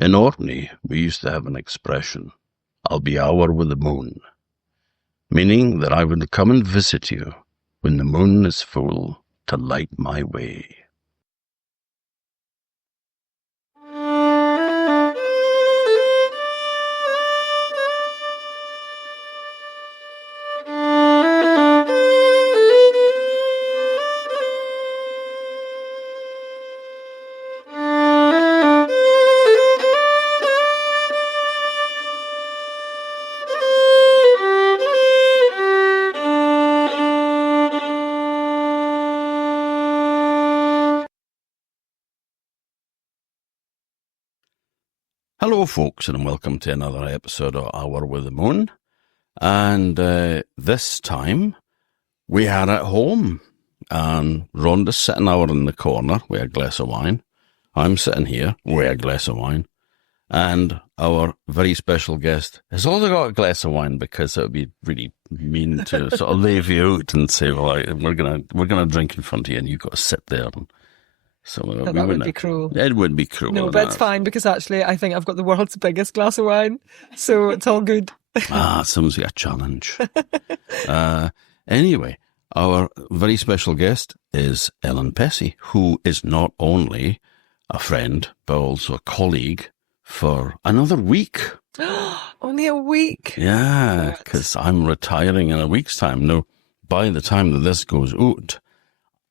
In Orkney, we used to have an expression, "I'll be hour with the moon," meaning that I would come and visit you when the moon is full to light my way. Hello, folks, and welcome to another episode of Hour with the Moon. And this time, we are at home, and Rhonda's sitting over in the corner with a glass of wine. I'm sitting here with a glass of wine, and our very special guest has also got a glass of wine because it would be really mean to sort of leave you out and say, "Well, we're gonna drink in front of you, and you've got to sit there." And so that would be cruel. It would be cruel. No, but it's fine because actually I think I've got the world's biggest glass of wine, so it's all good. Sounds like a challenge. Anyway, our very special guest is Ellen Pesci, who is not only a friend, but also a colleague for another week. Only a week? Yeah, because I'm retiring in a week's time. Now, by the time that this goes out,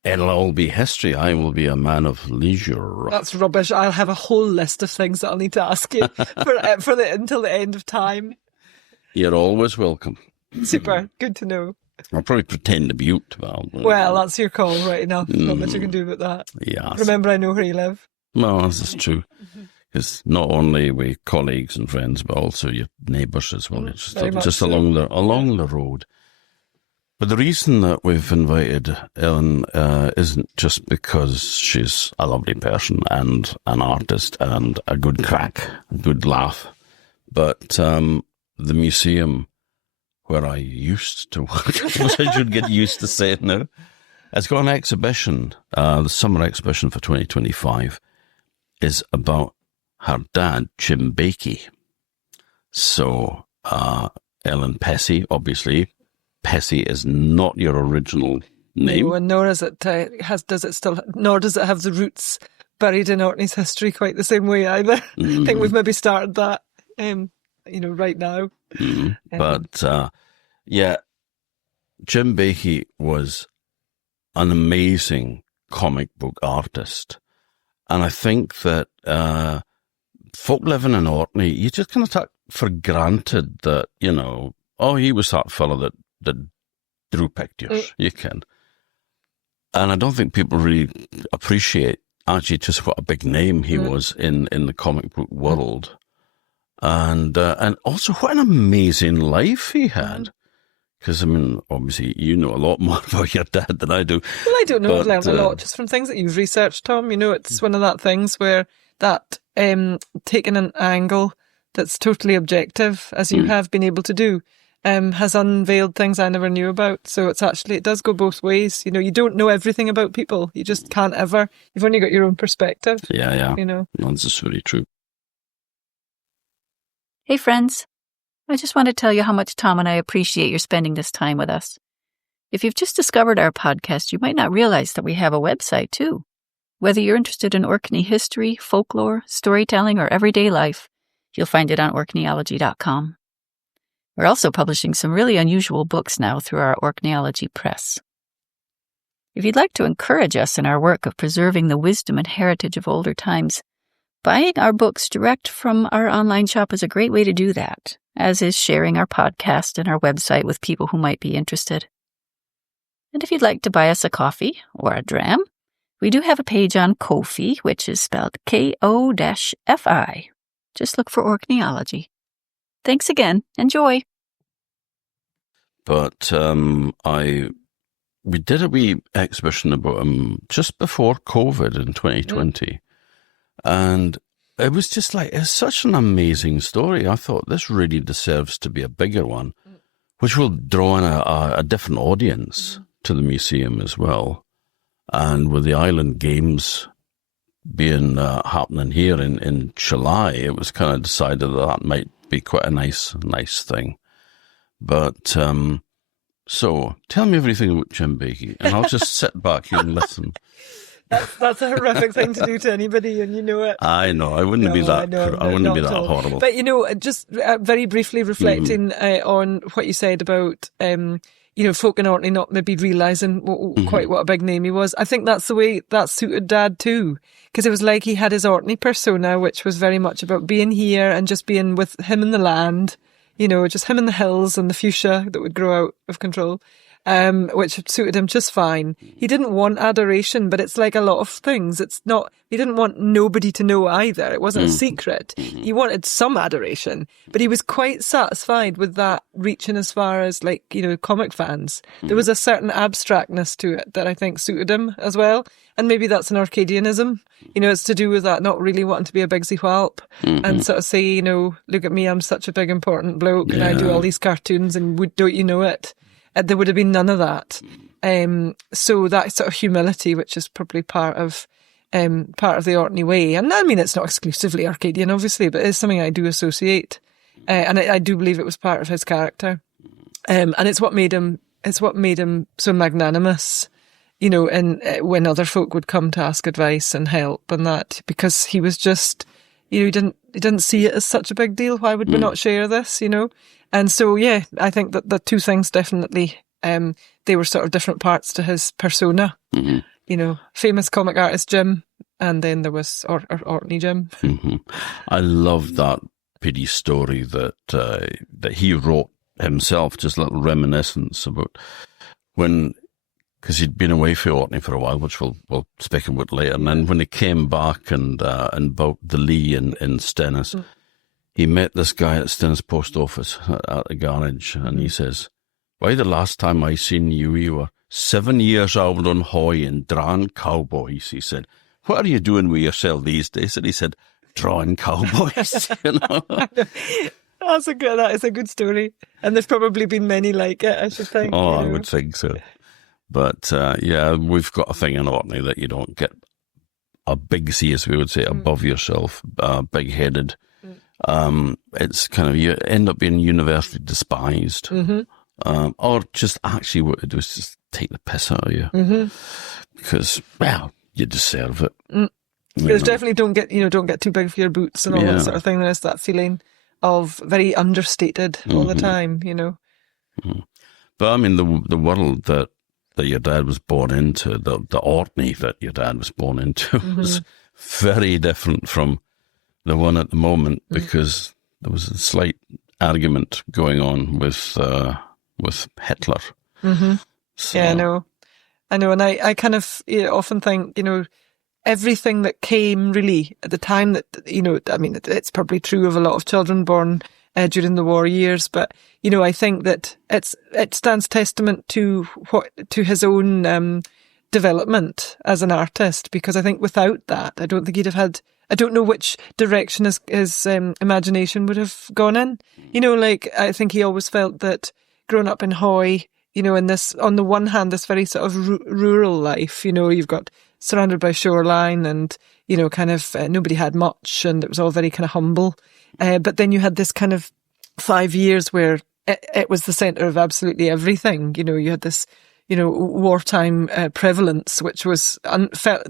it'll all be history. I will be a man of leisure. That's rubbish. I'll have a whole list of things that I'll need to ask you until the end of time. You're always welcome. Super. Good to know. I'll probably pretend to be out. Well, that's your call, right enough. Not much you can do about that. Yeah. Remember, I know where you live. No, this is true. Because not only we colleagues and friends, but also your neighbours as well. It's just along the road. But the reason that we've invited Ellen isn't just because she's a lovely person and an artist and a good crack, a good laugh, but the museum where I used to work, I should get used to saying now, has got an exhibition, the summer exhibition for 2025 is about her dad, Jim Baikie. So Ellen Pesci, obviously. Pesci is not your original name. No, and nor does it have the roots buried in Orkney's history quite the same way either. I think we've maybe started that, right now. But Jim Baikie was an amazing comic book artist, and I think that folk living in Orkney, you just kind of take for granted that he was that fellow that drew pictures, you can. And I don't think people really appreciate actually just what a big name he was in the comic book world. And also what an amazing life he had. Because, obviously you know a lot more about your dad than I do. Well, I don't know. I've learned a lot just from things that you've researched, Tom. It's one of that things where that taking an angle that's totally objective, as you have been able to do, has unveiled things I never knew about. So it does go both ways. You don't know everything about people. You just can't ever. You've only got your own perspective. Yeah. No, this is very true. Hey, friends. I just want to tell you how much Tom and I appreciate your spending this time with us. If you've just discovered our podcast, you might not realize that we have a website, too. Whether you're interested in Orkney history, folklore, storytelling, or everyday life, you'll find it on Orkneyology.com. We're also publishing some really unusual books now through our Orkneyology press. If you'd like to encourage us in our work of preserving the wisdom and heritage of older times, buying our books direct from our online shop is a great way to do that, as is sharing our podcast and our website with people who might be interested. And if you'd like to buy us a coffee or a dram, we do have a page on Ko-fi, which is spelled Ko-fi. Just look for Orkneyology. Thanks again. Enjoy. But we did a wee exhibition about him just before COVID in 2020. And it was just it's such an amazing story. I thought this really deserves to be a bigger one, which will draw in a different audience to the museum as well. And with the Island Games being happening here in July, it was kind of decided that might be quite a nice thing. But so tell me everything about Jim Baikie, and I'll just sit back here and listen. That's a horrific thing to do to anybody, and you know it. I know. I wouldn't be that. I wouldn't be that horrible. But just very briefly reflecting on what you said about folk in Orkney not maybe realising quite what a big name he was. I think that's the way that suited Dad too, because it was like he had his Orkney persona, which was very much about being here and just being with him and the land, just him and the hills and the fuchsia that would grow out of control. Which suited him just fine. He didn't want adoration, but it's like a lot of things. He didn't want nobody to know either. It wasn't a secret. He wanted some adoration, but he was quite satisfied with that reaching as far as comic fans. There was a certain abstractness to it that I think suited him as well. And maybe that's an Orcadianism. It's to do with that not really wanting to be a bigsy whalp and sort of say, look at me, I'm such a big important bloke and I do all these cartoons and don't you know it? There would have been none of that. So that sort of humility, which is probably part of the Orkney way. And I mean, it's not exclusively Orcadian, obviously, but it's something I do associate. And I do believe it was part of his character. And it's what made him so magnanimous, and when other folk would come to ask advice and help and that, because he was just, he didn't see it as such a big deal. Why would we not share this, And so, yeah, I think that the two things definitely, they were sort of different parts to his persona. Famous comic artist Jim, and then there was Orkney Jim. I love that pity story that he wrote himself, just a little reminiscence about because he'd been away from Orkney for a while, which we'll speak about later. And then when he came back and bought the Lee in Stennis, he met this guy at Stennis post office at the garage, and he says, "Why, the last time I seen you, you were 7 years old on Hoy in drawing cowboys." He said, "What are you doing with yourself these days?" And he said, "Drawing cowboys." That is a good story. And there's probably been many like it, I should think. I would think so. But we've got a thing in Orkney that you don't get a big C, as we would say, above yourself, big-headed. It's kind of, you end up being universally despised, or just actually what it do is just take the piss out of you, because you deserve it. There's definitely don't get too big for your boots and all that sort of thing. There's that feeling of very understated all the time, But I mean, the world that your dad was born into, the Orkney that your dad was born into, was very different from the one at the moment, because there was a slight argument going on with Hitler. So. Yeah, I know, and I kind of often think, everything that came really at the time that, I mean, it's probably true of a lot of children born during the war years, but I think that it stands testament to his own development as an artist, because I think without that, I don't think he'd have had. I don't know which direction his imagination would have gone in. I think he always felt that growing up in Hoy, in this, on the one hand, this very sort of rural life, you've got surrounded by shoreline and, kind of nobody had much and it was all very kind of humble. But then you had this kind of 5 years where it was the centre of absolutely everything. You had this, wartime prevalence, which was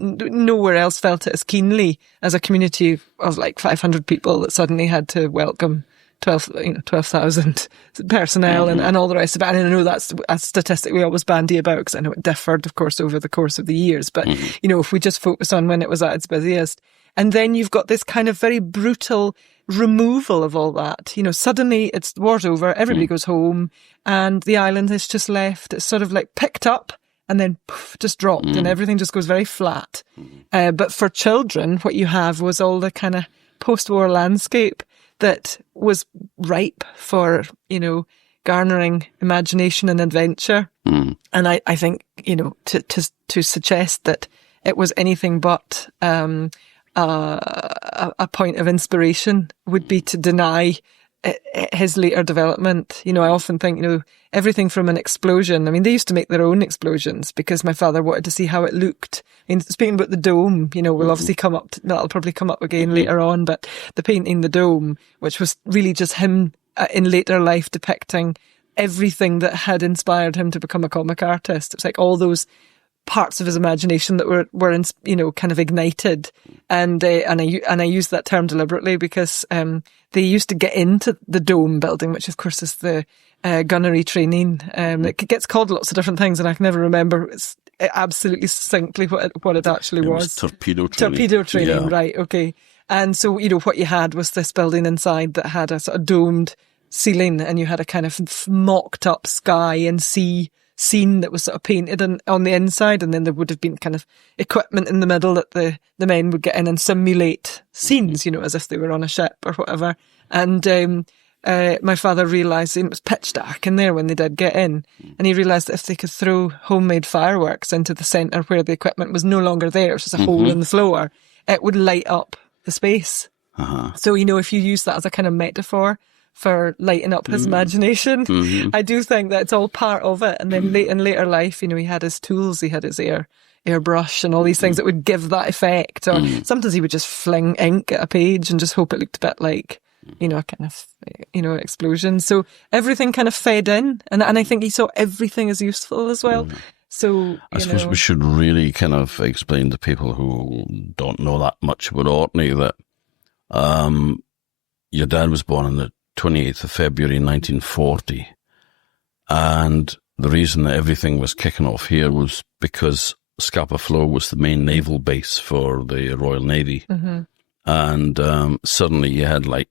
nowhere else felt it as keenly as a community of like 500 people that suddenly had to welcome 12,000 personnel and all the rest of it. And I know that's a statistic we always bandy about, because I know it differed, of course, over the course of the years. But, if we just focus on when it was at its busiest. And then you've got this kind of very brutal removal of all that. Suddenly it's war's over, everybody goes home, and the island is just left. It's sort of like picked up and then poof, just dropped, and everything just goes very flat. But for children, what you have was all the kind of post-war landscape that was ripe for, garnering imagination and adventure. And I think, to suggest that it was anything but a point of inspiration would be to deny his later development. You know, I often think, you know, everything from an explosion. I mean, they used to make their own explosions because my father wanted to see how it looked. I mean, speaking about the dome, you know, we'll obviously that'll probably come up again later on, but the painting The Dome, which was really just him in later life depicting everything that had inspired him to become a comic artist. It's like all those parts of his imagination that were you know, kind of ignited, and I use that term deliberately because they used to get into the Dome building, which of course is the gunnery training. It gets called lots of different things, and I can never remember absolutely succinctly what it actually was. Torpedo training. Torpedo training, yeah. Right? Okay. And so, you know, what you had was this building inside that had a sort of domed ceiling, and you had a kind of mocked up sky and sea scene that was sort of painted on the inside, and then there would have been kind of equipment in the middle that the men would get in and simulate scenes, you know, as if they were on a ship or whatever. And my father realised, it was pitch dark in there when they did get in, and he realised that if they could throw homemade fireworks into the centre where the equipment was no longer there, it's just a hole in the floor, it would light up the space. So, you know, if you use that as a kind of metaphor for lighting up his imagination, I do think that it's all part of it. And then in later life, you know, he had his tools, he had his airbrush and all these things that would give that effect. Or sometimes he would just fling ink at a page and just hope it looked a bit like, you know, a kind of, you know, explosion. So everything kind of fed in. And I think he saw everything as useful as well. So I suppose we should really kind of explain to people who don't know that much about Orkney that your dad was born on the 28th of February 1940, and the reason that everything was kicking off here was because Scapa Flow was the main naval base for the Royal Navy, and suddenly you had like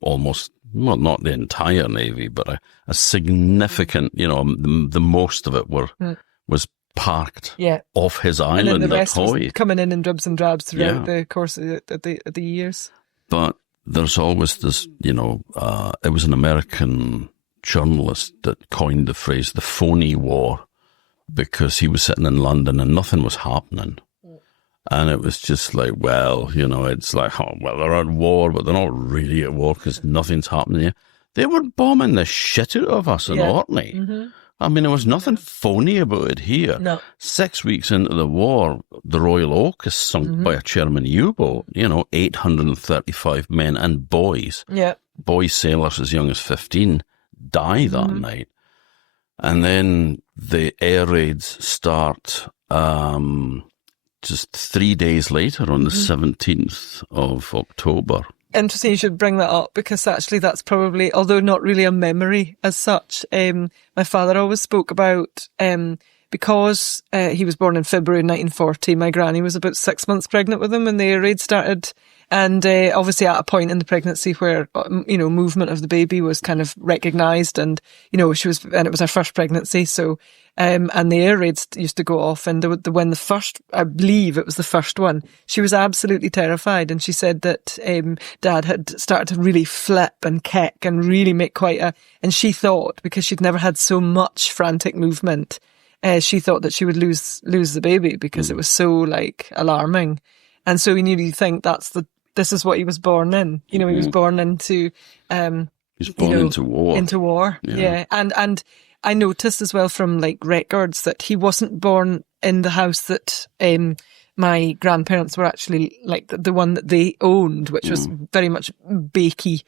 almost, well, not the entire Navy, but a significant, you know, the most of it was parked off his island, and then the at rest Hoy. Was coming in dribs and drabs throughout the course of the years. But there's always this, you know, it was an American journalist that coined the phrase the phony war, because he was sitting in London and nothing was happening. And it was just like, well, you know, it's like, oh, well, they're at war, but they're not really at war because nothing's happening here. They were bombing the shit out of us in Orkney. I mean, there was nothing phony about it here. No. 6 weeks into the war, the Royal Oak is sunk by a German U-boat, you know, 835 men and boys. Yeah. Boy sailors as young as 15 die that night. And then the air raids start just 3 days later on the 17th of October. Interesting you should bring that up, because actually that's probably, although not really a memory as such, my father always spoke about, because he was born in February 1940, my granny was about 6 months pregnant with him when the air raid started. And obviously at a point in the pregnancy where, you know, movement of the baby was kind of recognised, and, you know, and it was her first pregnancy. So, and the air raids used to go off, and when the first, I believe it was the first one, she was absolutely terrified. And she said that Dad had started to really flip and kick and really make and she thought, because she'd never had so much frantic movement, she thought that she would lose the baby because it was so, like, alarming. And so you think this is what he was born in. You know, he was born into into war. Into war, yeah. And I noticed as well from, like, records that he wasn't born in the house that my grandparents were actually, like, the one that they owned, which was very much Baikie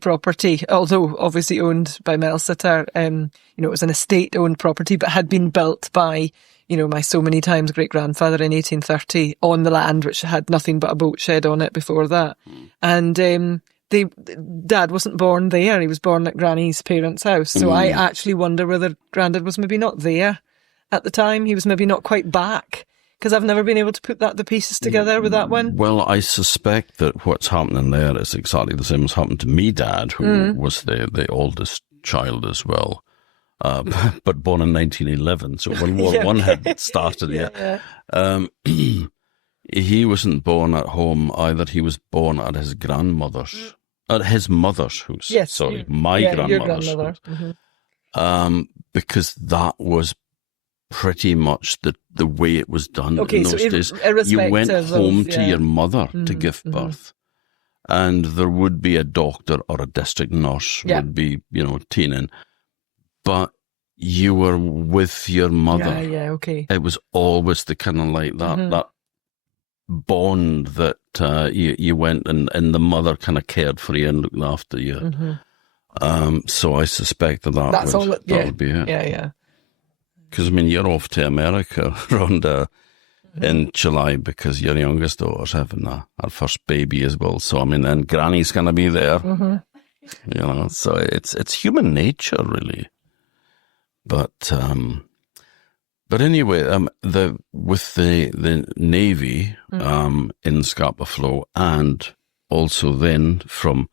property, although obviously owned by Melsitter. You know, it was an estate-owned property, but had been built by, you know, my so many times great-grandfather in 1830 on the land, which had nothing but a boat shed on it before that. And Dad wasn't born there. He was born at Granny's parents' house. So I actually wonder whether Grandad was maybe not there at the time. He was maybe not quite back, because I've never been able to put the pieces together with that one. Well, I suspect that what's happening there is exactly the same as happened to me dad, who was the oldest child as well. But born in 1911, so when World War I had started yet. He wasn't born at home either. He was born at his grandmother's, at his mother's house. Yes, my grandmother's house. Because that was pretty much the way it was done in those days. You went home to your mother to give birth. and there would be a doctor or a district nurse would be, teening, but you were with your mother. Yeah, okay. It was always the kind of like that bond that you went and the mother kind of cared for you and looked after you. So I suspect that would be it. Yeah. Because, you're off to America, Rhonda, in July because your youngest daughter's having her first baby as well. So, and Granny's going to be there. So it's human nature, really. But anyway, with the Navy in Scapa Flow, and also then from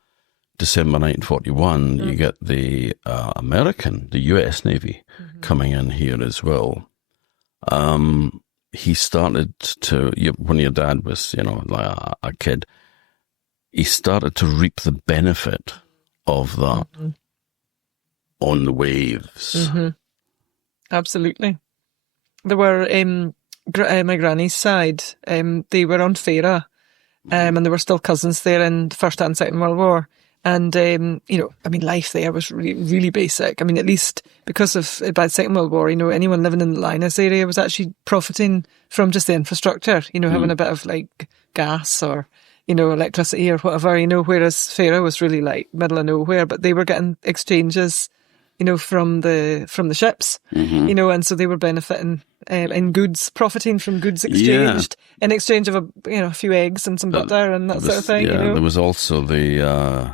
December 1941, you get the the US Navy coming in here as well. He started to, when your dad was, like a kid, he started to reap the benefit of that on the waves. Absolutely. There were, my granny's side, they were on Fara, and there were still cousins there in the First and Second World War. And, life there was really, really basic. At least because of, by the Second World War, anyone living in the Linus area was actually profiting from just the infrastructure, having a bit of like gas or, electricity or whatever, whereas Fara was really like middle of nowhere, but they were getting exchanges, from the ships, and so they were benefiting in goods, profiting from goods exchanged in exchange of a few eggs and some butter and that sort of thing. Yeah, there was also the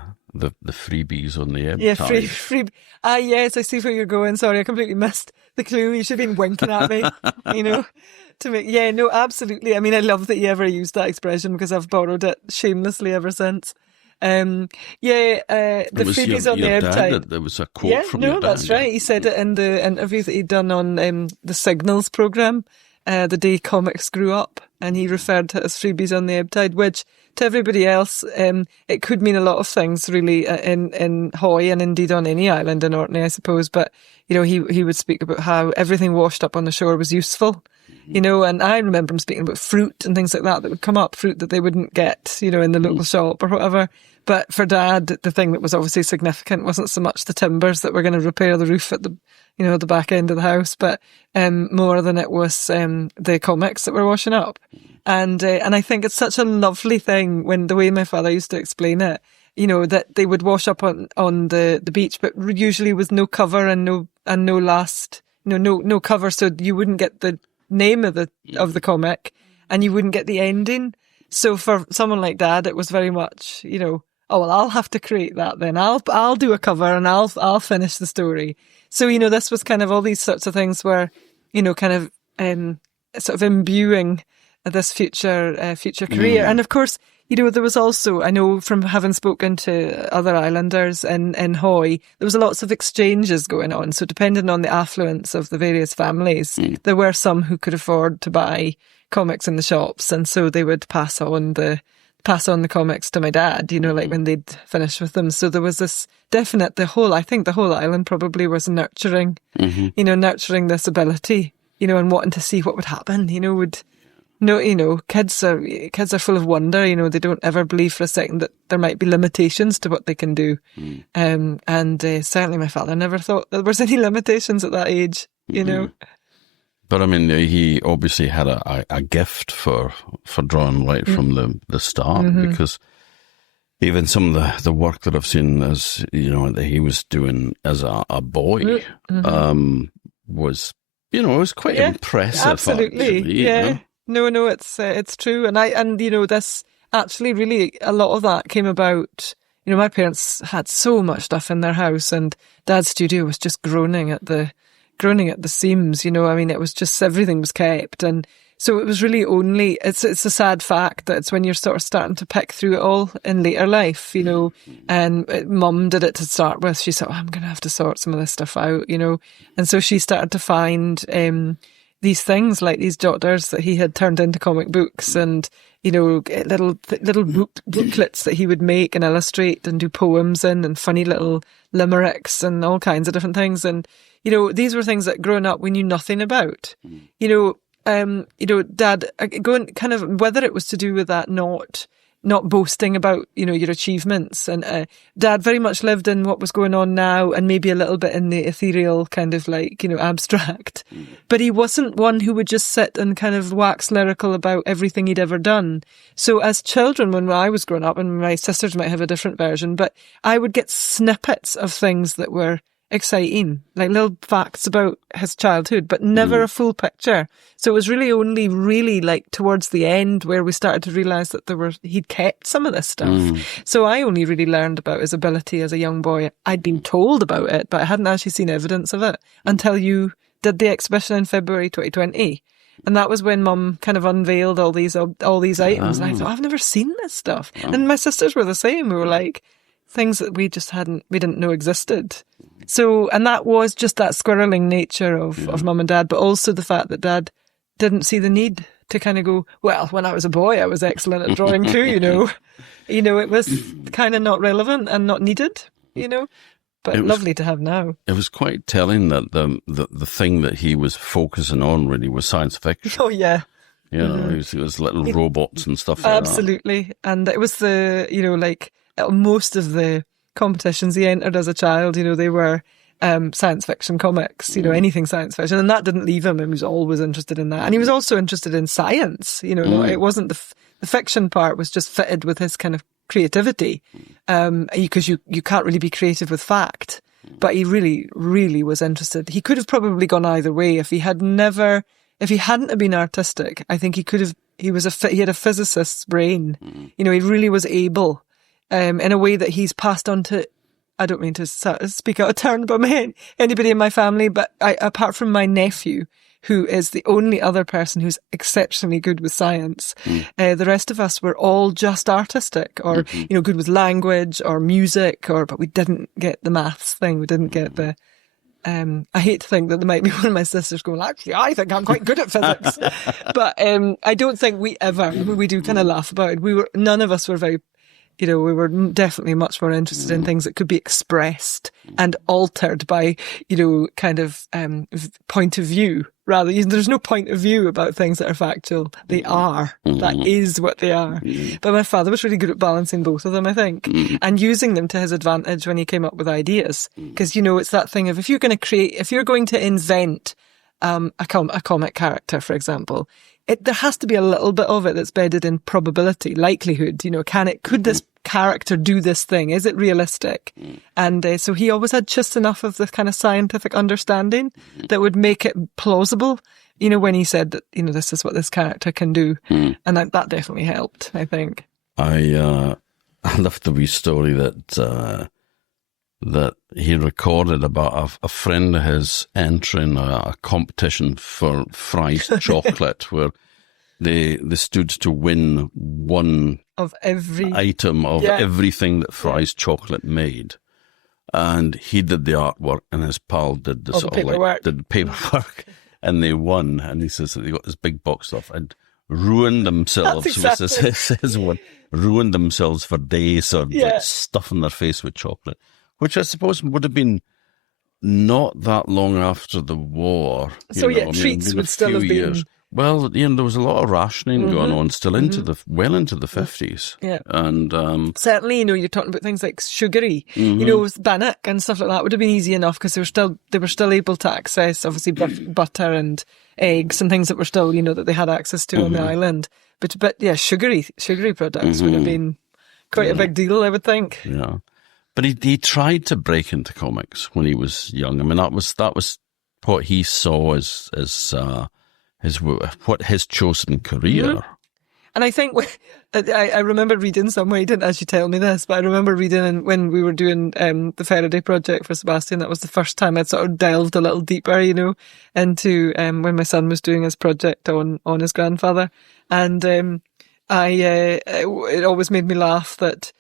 freebies on the ebb tide. Yeah, free. Yes, I see where you're going. Sorry, I completely missed the clue. You should have been winking at me, to make. Yeah, no, absolutely. I love that you ever used that expression because I've borrowed it shamelessly ever since. The freebies on the ebb tide. There was a quote from your dad. That's right. He said it in the interview that he'd done on the Signals programme, the day comics grew up, and he referred to it as freebies on the ebb tide, which to everybody else, it could mean a lot of things really in Hoy and indeed on any island in Orkney, I suppose. But, he would speak about how everything washed up on the shore was useful, and I remember him speaking about fruit and things like that would come up, fruit that they wouldn't get, in the local shop or whatever. But for Dad, the thing that was obviously significant wasn't so much the timbers that were going to repair the roof at the back end of the house, but more than it was the comics that were washing up. And I think it's such a lovely thing when the way my father used to explain it, that they would wash up on the beach, but usually with no cover and no last, no cover, so you wouldn't get the name of the comic and you wouldn't get the ending. So for someone like Dad, it was very much, I'll have to create that then. I'll do a cover and I'll finish the story. So, this was kind of all these sorts of things where, kind of sort of imbuing this future career. And of course, there was also, I know from having spoken to other islanders in Hoy, there was lots of exchanges going on. So depending on the affluence of the various families, there were some who could afford to buy comics in the shops. And so they would pass on the comics to my dad, like when they'd finished with them. So there was this definite, I think the whole island probably was nurturing, nurturing this ability, and wanting to see what would happen, kids are full of wonder, they don't ever believe for a second that there might be limitations to what they can do. And certainly my father never thought there was any limitations at that age, But he obviously had a gift for drawing right from the start, because even some of the work that I've seen as that he was doing as a boy was it was quite impressive. Absolutely, actually, yeah. No, it's true, and this actually really a lot of that came about. My parents had so much stuff in their house, and Dad's studio was just groaning at the seams, it was just, everything was kept. And so it was really only, it's a sad fact that it's when you're sort of starting to pick through it all in later life, and Mum did it to start with. She thought, I'm going to have to sort some of this stuff out, and so she started to find these things like these jotters that he had turned into comic books, and little booklets that he would make and illustrate and do poems in, and funny little limericks and all kinds of different things. And these were things that growing up we knew nothing about. Dad, going kind of, whether it was to do with that not not boasting about, your achievements. And Dad very much lived in what was going on now and maybe a little bit in the ethereal kind of like, abstract. But he wasn't one who would just sit and kind of wax lyrical about everything he'd ever done. So as children, when I was growing up, and my sisters might have a different version, but I would get snippets of things that were exciting, like little facts about his childhood, but never a full picture. So it was really only like towards the end where we started to realise that he'd kept some of this stuff. So I only really learned about his ability as a young boy. I'd been told about it, but I hadn't actually seen evidence of it until you did the exhibition in February 2020. And that was when Mum kind of unveiled all these items. And I thought, I've never seen this stuff. And my sisters were the same. We were like, things that we didn't know existed. So, and that was just that squirreling nature of Mum and Dad, but also the fact that Dad didn't see the need to kind of go, well, when I was a boy, I was excellent at drawing too, it was kind of not relevant and not needed, but lovely to have now. It was quite telling that the thing that he was focusing on really was science fiction. Oh, yeah. It was little robots and stuff like that. Absolutely. And it was most of the competitions he entered as a child, they were science fiction comics, anything science fiction. And that didn't leave him. He was always interested in that. And he was also interested in science, It wasn't the fiction part was just fitted with his kind of creativity, because you can't really be creative with fact. But he really, really was interested. He could have probably gone either way if he hadn't have been artistic. I think he had a physicist's brain. He really was able, in a way that he's passed on to, I don't mean to speak out of turn about anybody in my family, but apart from my nephew, who is the only other person who's exceptionally good with science, the rest of us were all just artistic or, good with language or music, but we didn't get the maths thing. We didn't get the... I hate to think that there might be one of my sisters going, actually, I think I'm quite good at physics. But I don't think we do kind of laugh about it. None of us were very... we were definitely much more interested in things that could be expressed and altered by, kind of point of view. Rather, there's no point of view about things that are factual. They are. That is what they are. But my father was really good at balancing both of them, I think, and using them to his advantage when he came up with ideas. Because, it's that thing of if you're going to invent a comic character, for example, there has to be a little bit of it that's bedded in probability, likelihood. Could this character do this thing? Is it realistic? And so he always had just enough of the kind of scientific understanding that would make it plausible, when he said that, this is what this character can do. And that definitely helped, I think. I loved the wee story that he recorded about a friend of his entering a competition for Fry's chocolate where they stood to win one of every item of everything that Fry's chocolate made. And he did the artwork and his pal did the paperwork and they won. And he says that they got this big box off and ruined themselves. His one, ruined themselves for days or like stuffing their face with chocolate. Which I suppose would have been not that long after the war. So treats would still have been... Well, there was a lot of rationing going on still into the 50s. Yeah. And certainly, you're talking about things like sugary, bannock and stuff like that would have been easy enough because they were still able to access, obviously, butter and eggs and things that were still, that they had access to on the island. But yeah, sugary products would have been quite a big deal, I would think. Yeah. But he tried to break into comics when he was young. I mean, that was what he saw as his chosen career. And I think I remember reading somewhere, he didn't actually tell me this, but I remember reading when we were doing the Faraday project for Sebastian, that was the first time I'd sort of delved a little deeper, into when my son was doing his project on his grandfather. And it always made me laugh that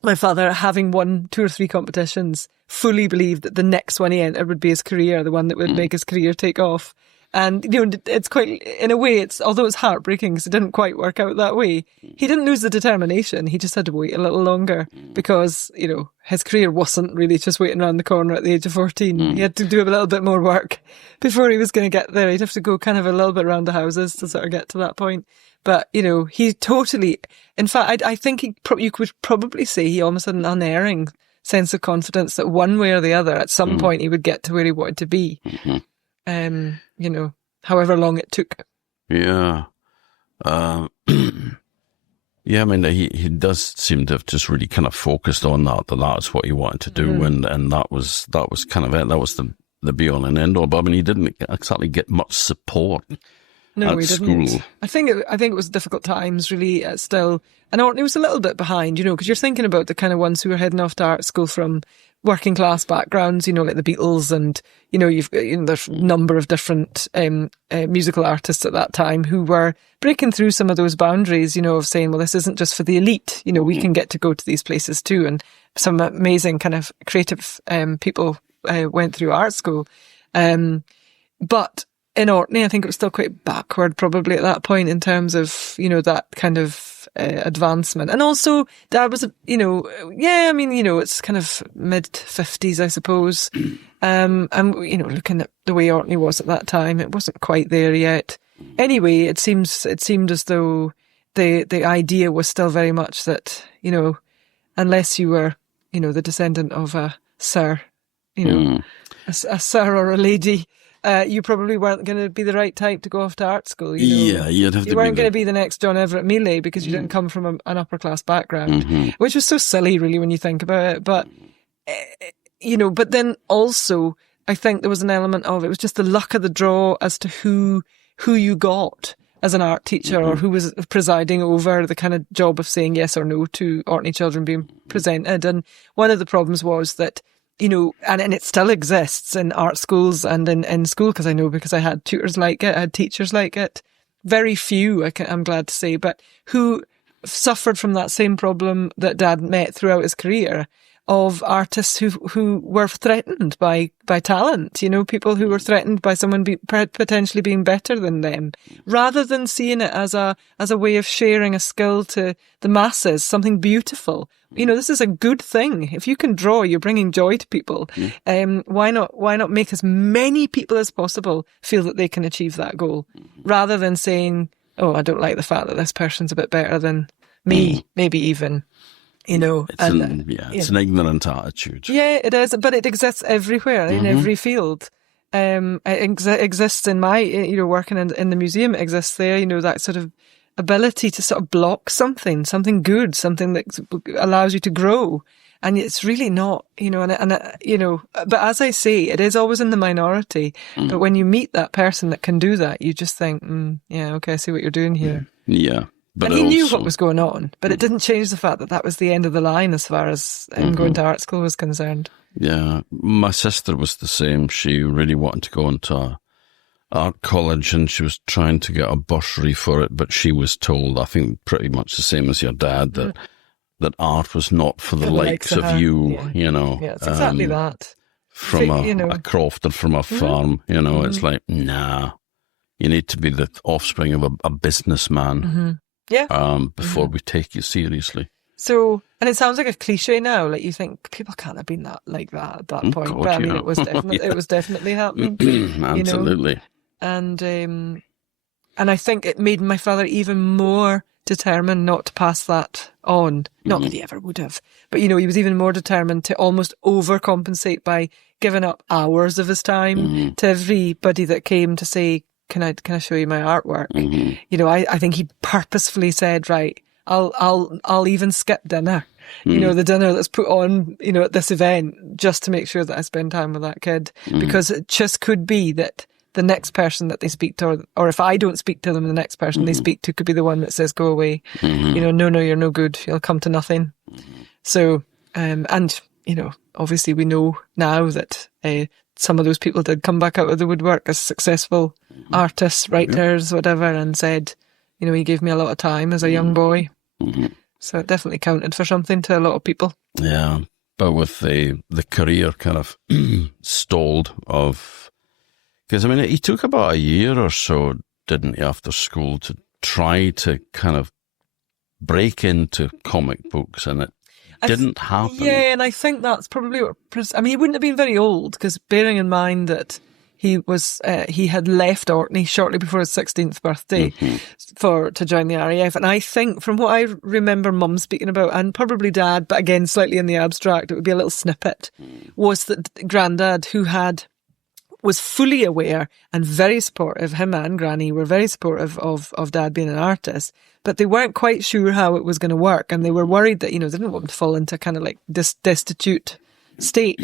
my father, having won 2 or 3 competitions, fully believed that the next one he entered would be his career, the one that would make his career take off. And, it's quite, in a way, although it's heartbreaking because it didn't quite work out that way, he didn't lose the determination. He just had to wait a little longer because, his career wasn't really just waiting around the corner at the age of 14. He had to do a little bit more work before he was going to get there. He'd have to go kind of a little bit around the houses to sort of get to that point. But, you know, he totally, in fact, I think you could probably say he almost had an unerring sense of confidence that one way or the other, at some point, he would get to where he wanted to be. You know, however long it took. Yeah. Yeah, I mean, he does seem to have just really kind of focused on that's what he wanted to do, and that was kind of it. That was the be all and end all. But I mean, he didn't exactly get much support. No, at he school. didn't. I think it was difficult times, really, still. And Orkney was a little bit behind, you know, because you're thinking about the kind of ones who were heading off to art school from working class backgrounds, you know, like the Beatles, and, you know, there's a number of different musical artists at that time who were breaking through some of those boundaries, you know, of saying, well, this isn't just for the elite, you know, we can get to go to these places too. And some amazing kind of creative people went through art school. But in Orkney, I think it was still quite backward probably at that point in terms of, you know, that kind of advancement. And also Dad was, you know, yeah, I mean, you know, it's kind of mid-50s, I suppose. And, you know, looking at the way Orkney was at that time, it wasn't quite there yet. Anyway, it seemed as though the idea was still very much that, you know, unless you were, you know, the descendant of a sir, you know, a sir or a lady, you probably weren't going to be the right type to go off to art school. You know? Yeah, you'd have to. You weren't going to be the next John Everett Mealy because you didn't come from an upper class background, which was so silly, really, when you think about it. But you know, but then also, I think there was an element of it was just the luck of the draw as to who you got as an art teacher or who was presiding over the kind of job of saying yes or no to Orkney children being presented. And one of the problems was that, you know, and it still exists in art schools and in school, because I had tutors like it, I had teachers like it. Very few, I'm glad to say, but who suffered from that same problem that Dad met throughout his career, of artists who were threatened by talent, you know, people who were threatened by someone potentially being better than them, rather than seeing it as a way of sharing a skill to the masses, something beautiful. You know, this is a good thing. If you can draw, you're bringing joy to people. Why not make as many people as possible feel that they can achieve that goal, rather than saying, oh, I don't like the fact that this person's a bit better than me, maybe even. You know, it's an ignorant attitude. Yeah, it is, but it exists everywhere in every field. It exists in my, you know, working in the museum. It exists there. You know, that sort of ability to sort of block something good, something that allows you to grow. And it's really not, you know, and you know, but as I say, it is always in the minority. But when you meet that person that can do that, you just think, yeah, okay, I see what you're doing here. Yeah. But and he knew what was going on, but it didn't change the fact that was the end of the line as far as going to art school was concerned. Yeah, my sister was the same. She really wanted to go into art college, and she was trying to get a bursary for it, but she was told, I think pretty much the same as your dad, that art was not for the likes of you, you know. Yeah, it's exactly that. From a croft or from a farm, you know, it's like, nah, you need to be the offspring of a businessman. Yeah. Before we take you seriously. So, and it sounds like a cliche now, like you think people can't have been like that at that point. God, but I mean, it was definitely it was definitely happening. Absolutely. You know? And I think it made my father even more determined not to pass that on. Not that he ever would have, but you know, he was even more determined to almost overcompensate by giving up hours of his time to everybody that came to say, Can I show you my artwork? You know, I think he purposefully said, right, I'll even skip dinner. You know, the dinner that's put on, you know, at this event, just to make sure that I spend time with that kid, because it just could be that the next person that they speak to, or if I don't speak to them, the next person they speak to could be the one that says, go away. You know, no, you're no good. You'll come to nothing. So, and, you know, obviously we know now that some of those people did come back out of the woodwork as successful artists, writers, whatever, and said, you know, he gave me a lot of time as a young boy. So it definitely counted for something to a lot of people. Yeah, but with the career kind of stalled of... Because, I mean, he took about a year or so, didn't he, after school, to try to kind of break into comic books, and it didn't happen. Yeah, and I think that's probably what... I mean, he wouldn't have been very old, because bearing in mind that he had left Orkney shortly before his 16th birthday to join the RAF. And I think, from what I remember Mum speaking about, and probably Dad, but again slightly in the abstract, it would be a little snippet, was that Grandad, was fully aware and very supportive, him and Granny were very supportive of Dad being an artist, but they weren't quite sure how it was going to work, and they were worried that, they didn't want him to fall into kind of like this destitute state.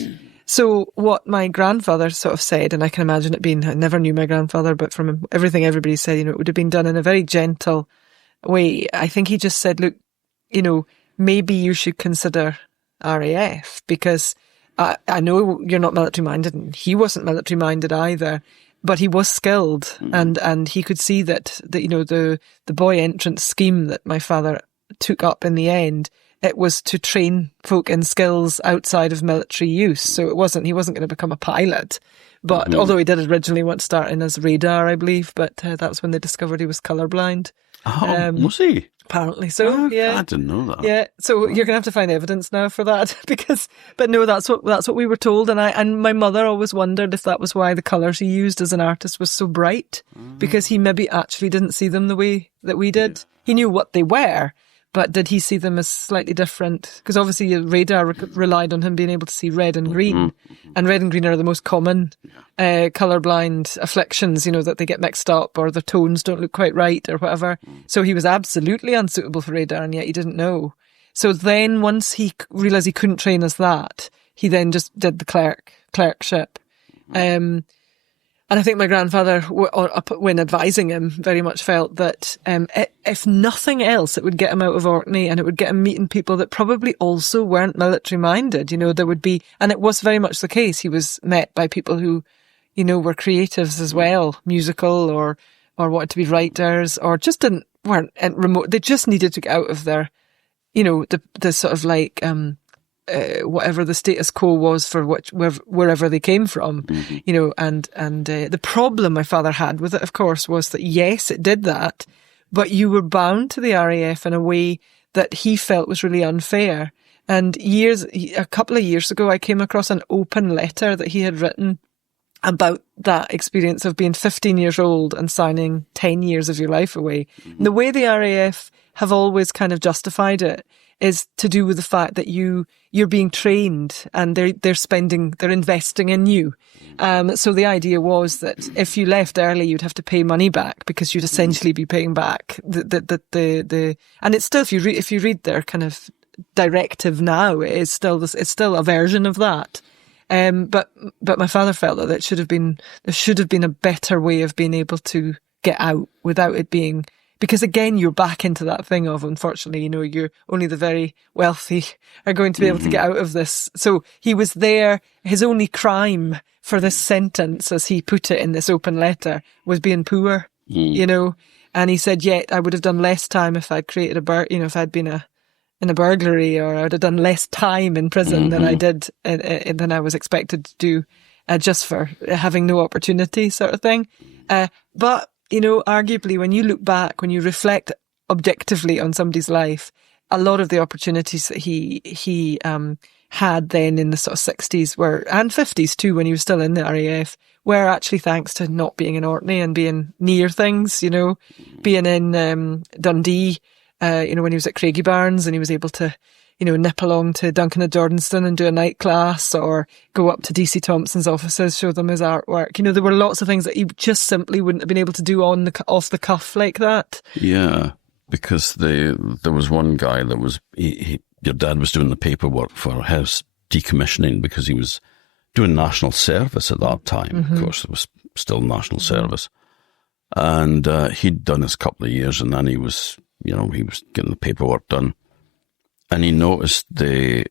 So what my grandfather sort of said, and I can imagine it being, I never knew my grandfather, but from everything everybody said, it would have been done in a very gentle way. I think he just said, look, maybe you should consider RAF, because I know you're not military minded, and he wasn't military minded either, but he was skilled, and he could see that the boy entrance scheme that my father took up in the end, it was to train folk in skills outside of military use. So he wasn't going to become a pilot. But although he did originally want to start in as radar, I believe, but that was when they discovered he was colourblind. Oh, was he? Apparently so, yeah. I didn't know that. Yeah, so you're going to have to find evidence now for that, but no, that's what we were told, and my mother always wondered if that was why the colours he used as an artist was so bright, because he maybe actually didn't see them the way that we did. Yeah. He knew what they were, but did he see them as slightly different? Because obviously radar relied on him being able to see red and green, and red and green are the most common colourblind afflictions, that they get mixed up, or the tones don't look quite right or whatever. So he was absolutely unsuitable for radar, and yet he didn't know. So then once he realised he couldn't train as that, he then just did the clerkship. And I think my grandfather, when advising him, very much felt that if nothing else, it would get him out of Orkney, and it would get him meeting people that probably also weren't military minded. There would be, and it was very much the case. He was met by people who, were creatives as well, musical or wanted to be writers, or just weren't remote. They just needed to get out of their, the sort of like whatever the status quo was for wherever they came from, and the problem my father had with it, of course, was that yes, it did that, but you were bound to the RAF in a way that he felt was really unfair. And a couple of years ago, I came across an open letter that he had written about that experience of being 15 years old and signing 10 years of your life away. And the way the RAF have always kind of justified it is to do with the fact that you're being trained, and they're investing in you. So the idea was that if you left early, you'd have to pay money back, because you'd essentially be paying back and it's still, if you read their kind of directive now, it's still a version of that. But my father felt that there should have been a better way of being able to get out without it being, because again, you're back into that thing of, unfortunately, you're only the very wealthy are going to be able to get out of this. So he was there. His only crime for this sentence, as he put it in this open letter, was being poor, and he said, yet I would have done less time if I'd created if I'd been in a burglary, or I would have done less time in prison than I did, than I was expected to do, just for having no opportunity, sort of thing. But arguably, when you look back, when you reflect objectively on somebody's life, a lot of the opportunities that he had then in the sort of 60s and 50s too, when he was still in the RAF, were actually thanks to not being in Orkney and being near things, being in Dundee, when he was at Craigiebarns, and he was able to, nip along to Duncan and Jordanston and do a night class, or go up to DC Thompson's offices, show them his artwork. There were lots of things that he just simply wouldn't have been able to do off the cuff like that. Yeah, because there was one guy that was, your dad was doing the paperwork for his decommissioning, because he was doing national service at that time. Of course, it was still national service. And he'd done his couple of years, and then he was getting the paperwork done. And he noticed the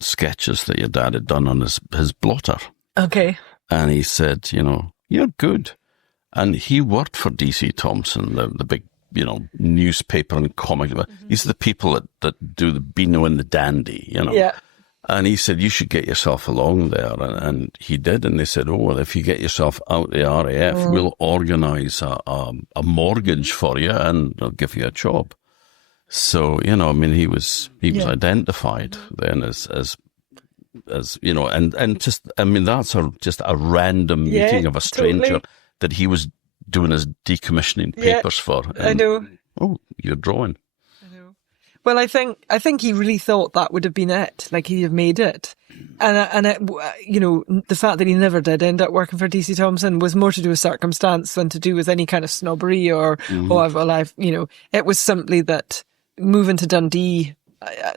sketches that your dad had done on his blotter. Okay. And he said, you're good. And he worked for DC Thompson, the big, newspaper and comic. These are the people that do the Beano and the Dandy, Yeah. And he said, you should get yourself along there. And he did. And they said, well, if you get yourself out the RAF, we'll organise a mortgage for you, and they'll give you a job. So, he was identified then as as you know, and just, I mean, that's just a random meeting of a stranger totally. that he was doing his decommissioning papers for. And, I know. Oh, you're drawing. I know. Well, I think he really thought that would have been it, like he'd have made it. And it, you know, the fact that he never did end up working for DC Thomson was more to do with circumstance than to do with any kind of snobbery or, you know, it was simply that moving to Dundee,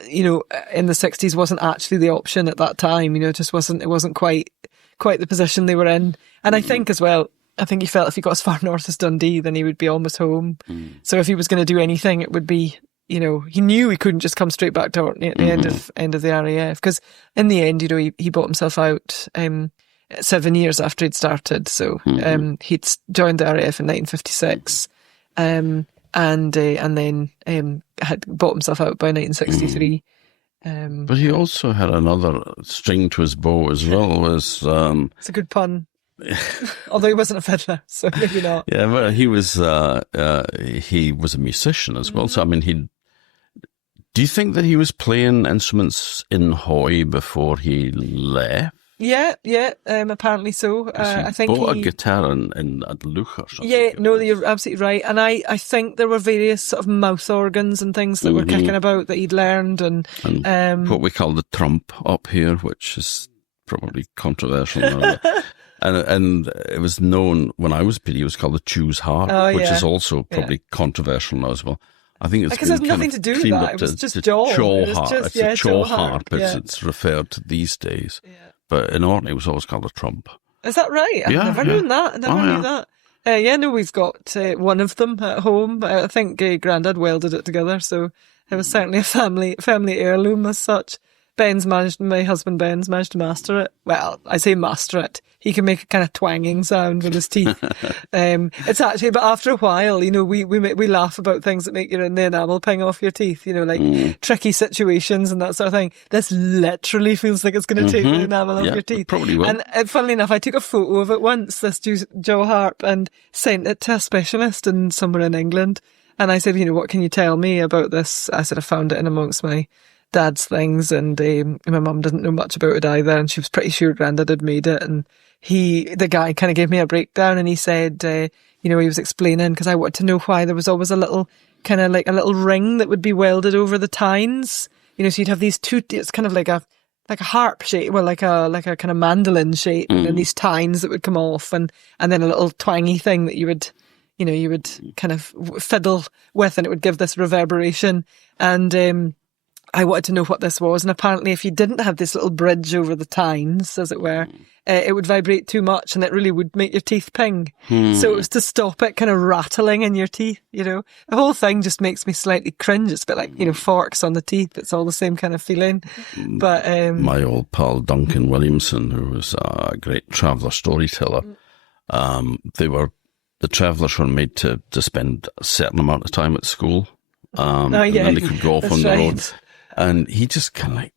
you know, in the 60s wasn't actually the option at that time. You know, it wasn't quite the position they were in. And I think as well, I think he felt if he got as far north as Dundee, then he would be almost home. So if he was going to do anything, it would be, you know, he knew he couldn't just come straight back to Orkney at the end of the RAF, because in the end, you know, he bought himself out 7 years after he'd started. So he'd joined the RAF in 1956, and then had bought himself out by 1963. But he also had another string to his bow as well. Was it's a good pun. Although he wasn't a fiddler, so maybe not. Yeah, well, he was a musician as well. So I mean, do you think that he was playing instruments in Hawaii before he left? Yeah, apparently so. I think bought a guitar in at Luch or something. Yeah, no, you're absolutely right. And I think there were various sort of mouth organs and things that were kicking about that he'd learned, and what we call the trump up here, which is probably controversial now. And it was known when I was a kid, it was called the Chew's harp, which is also probably controversial now as well. I think it's because there's nothing to do with that. It was just jaw. It's a jaw harp. It's referred to these days. Yeah. But in Orkney, it was always called a trump. Is that right? I've never known that. I never knew that. No, we've got one of them at home. I think Grandad welded it together, so it was certainly a family heirloom as such. My husband Ben's managed to master it. Well, I say master it. He can make a kind of twanging sound with his teeth. It's actually, but after a while, you know, we laugh about things that make the enamel ping off your teeth, you know, like tricky situations and that sort of thing. This literally feels like it's going to take the enamel off your teeth. Probably will. And funnily enough, I took a photo of it once, this jaw harp, and sent it to a specialist somewhere in England. And I said, you know, what can you tell me about this? I said, I found it in amongst my dad's things, and my mum didn't know much about it either, and she was pretty sure Grandad had made it. And the guy kind of gave me a breakdown, and he said, you know, he was explaining, because I wanted to know why there was always a little kind of like a little ring that would be welded over the tines. You know, so you'd have these two. It's kind of like a harp shape, well, like a kind of mandolin shape, and then these tines that would come off, and then a little twangy thing that you would kind of fiddle with, and it would give this reverberation. And I wanted to know what this was, and apparently if you didn't have this little bridge over the tines, as it were, it would vibrate too much, and it really would make your teeth ping. So it was to stop it kind of rattling in your teeth, you know. The whole thing just makes me slightly cringe. It's a bit like, you know, forks on the teeth. It's all the same kind of feeling. But my old pal Duncan Williamson, who was a great traveller storyteller, the travellers were made to spend a certain amount of time at school, and then they could go off on the road. And he just kind of like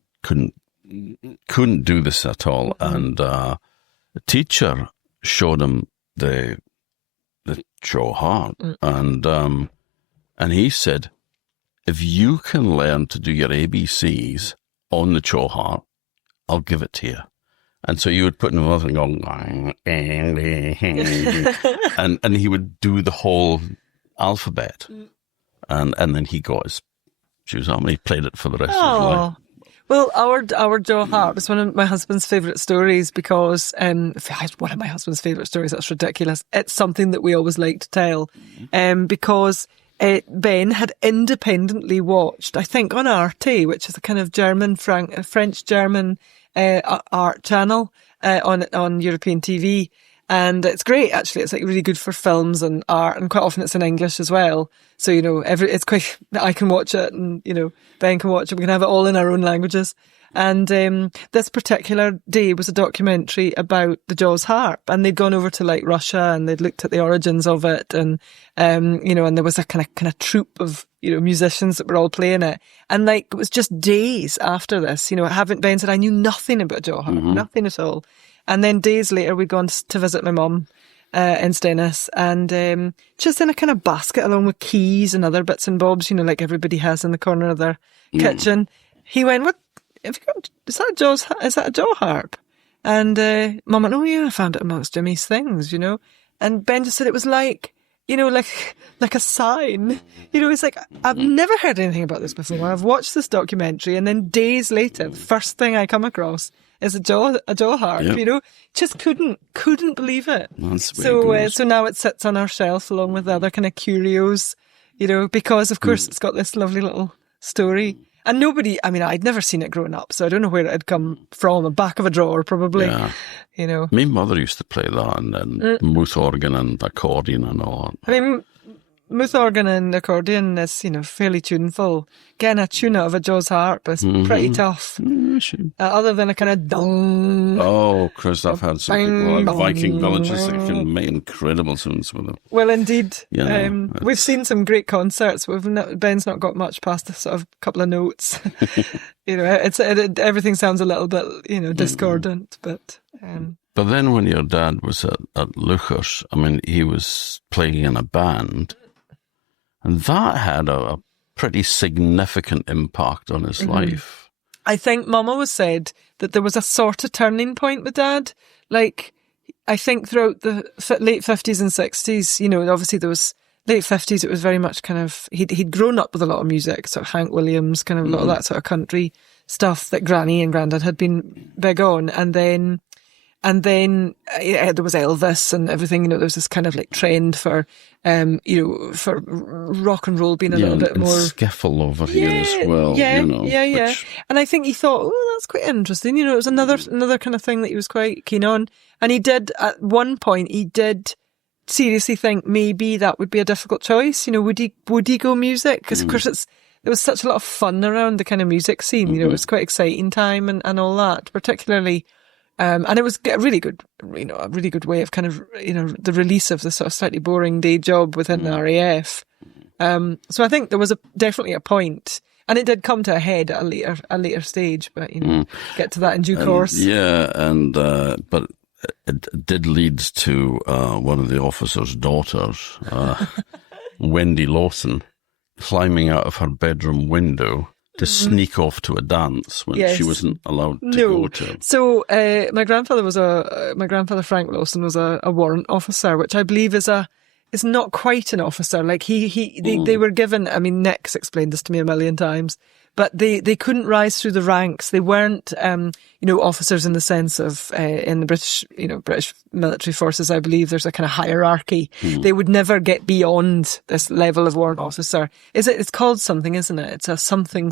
couldn't do this at all. And the teacher showed him the jaw harp, and he said, if you can learn to do your ABCs on the jaw harp, I'll give it to you. And so you would put in a mouth and go, and he would do the whole alphabet, and then he got his shoes on, and he played it for the rest of his life. Well, our jaw harp is one of my husband's favourite stories, because one of my husband's favourite stories. That's ridiculous. It's something that we always like to tell, because Ben had independently watched, I think, on Arte, which is a kind of French-German art channel on European TV. And it's great, actually. It's like really good for films and art, and quite often it's in English as well. So, you know, it's quite, I can watch it, and, you know, Ben can watch it. We can have it all in our own languages. And this particular day was a documentary about the Jaws harp, and they'd gone over to like Russia, and they'd looked at the origins of it, and you know, and there was a kind of troupe of, you know, musicians that were all playing it. And like, it was just days after this, you know, Ben said, I knew nothing about jaw harp, nothing at all. And then days later, we'd gone to visit my mum in Stennis, and just in a kind of basket along with keys and other bits and bobs, you know, like everybody has in the corner of their kitchen. He went, have you got, is that a jaw harp? And Mum went, oh yeah, I found it amongst Jimmy's things, you know. And Ben just said it was like, you know, like a sign. You know, it's like, I've never heard anything about this before. I've watched this documentary, and then days later, the first thing I come across is a jaw harp. Yep. You know, just couldn't believe it. So now it sits on our shelf along with the other kind of curios, you know, because of course it's got this lovely little story. And nobody, I mean, I'd never seen it growing up, so I don't know where it had come from. The back of a drawer, probably. Yeah. You know, my mother used to play that, and then mouth organ and accordion and all that. I mean, mouth organ and accordion is, you know, fairly tuneful. Getting a tune out of a Jaws harp is pretty tough. Other than a kind of dong. Oh, Chris, I've had some people like Viking villages that can make incredible sounds with them. Well, indeed. You know, we've seen some great concerts. Ben's not got much past a sort of couple of notes. You know, everything sounds a little bit, you know, discordant, but... But then when your dad was at Lucas, I mean, he was playing in a band, and that had a pretty significant impact on his life. I think Mum always said that there was a sort of turning point with Dad. Like, I think throughout the late 50s and 60s, you know, obviously there was late 50s, it was very much kind of, he'd grown up with a lot of music, sort of Hank Williams, kind of a lot of that sort of country stuff that Granny and Grandad had been big on. And then there was Elvis and everything, you know, there was this kind of like trend for, you know, for rock and roll being a little bit more... skiffle over here as well, you know. Yeah. And I think he thought, oh, that's quite interesting. You know, it was another kind of thing that he was quite keen on. And he did, at one point, seriously think maybe that would be a difficult choice. You know, would he go music? Because, of course, there was such a lot of fun around the kind of music scene. You know, it was quite exciting time and all that, particularly... and it was a really good, you know, a really good way of kind of, you know, the release of the sort of slightly boring day job within the RAF. So I think there was definitely a point, and it did come to a head at a later stage, but, you know, get to that in due course. Yeah, but it did lead to one of the officer's daughters, Wendy Lawson, climbing out of her bedroom window to sneak off to a dance when she wasn't allowed to go to. So my grandfather Frank Lawson was a warrant officer, which I believe is not quite an officer. Like they were given. I mean, Nick's explained this to me a million times, but they couldn't rise through the ranks. They weren't, you know, officers in the sense of in the British military forces. I believe there's a kind of hierarchy. They would never get beyond this level of warrant officer. It's called something, isn't it? It's a something.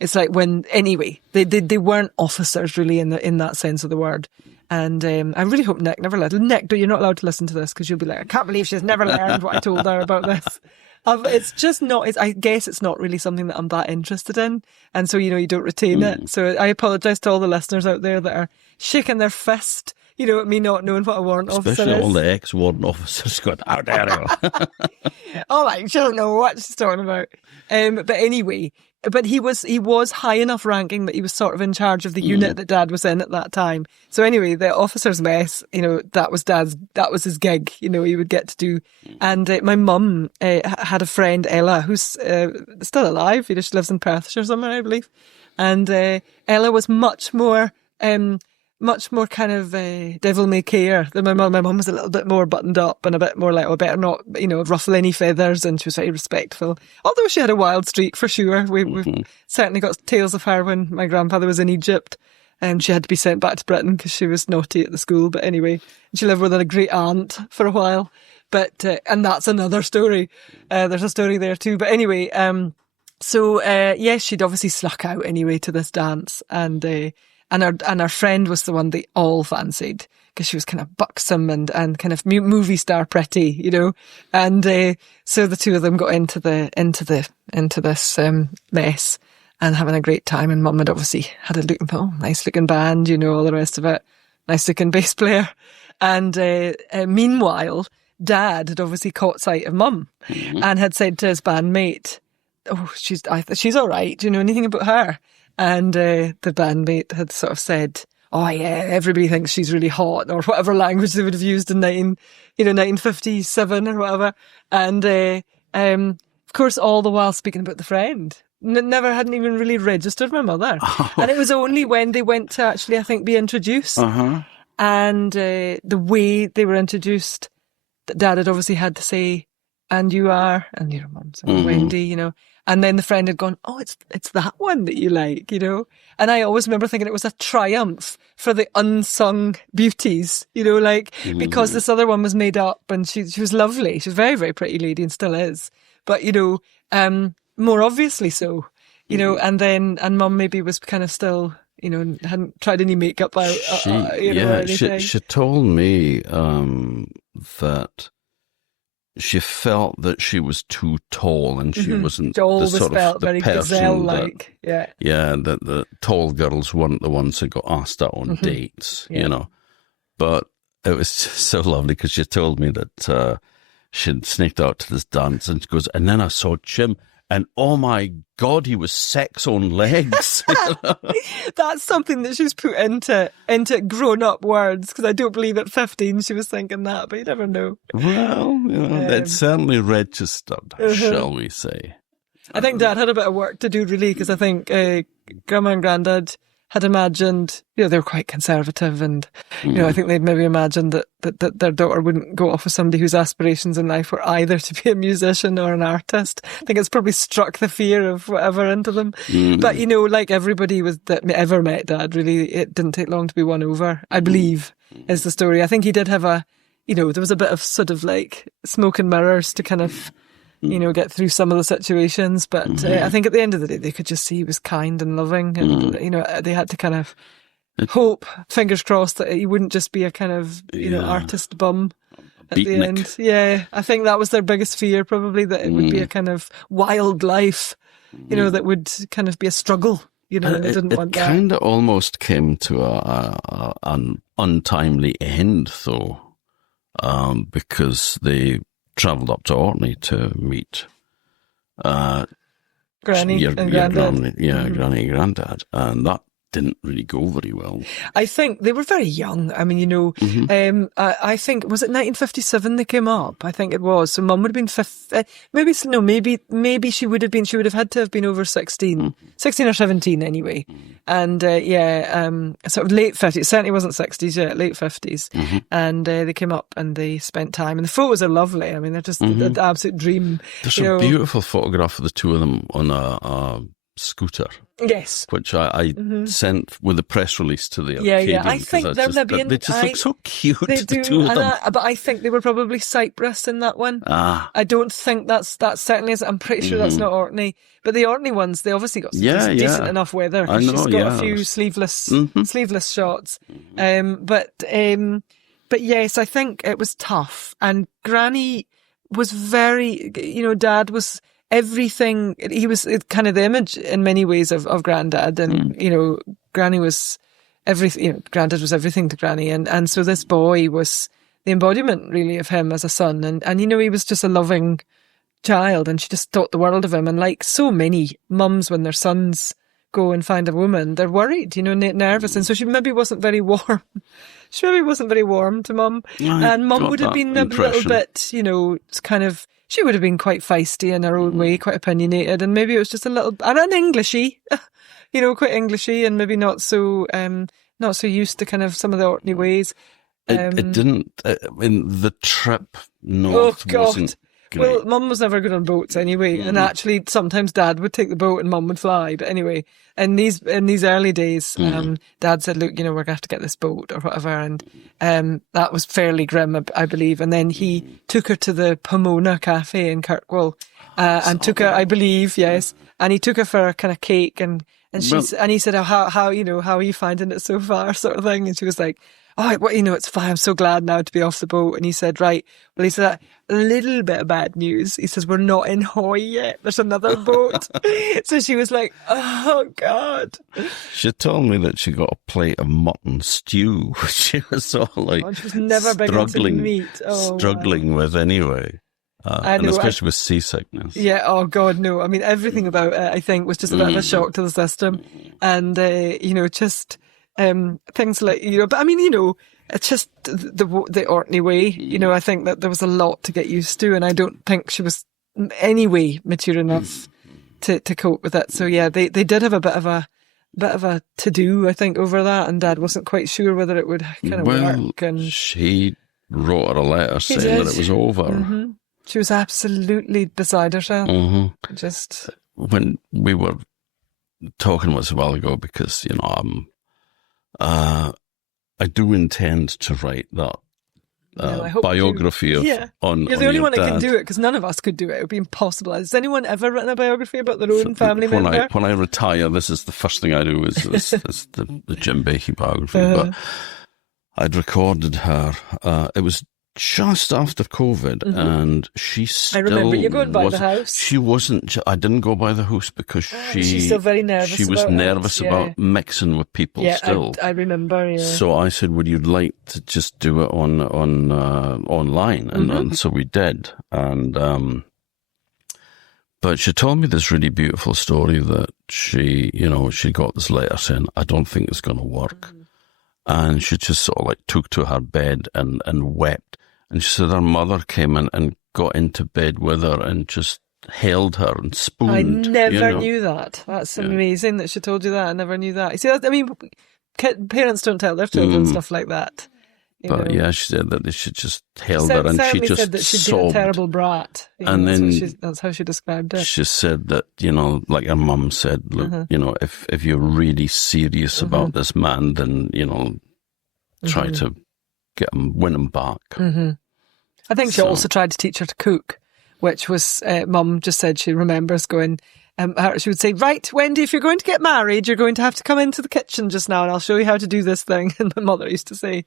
It's like they weren't officers really in that sense of the word. And I really hope Nick never Nick, you're not allowed to listen to this because you'll be like, I can't believe she's never learned what I told her about this. It's just not, I guess it's not really something that I'm that interested in. And so, you know, you don't retain it. So I apologise to all the listeners out there that are shaking their fist, you know, at me not knowing what a warrant officer is. Especially all the ex-warrant officers going, how dare you? Oh, like, she don't know what she's talking about. But anyway, but he was high enough ranking that he was sort of in charge of the unit that Dad was in at that time. So anyway, the officer's mess, you know, that was his gig, you know, he would get to do. And my mum had a friend, Ella, who's still alive. You know, she lives in Perthshire somewhere, I believe. And Ella was much more kind of devil-may-care than my mum. My mum was a little bit more buttoned up and a bit more like, oh, better not, you know, ruffle any feathers, and she was very respectful. Although she had a wild streak for sure. We've certainly got tales of her when my grandfather was in Egypt. She had to be sent back to Britain because she was naughty at the school. But anyway, she lived with a great aunt for a while. But and that's another story. There's a story there too. But anyway, so yes, she'd obviously snuck out anyway to this dance, and our friend was the one they all fancied because she was kind of buxom and kind of movie star pretty, you know. And so the two of them got into this mess and having a great time. And Mum had obviously had a nice looking band, you know, all the rest of it, nice looking bass player. And meanwhile, Dad had obviously caught sight of Mum and had said to his bandmate, "Oh, she's all right. Do you know anything about her?" And the bandmate had sort of said, "Oh yeah, everybody thinks she's really hot," or whatever language they would have used in 1957 or whatever. And of course, all the while speaking about the friend. Never hadn't even really registered my mother. And it was only when they went to actually, I think, be introduced. And the way they were introduced, that Dad had obviously had to say, and you are, and your mum's Wendy, you know. And then the friend had gone, oh, it's that one that you like, you know. And I always remember thinking it was a triumph for the unsung beauties, you know, like, because this other one was made up and she was lovely. She was a very, very pretty lady and still is. But, you know, more obviously so, you know, and Mum maybe was kind of still, you know, hadn't tried any makeup out, you know, or anything. She told me that she felt that she was too tall and she wasn't the sort of the person that, that the tall girls weren't the ones who got asked out on dates, you know. But it was just so lovely because she told me that she'd sneaked out to this dance and she goes, and then I saw Jim and oh my God, he was sex on legs. That's something that she's put into grown-up words, because I don't believe at 15 she was thinking that, but you never know. Well, you know, it's certainly registered, shall we say. I think Dad had a bit of work to do, really, because I think Grandma and Grandad had imagined, you know, they were quite conservative and, you know, I think they'd maybe imagined that their daughter wouldn't go off with somebody whose aspirations in life were either to be a musician or an artist. I think it's probably struck the fear of whatever into them. But, you know, like everybody that ever met Dad, really, it didn't take long to be won over, I believe, is the story. I think he did have you know, there was a bit of sort of like smoke and mirrors to kind of, you know, get through some of the situations. But I think at the end of the day, they could just see he was kind and loving. And, you know, they had to kind of hope, fingers crossed, that he wouldn't just be a kind of, you know, artist bum at the end. Yeah, I think that was their biggest fear, probably, that it would be a kind of wild life, you know, that would kind of be a struggle. You know, they didn't want that. It kind of almost came to an untimely end, though, because they travelled up to Orkney to meet Granny and Grandad. Granny and Grandad, and that didn't really go very well. I think they were very young. I mean, you know, I think, was it 1957 they came up? I think it was. So Mum would have been maybe she would have had to have been over 16 or 17 anyway. And sort of late 50s. It certainly wasn't 60s yet, late 50s. And they came up and they spent time. And the photos are lovely. I mean, they're just an absolute dream. There's a beautiful photograph of the two of them on a scooter. Yes. Which I sent with a press release to the Arcadian. Yeah. I think they're Libyan. They just look so cute, they do, the two of them. But I think they were probably Cyprus in that one. I don't think that certainly is. I'm pretty sure that's not Orkney. But the Orkney ones, they obviously got decent enough weather. I know, she's got a few sleeveless shots. But yes, I think it was tough. And Granny was very, you know, Dad was everything. He was kind of the image in many ways of Grandad, and you know, Granny was everything. You know, Grandad was everything to Granny, and so this boy was the embodiment really of him as a son, and you know, he was just a loving child, and she just thought the world of him. And like so many mums, when their sons go and find a woman, they're worried, you know, nervous, and so she maybe wasn't very warm. She maybe wasn't very warm to Mum, and Mum would have been a little bit, you know, kind of. She would have been quite feisty in her own way, quite opinionated, and maybe it was just a little, and Englishy, you know, quite Englishy, and maybe not so used to kind of some of the Orkney ways. It didn't. The trip north wasn't great. Well, Mum was never good on boats anyway, and actually sometimes Dad would take the boat and Mum would fly. But anyway, in these early days, Dad said, "Look, you know, we're going to have to get this boat or whatever," and that was fairly grim, I believe. And then he took her to the Pomona Cafe in Kirkwall, and took her, I believe, yes, and he took her for a kind of cake, and he said, how you know, how are you finding it so far, sort of thing, and she was like, oh, well, you know, it's fine. I'm so glad now to be off the boat. And he said, right. Well, he said, a little bit of bad news. He says, we're not in Hoy yet. There's another boat. So she was like, oh, God. She told me that she got a plate of mutton stew, which she was all like she was never big into meat. Struggling with anyway. And especially with seasickness. Yeah, oh God, no. I mean, everything about it, I think, was just a bit of a shock to the system. And, you know, just... things like, you know, but I mean, you know, it's just the Orkney way, you know. I think that there was a lot to get used to, and I don't think she was anyway mature enough to cope with it. So yeah, they did have a bit of a to do, I think, over that, and Dad wasn't quite sure whether it would kind of work. And she wrote her a letter saying that it was over. Mm-hmm. She was absolutely beside herself. Mm-hmm. Just when we were talking a while ago, because I do intend to write that biography on You're the only your one that dad. can do it, because none of us could do it. It would be impossible. Has anyone ever written a biography about their own family member? When I retire, this is the first thing I do is the Jim Baikie biography. But I'd recorded her. It was just after COVID, and she still. I remember you going by the house. She wasn't. I didn't go by the house because she's still very nervous. She was nervous about mixing with people. Yeah, still. I remember. Yeah. So I said, "Would you like to just do it on online?" And so we did. And but she told me this really beautiful story that she got this letter saying, "I don't think it's going to work," and she just sort of like took to her bed and wept. And she said her mother came in and got into bed with her and just held her and spooned. I never knew that. That's amazing that she told you that. I never knew that. You see, I mean, parents don't tell their children stuff like that. But yeah, she said that she just held her and she just said that she'd sobbed. been a terrible brat. And then that's how she described it. She said that, like her mum said, look, if you're really serious about this man, then, try to win him back. I think she also tried to teach her to cook, which was, Mum just said she remembers going, she would say, right, Wendy, if you're going to get married, you're going to have to come into the kitchen just now and I'll show you how to do this thing. And my mother used to say,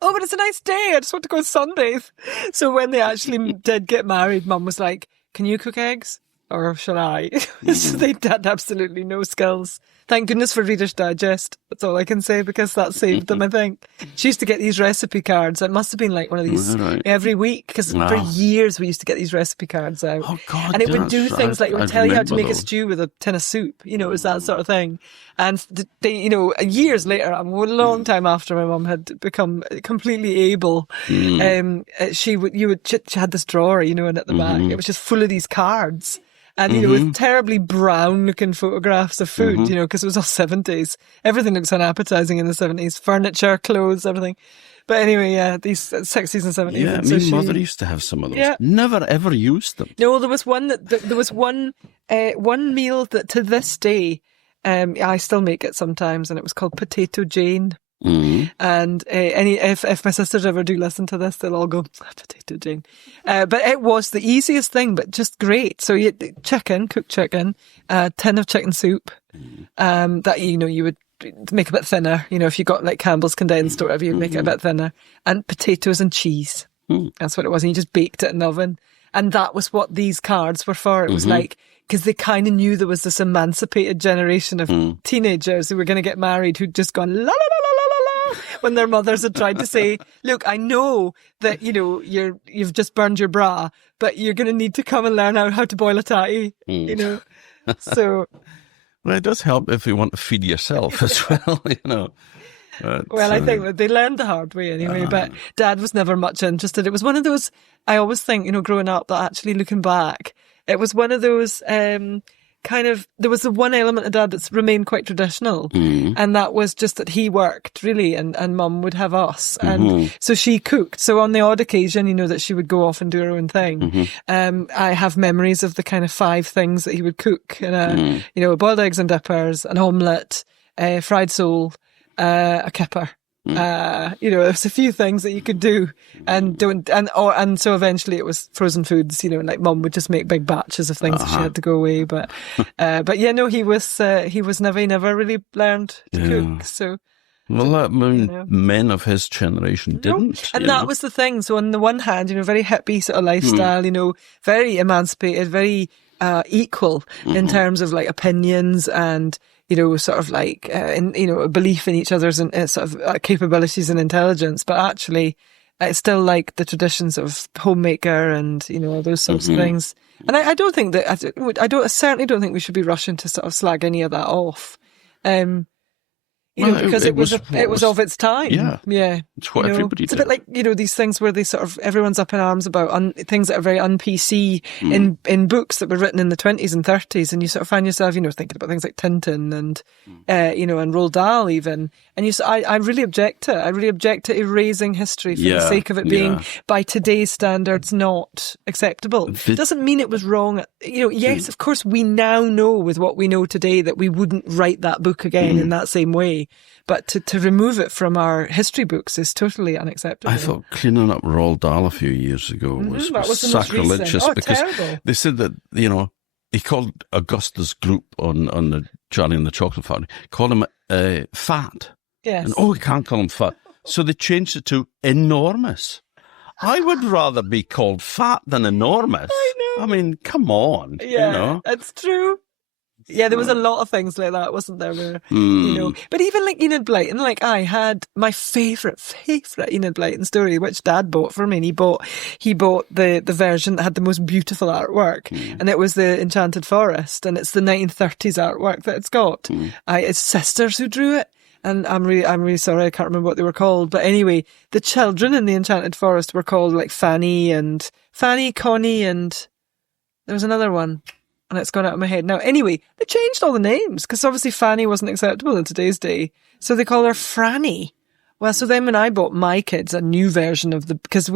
oh, but it's a nice day, I just want to go sunbathe. So when they actually did get married, Mum was like, can you cook eggs? Or shall I? So they had absolutely no skills. Thank goodness for Reader's Digest. That's all I can say, because that saved them, I think. She used to get these recipe cards. It must have been like one of these every week, because for years we used to get these recipe cards out. Oh, God. And it would do things like it would tell you how to make a stew with a tin of soup. It was that sort of thing. And they, years later, a long time after my mum had become completely able, she had this drawer, and at the back, it was just full of these cards. And, with terribly brown-looking photographs of food, because it was all 70s. Everything looks unappetizing in the 70s. Furniture, clothes, everything. But anyway, these 60s and 70s. Yeah, my mother used to have some of those. Yeah. Never, ever used them. No, there was one one meal that to this day, I still make it sometimes, and it was called Potato Jane. And if my sisters ever do listen to this, they'll all go, Potato Jane. But it was the easiest thing, but just great. So you cooked chicken, a tin of chicken soup, that you would make a bit thinner. If you got like Campbell's condensed or whatever, you'd make it a bit thinner, and potatoes and cheese. That's what it was. And you just baked it in the oven. And that was what these cards were for. It was like, because they kind of knew there was this emancipated generation of teenagers who were going to get married who'd just gone la la la la la la la when their mothers had tried to say, look, I know that, you've just burned your bra, but you're going to need to come and learn how to boil a tatty, So. Well, it does help if you want to feed yourself as well, But, well, I think that they learned the hard way anyway, but Dad was never much interested. It was one of those, I always think, growing up, that actually looking back, it was one of those there was the one element of Dad that's remained quite traditional, and that was just that he worked, really, and Mum would have us. And so she cooked. So on the odd occasion, that she would go off and do her own thing. I have memories of the kind of 5 things that he would cook, boiled eggs and dippers, an omelette, fried sole, a kipper. There's a few things that you could do and so eventually it was frozen foods, like Mum would just make big batches of things if she had to go away. But he never really learned to cook. So. Well, men of his generation didn't. And that was the thing. So on the one hand, very hippie sort of lifestyle, very emancipated, very equal in terms of like opinions and, sort of like, a belief in each other's and sort of capabilities and intelligence. But actually, it's still like the traditions of homemaker and, all those sorts of things. And I don't think that, I certainly don't think we should be rushing to sort of slag any of that off. because it was of its time. Yeah. Yeah. It's what everybody It's did. a bit like, these things where they sort of, everyone's up in arms about things that are very un-PC in books that were written in the 20s and 30s. And you sort of find yourself, thinking about things like Tintin and, and Roald Dahl even. And I really object to it. I really object to erasing history for the sake of it being, by today's standards, not acceptable. It doesn't mean it was wrong. Yes, of course, we now know with what we know today that we wouldn't write that book again in that same way. But to remove it from our history books is totally unacceptable. I thought cleaning up Roald Dahl a few years ago was sacrilegious because terrible. They said that, he called Augustus Gloop on the Charlie and the Chocolate Factory, called him fat. Yes. And, we can't call him fat. So they changed it to enormous. I would rather be called fat than enormous. I know. I mean, come on. Yeah, that's true. Yeah, there was a lot of things like that, wasn't there? Where, but even like Enid Blyton, like I had my favourite Enid Blyton story, which Dad bought for me. And he bought the version that had the most beautiful artwork, and it was the Enchanted Forest, and it's the 1930s artwork that it's got. It's sisters who drew it. And I'm really sorry, I can't remember what they were called. But anyway, the children in the Enchanted Forest were called like Fanny, Connie, and there was another one. And it's gone out of my head. Now, anyway, they changed all the names because obviously Fanny wasn't acceptable in today's day. So they call her Franny. Well, so then when I bought my kids a new version of because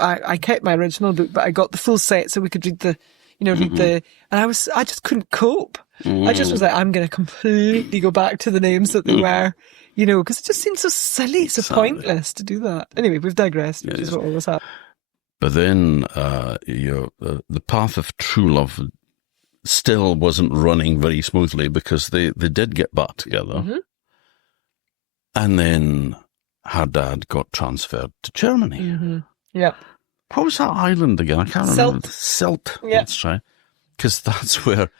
I kept my original book, but I got the full set so we could read and I just couldn't cope. I just was like, I'm going to completely go back to the names that they were, because it just seemed so silly, so pointless to do that. Anyway, we've digressed, which is what always happens. But then, the path of true love still wasn't running very smoothly because they did get back together. And then her dad got transferred to Germany. Yeah. What was that island again? I can't remember. Sylt. Yeah. That's right. Because that's where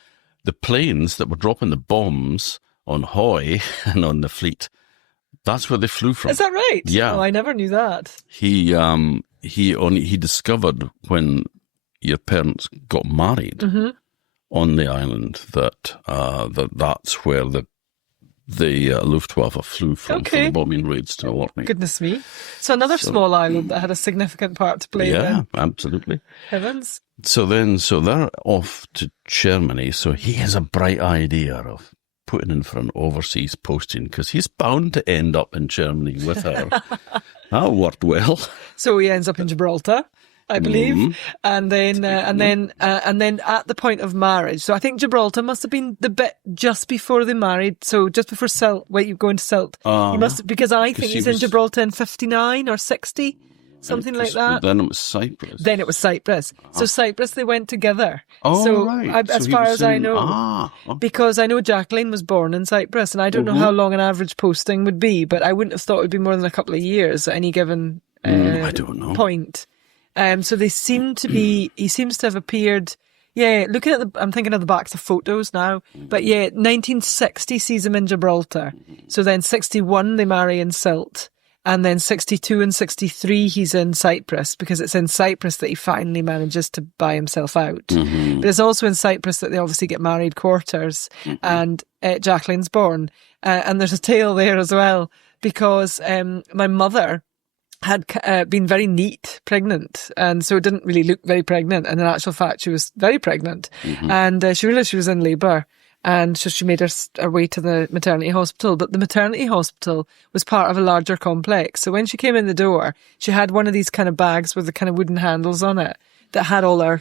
the planes that were dropping the bombs on Hoy and on the fleet, that's where they flew from. Is that right? Yeah. Oh, I never knew that. He discovered when your parents got married on the island that's where the Luftwaffe flew from for the bombing raids to Orkney. Goodness me. So another small island that had a significant part to play then. Yeah, absolutely. Heavens. So they're off to Germany. So he has a bright idea of putting in for an overseas posting because he's bound to end up in Germany with her. That worked well. So he ends up in Gibraltar, I believe, and then at the point of marriage. So I think Gibraltar must have been the bit just before they married. So just before Sylt. Wait, you going to Sylt? He must, because I think he's in Gibraltar in 59 or 60, something like that. Then it was Cyprus. So Cyprus, they went together. Oh, so right. As far as I know, because I know Jacqueline was born in Cyprus, and I don't know how long an average posting would be, but I wouldn't have thought it would be more than a couple of years at any given I don't know. point. So they seem to be, he seems to have appeared, looking at I'm thinking of the backs of photos now, but 1960 sees him in Gibraltar. So then 61 they marry in Sylt, and then 62 and 63 he's in Cyprus, because it's in Cyprus that he finally manages to buy himself out. But it's also in Cyprus that they obviously get married quarters, and Jacqueline's born. And there's a tale there as well, because my mother had been very neat, pregnant, and so it didn't really look very pregnant. And in actual fact, she was very pregnant, and she realised she was in labour, and so she made her way to the maternity hospital. But the maternity hospital was part of a larger complex. So when she came in the door, she had one of these kind of bags with the kind of wooden handles on it that had all all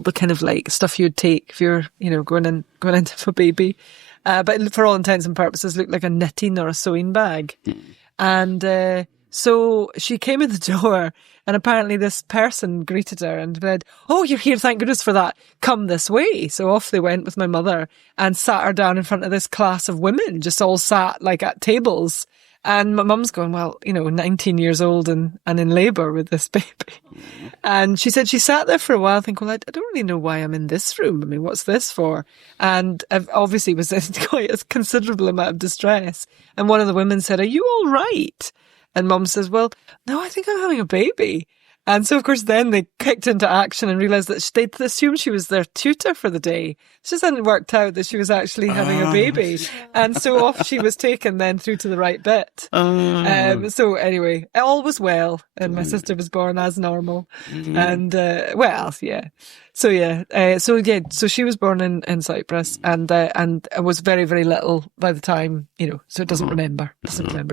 the kind of like stuff you'd take if you're, going into a baby. But for all intents and purposes, looked like a knitting or a sewing bag. And so she came in the door, and apparently this person greeted her and said, "Oh, you're here, thank goodness for that. Come this way." So off they went with my mother and sat her down in front of this class of women, just all sat like at tables. And my mum's going, 19 years old and in labour with this baby. And she said she sat there for a while thinking, I don't really know why I'm in this room. I mean, what's this for? And obviously was in quite a considerable amount of distress. And one of the women said, "Are you all right?" And Mum says, "Well, no, I think I'm having a baby." And so, of course, then they kicked into action and realised that they'd assumed she was their tutor for the day. It just hadn't worked out that she was actually having a baby. And so off she was taken then through to the right bit. So anyway, all was well. And my sister was born as normal. And, So she was born in Cyprus and was very, very little by the time, so it doesn't remember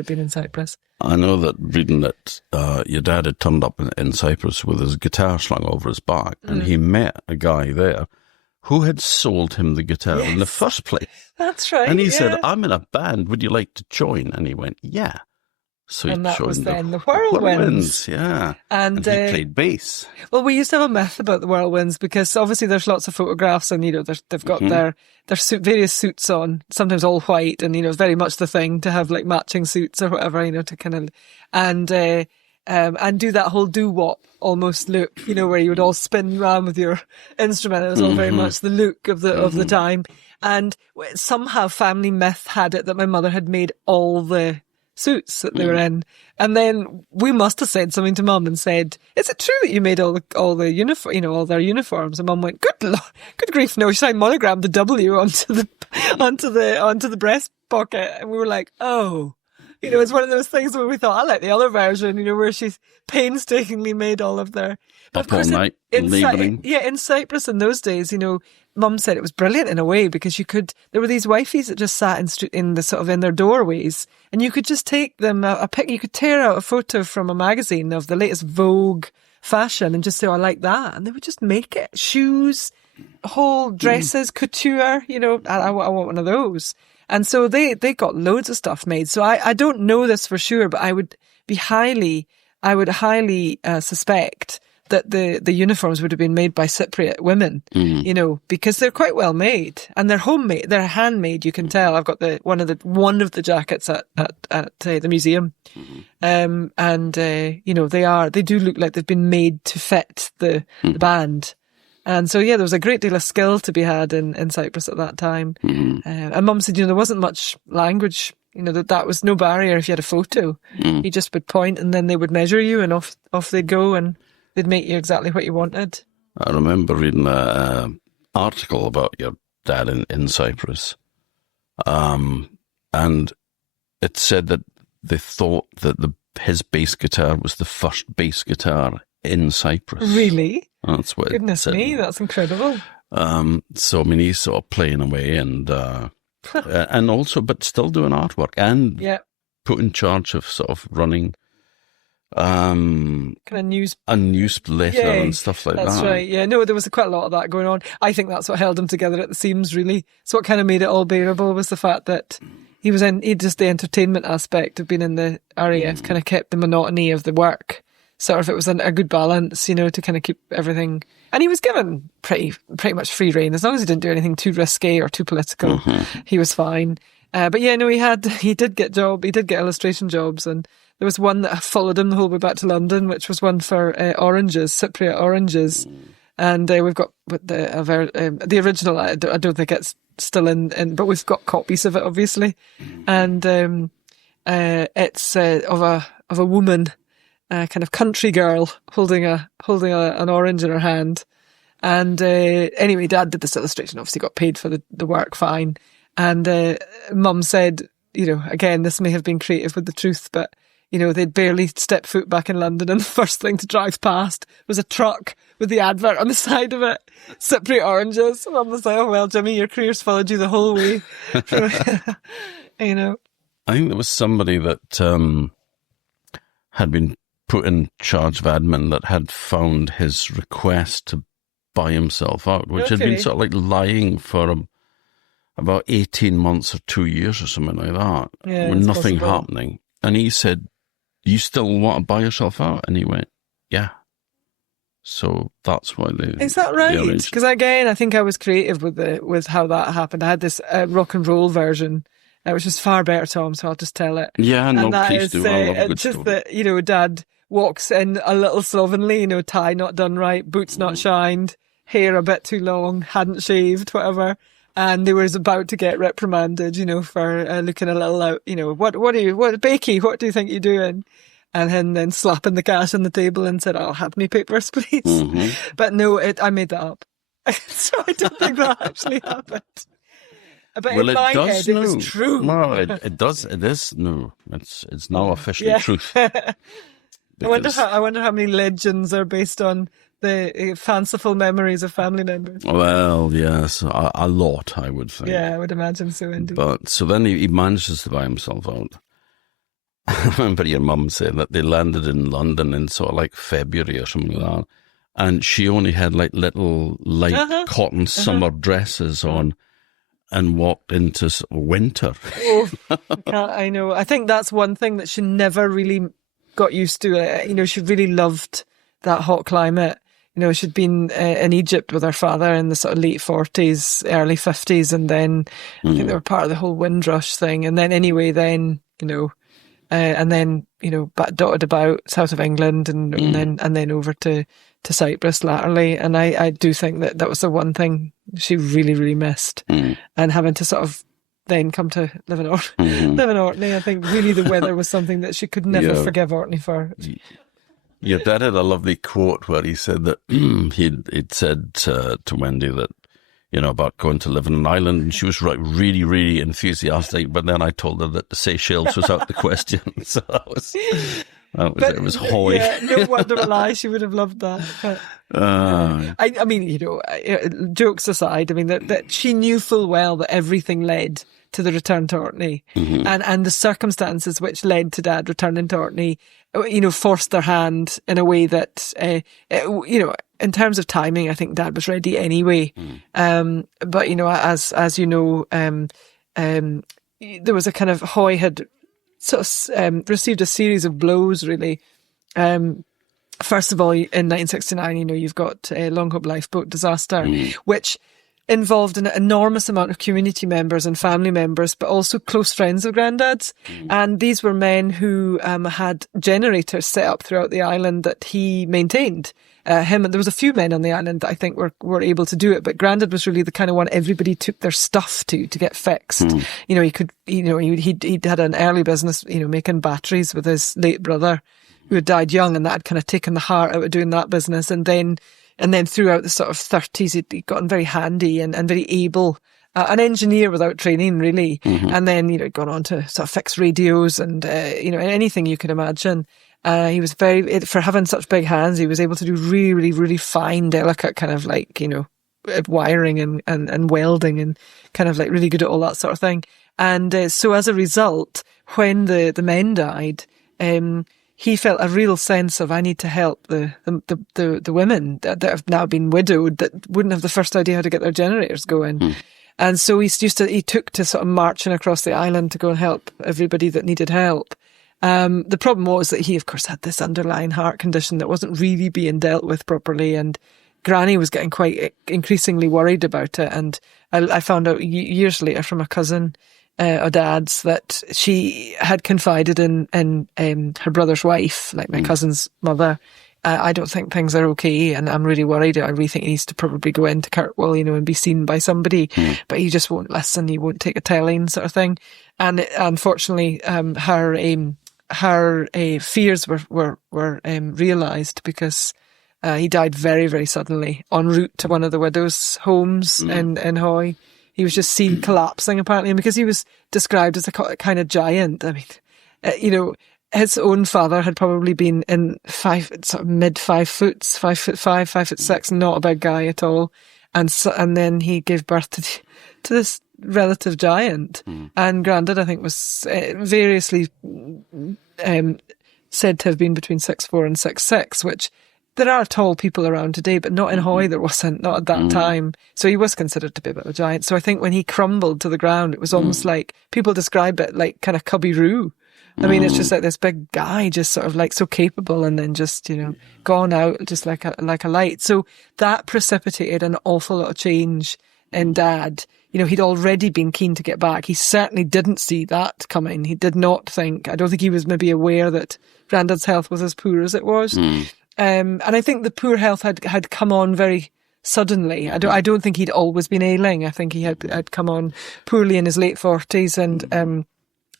being in Cyprus. I know that reading that your dad had turned up in Cyprus with his guitar slung over his back, and he met a guy there who had sold him the guitar in the first place. That's right. And he said, "I'm in a band. Would you like to join?" And he went, "Yeah." So and that was then the Whirlwinds. Yeah. And he played bass. Well, we used to have a myth about the Whirlwinds because obviously there's lots of photographs and, they've got their various suits on, sometimes all white, and, it's very much the thing to have like matching suits or whatever, to kind of, and do that whole doo-wop almost look, where you would all spin around with your instrument. It was all very much the look of the time. And somehow family myth had it that my mother had made all the suits that they were in, and then we must have said something to Mum and said, "Is it true that you made all the uniform, all their uniforms?" And Mum went, "Good grief, no!" She monogrammed the W onto the breast pocket, and we were like, "Oh." It's one of those things where we thought, I like the other version, where she's painstakingly made all of their... Up all night, labouring. In Cyprus in those days, Mum said it was brilliant in a way because there were these wifeys that just sat in the sort of in their doorways, and you could just take them you could tear out a photo from a magazine of the latest Vogue fashion and just say, "Oh, I like that," and they would just make it. Shoes, whole dresses, couture. I want one of those. And so they got loads of stuff made. So I don't know this for sure, but I would highly suspect that the uniforms would have been made by Cypriot women, because they're quite well made and they're homemade, they're handmade. You can tell. I've got one of the jackets at the museum, they do look like they've been made to fit the band. And so, there was a great deal of skill to be had in Cyprus at that time. And Mum said, there wasn't much language, that was no barrier if you had a photo. You just would point and then they would measure you and off they'd go and they'd make you exactly what you wanted. I remember reading an article about your dad in Cyprus. And it said that they thought that his bass guitar was the first bass guitar in Cyprus. Really? That's what Goodness me, that's incredible. So, he's sort of playing away and also, but still doing artwork and put in charge of sort of running kind of a newsletter and stuff like that. That's right. Yeah, no, there was quite a lot of that going on. I think that's what held him together at the seams, really. So what kind of made it all bearable was the fact that he just the entertainment aspect of being in the RAF kind of kept the monotony of the work. Sort of, it was a good balance, to kind of keep everything. And he was given pretty much free rein. As long as he didn't do anything too risky or too political, he was fine. He did get illustration jobs, and there was one that followed him the whole way back to London, which was one for oranges, Cypriot oranges. And we've got the original. I don't think it's still in, but we've got copies of it, obviously. And it's of a woman. Kind of country girl holding an orange in her hand, and anyway, Dad did this illustration. Obviously, got paid for the work, fine. And Mum said, again, this may have been creative with the truth, but they'd barely stepped foot back in London, and the first thing to drive past was a truck with the advert on the side of it, Cypriot oranges. Mum was like, "Oh well, Jimmy, your career's followed you the whole way." I think there was somebody that had been put in charge of admin that had found his request to buy himself out, which had been sort of like lying for about 18 months or 2 years or something like that, with nothing happening. And he said, "You still want to buy yourself out?" And he went, "Yeah." So that's why they... Is that right? Because again, I think I was creative with how that happened. I had this rock and roll version, which is far better, Tom, so I'll just tell it. Yeah, no, please do. I love a good just story. That, Dad walks in a little slovenly, tie not done right, boots not shined, hair a bit too long, hadn't shaved, whatever. And they was about to get reprimanded, for looking a little out, Baikie, what do you think you're doing? and him then slapping the cash on the table and said, "I'll have me papers, please." Mm-hmm. But no, I made that up. So I don't think that actually happened. But Well, in my it does head, it was true. No, it does. It is. No, it's now officially truth. I wonder how many legends are based on the fanciful memories of family members. Well, yes, a lot, I would think. Yeah, I would imagine so, indeed. But so then he manages to buy himself out. I remember your mum saying that they landed in London in sort of like February or something like that, and she only had like little light cotton summer dresses on, and walked into winter. Oh, I know. I think that's one thing that she never really got used to. She really loved that hot climate. She'd been in Egypt with her father in the sort of late 40s, early 50s, and then I think they were part of the whole Windrush thing. And then anyway, back dotted about south of England and then over to Cyprus latterly. And I do think that was the one thing she really, really missed. And having to sort of then come to live in Orkney, I think really the weather was something that she could never forgive Orkney for. Your dad had a lovely quote where he said that he'd said to Wendy that, about going to live on an island, and she was really, really enthusiastic. But then I told her that the Seychelles was out the question. So it was hoy. Yeah, no wonder why she would have loved that. But, I mean, jokes aside, I mean that she knew full well that everything led to the return to Orkney, and the circumstances which led to Dad returning to Orkney, forced their hand in a way that, in terms of timing, I think Dad was ready anyway. But as you know, there was a kind of Hoy had sort of received a series of blows, really. First of all, in 1969, you've got Long Hope lifeboat disaster, which involved an enormous amount of community members and family members, but also close friends of Grandad's. And these were men who had generators set up throughout the island that he maintained. There was a few men on the island that I think were able to do it, but Grandad was really the kind of one everybody took their stuff to get fixed. He'd had an early business, making batteries with his late brother who had died young, and that had kind of taken the heart out of doing that business. And then throughout the sort of 30s, he'd gotten very handy and very able, an engineer without training, really. And then, he'd gone on to sort of fix radios and, anything you could imagine. He was for having such big hands, he was able to do really, really, really fine, delicate kind of like, wiring and welding and kind of like really good at all that sort of thing. And so as a result, when the men died, he felt a real sense of, I need to help the women that have now been widowed, that wouldn't have the first idea how to get their generators going. And so he took to sort of marching across the island to go and help everybody that needed help. The problem was that he, of course, had this underlying heart condition that wasn't really being dealt with properly, and Granny was getting quite increasingly worried about it. And I found out years later from a cousin of Dad's that she had confided in her brother's wife, like my cousin's mother. I don't think things are okay, and I'm really worried. I really think he needs to probably go into Kirkwall, and be seen by somebody. But he just won't listen. He won't take a telling, sort of thing. And unfortunately, her fears were realised, because he died very, very suddenly en route to one of the widows' homes in Hoy. He was just seen collapsing, apparently, and because he was described as a kind of giant. I mean, his own father had probably been in mid 5 foot, 5'5", 5'6", not a big guy at all, and then he gave birth to this relative giant. And Grandad, I think, was variously said to have been between 6'4" and 6'6", which there are tall people around today, but not in Hoy. There wasn't, not at that time. So he was considered to be a bit of a giant. So I think when he crumbled to the ground, it was almost like, people describe it like kind of Cubby-Roo. I mean, it's just like this big guy, just sort of like so capable, and then just, gone out just like a light. So that precipitated an awful lot of change in Dad. He'd already been keen to get back. He certainly didn't see that coming. He did not think, I don't think he was maybe aware that Grandad's health was as poor as it was. And I think the poor health had come on very suddenly. I don't think he'd always been ailing. I think he had come on poorly in his late 40s, and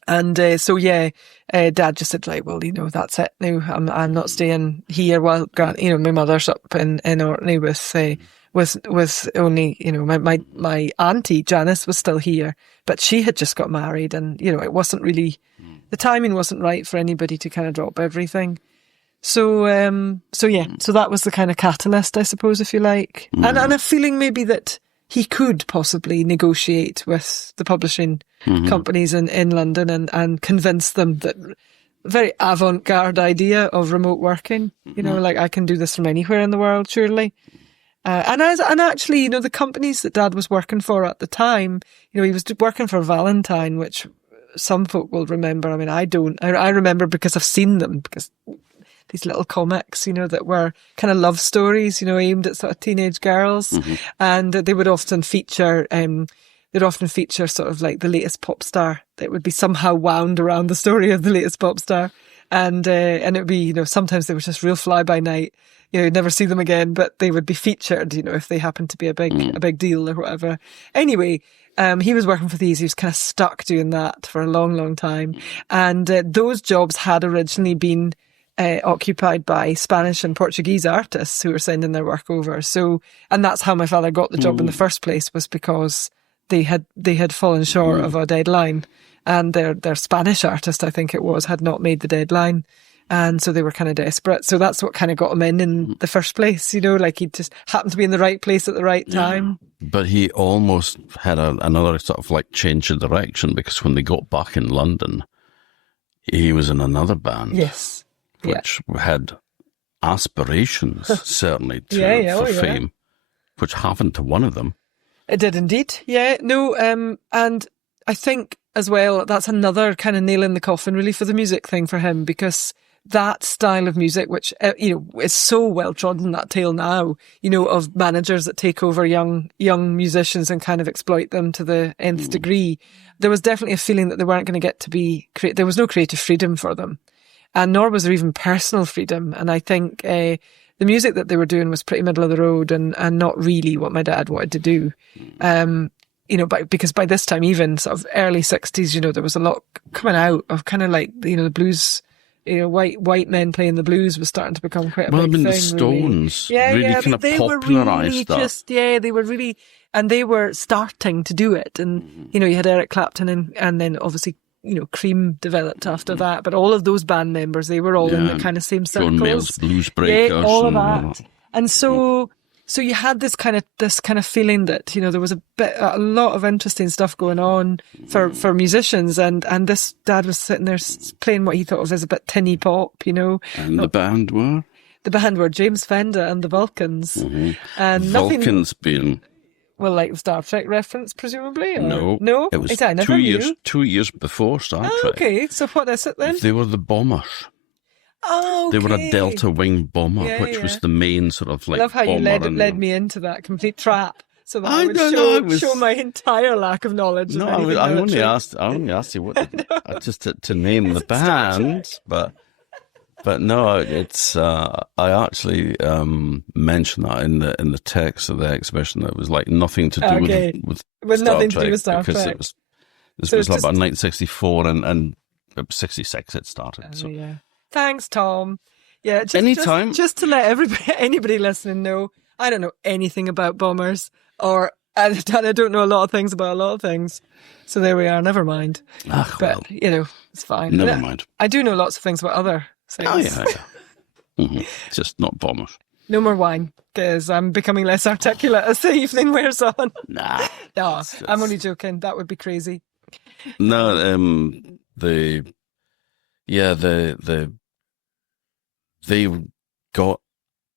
And so Dad just said, like, well, that's it now. I'm not staying here while my mother's up in Orkney with only, my auntie Janice was still here, but she had just got married, and it wasn't really, the timing wasn't right for anybody to kind of drop everything. So that was the kind of catalyst, I suppose, if you like, and a feeling maybe that he could possibly negotiate with the publishing companies in London and convince them that very avant-garde idea of remote working, like, I can do this from anywhere in the world, surely. And actually, the companies that Dad was working for at the time, he was working for Valentine, which some folk will remember. I mean, I don't. I remember because I've seen them, because these little comics, that were kind of love stories, aimed at sort of teenage girls. And they would often feature, sort of like the latest pop star that would be somehow wound around the story of the latest pop star. And it would be, sometimes they were just real fly by night. You'd never see them again, but they would be featured, if they happened to be a big deal or whatever. Anyway, he was working for these. He was kind of stuck doing that for a long, long time. And those jobs had originally been occupied by Spanish and Portuguese artists who were sending their work over. So, and that's how my father got the job in the first place, was because they had fallen short of a deadline, and their Spanish artist, I think it was, had not made the deadline. And so they were kind of desperate. So that's what kind of got him in the first place, like he just happened to be in the right place at the right time. But he almost had another sort of like change of direction, because when they got back in London, he was in another band. Yes. Which had aspirations, certainly, for fame, which happened to one of them. It did indeed. Yeah. No, and I think as well, that's another kind of nail in the coffin really for the music thing for him, because that style of music, which, is so well trodden, that tale now, of managers that take over young musicians and kind of exploit them to the nth degree. There was definitely a feeling that they weren't going to get to be, there was no creative freedom for them. And nor was there even personal freedom. And I think the music that they were doing was pretty middle of the road and not really what my dad wanted to do. Because by this time, even sort of early 60s, there was a lot coming out of kind of like, the blues, white men playing the blues was starting to become quite a big thing. The Stones really kind of popularised that. They were really, and they were starting to do it. And, you had Eric Clapton and then obviously, Cream developed after that, but all of those band members, they were all in the kind of same circles. John Mayall's Blues Breakers. Yeah, all of that. And so you had this kind of feeling that, there was a lot of interesting stuff going on for musicians, and this dad was sitting there playing what he thought of as a bit tinny pop, And the band were? The band were James Fender and the Vulcans. And Vulcans being... Well, like Star Trek reference, presumably? Or? No. It was 2 years before Star Trek. Okay, so what is it then? They were the bombers. Oh, okay. They were a Delta Wing bomber, which was the main sort of like. I love how you led me into that complete trap. So that I would show my entire lack of knowledge. No, I only asked you what just to name the band, but no, it's I actually mentioned that in the text of the exhibition. It was like nothing to do with Star Trek, because this was like about 1964 and 66 it started. So. Yeah. Thanks, Tom. Yeah, anytime. Just to let anybody listening know, I don't know anything about bombers, I don't know a lot of things about a lot of things. So there we are. Never mind. But it's fine. Never mind. I do know lots of things about other things. Oh yeah. Just not bombers. No more wine, because I'm becoming less articulate as the evening wears on. Nah. No, I'm only joking. That would be crazy. No, they got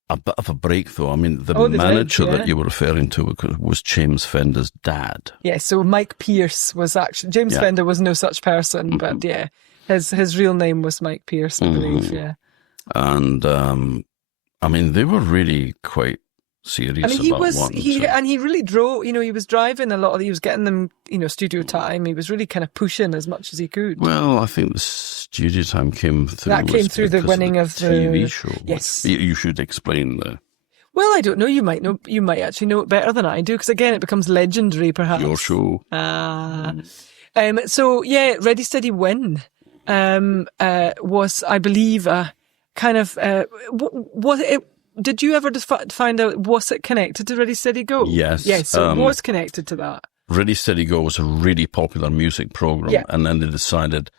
a bit of a breakthrough. I mean, the manager that you were referring to was James Fender's dad. Yeah, so Mike Pierce was actually... James Fender was no such person, but yeah, his real name was Mike Pierce, I believe, yeah. And, I mean, they were really quite serious about wanting to... And he really drove, he was driving a lot he was getting them, studio time. He was really kind of pushing as much as he could. Well, I think the studio time came through... That came through the winning of the... TV show. Yes. You should explain the... Well, I don't know. You might actually know it better than I do, because again, it becomes legendary, perhaps. Your show. So yeah, Ready Steady Win was, I believe, a kind of did you ever find out, was it connected to Ready Steady Go? Yes. Yes, so it was connected to that. Ready Steady Go was a really popular music program, and then they decided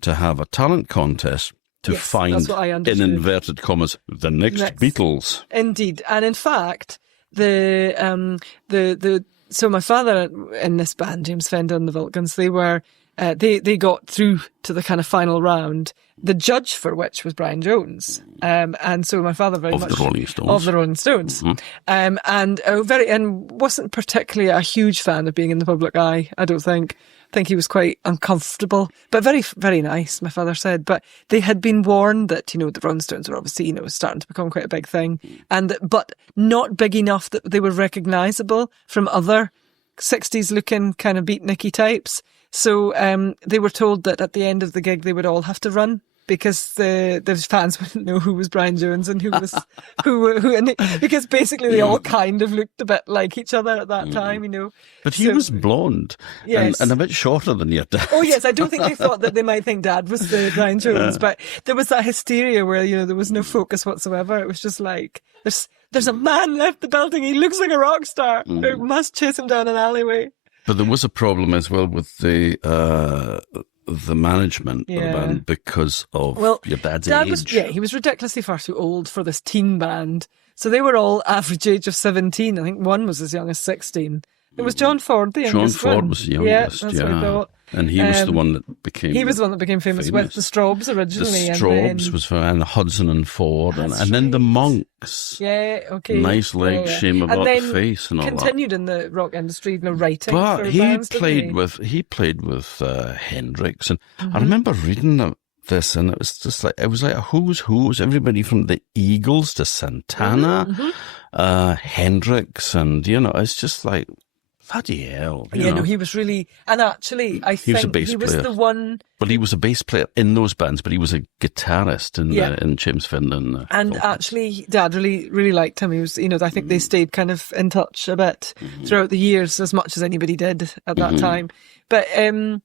to have a talent contest to find, that's what I in understood, inverted commas, the next Beatles. Indeed, and in fact, so my father in this band, James Fender and the Vulcans, they were they got through to the kind of final round, the judge for which was Brian Jones, and so my father very much of the Rolling Stones, and wasn't particularly a huge fan of being in the public eye. I don't think. I think he was quite uncomfortable, but very, very nice, my father said. But they had been warned that, the Rolling Stones were obviously, starting to become quite a big thing, but not big enough that they were recognisable from other 60s looking kind of beatniky types. So they were told that at the end of the gig they would all have to run, because the fans wouldn't know who was Brian Jones and who was who, and because basically they all kind of looked a bit like each other at that time, But he was blonde, yes, and a bit shorter than your dad. Oh yes, I don't think they thought that they might think Dad was the Brian Jones, but there was that hysteria where there was no focus whatsoever. It was just like there's a man left the building. He looks like a rock star. We must chase him down an alleyway. But there was a problem as well with the management of the band because of your dad's age. He was ridiculously far too old for this teen band. So they were all average age of 17. I think one was as young as 16. It was John Ford, the youngest one. John Ford was the youngest, that's what I thought. And he was the one that became famous with the Strawbs originally. The Strawbs was and Hudson and Ford, and then the Monks. Yeah, okay. Nice legs, shame about the face, and all that. Continued in the rock industry, writing. But for he bands, played with Hendrix, and I remember reading this, and it was just like it was like a who's who. It was everybody from the Eagles to Santana, Hendrix, and it's just like. Bloody hell. He was really... And actually, I think he was the one... Well, he was a bass player in those bands, but he was a guitarist in James Fender. And actually, Dad really, really liked him. He was, I think they stayed kind of in touch a bit throughout the years, as much as anybody did at that time. But, so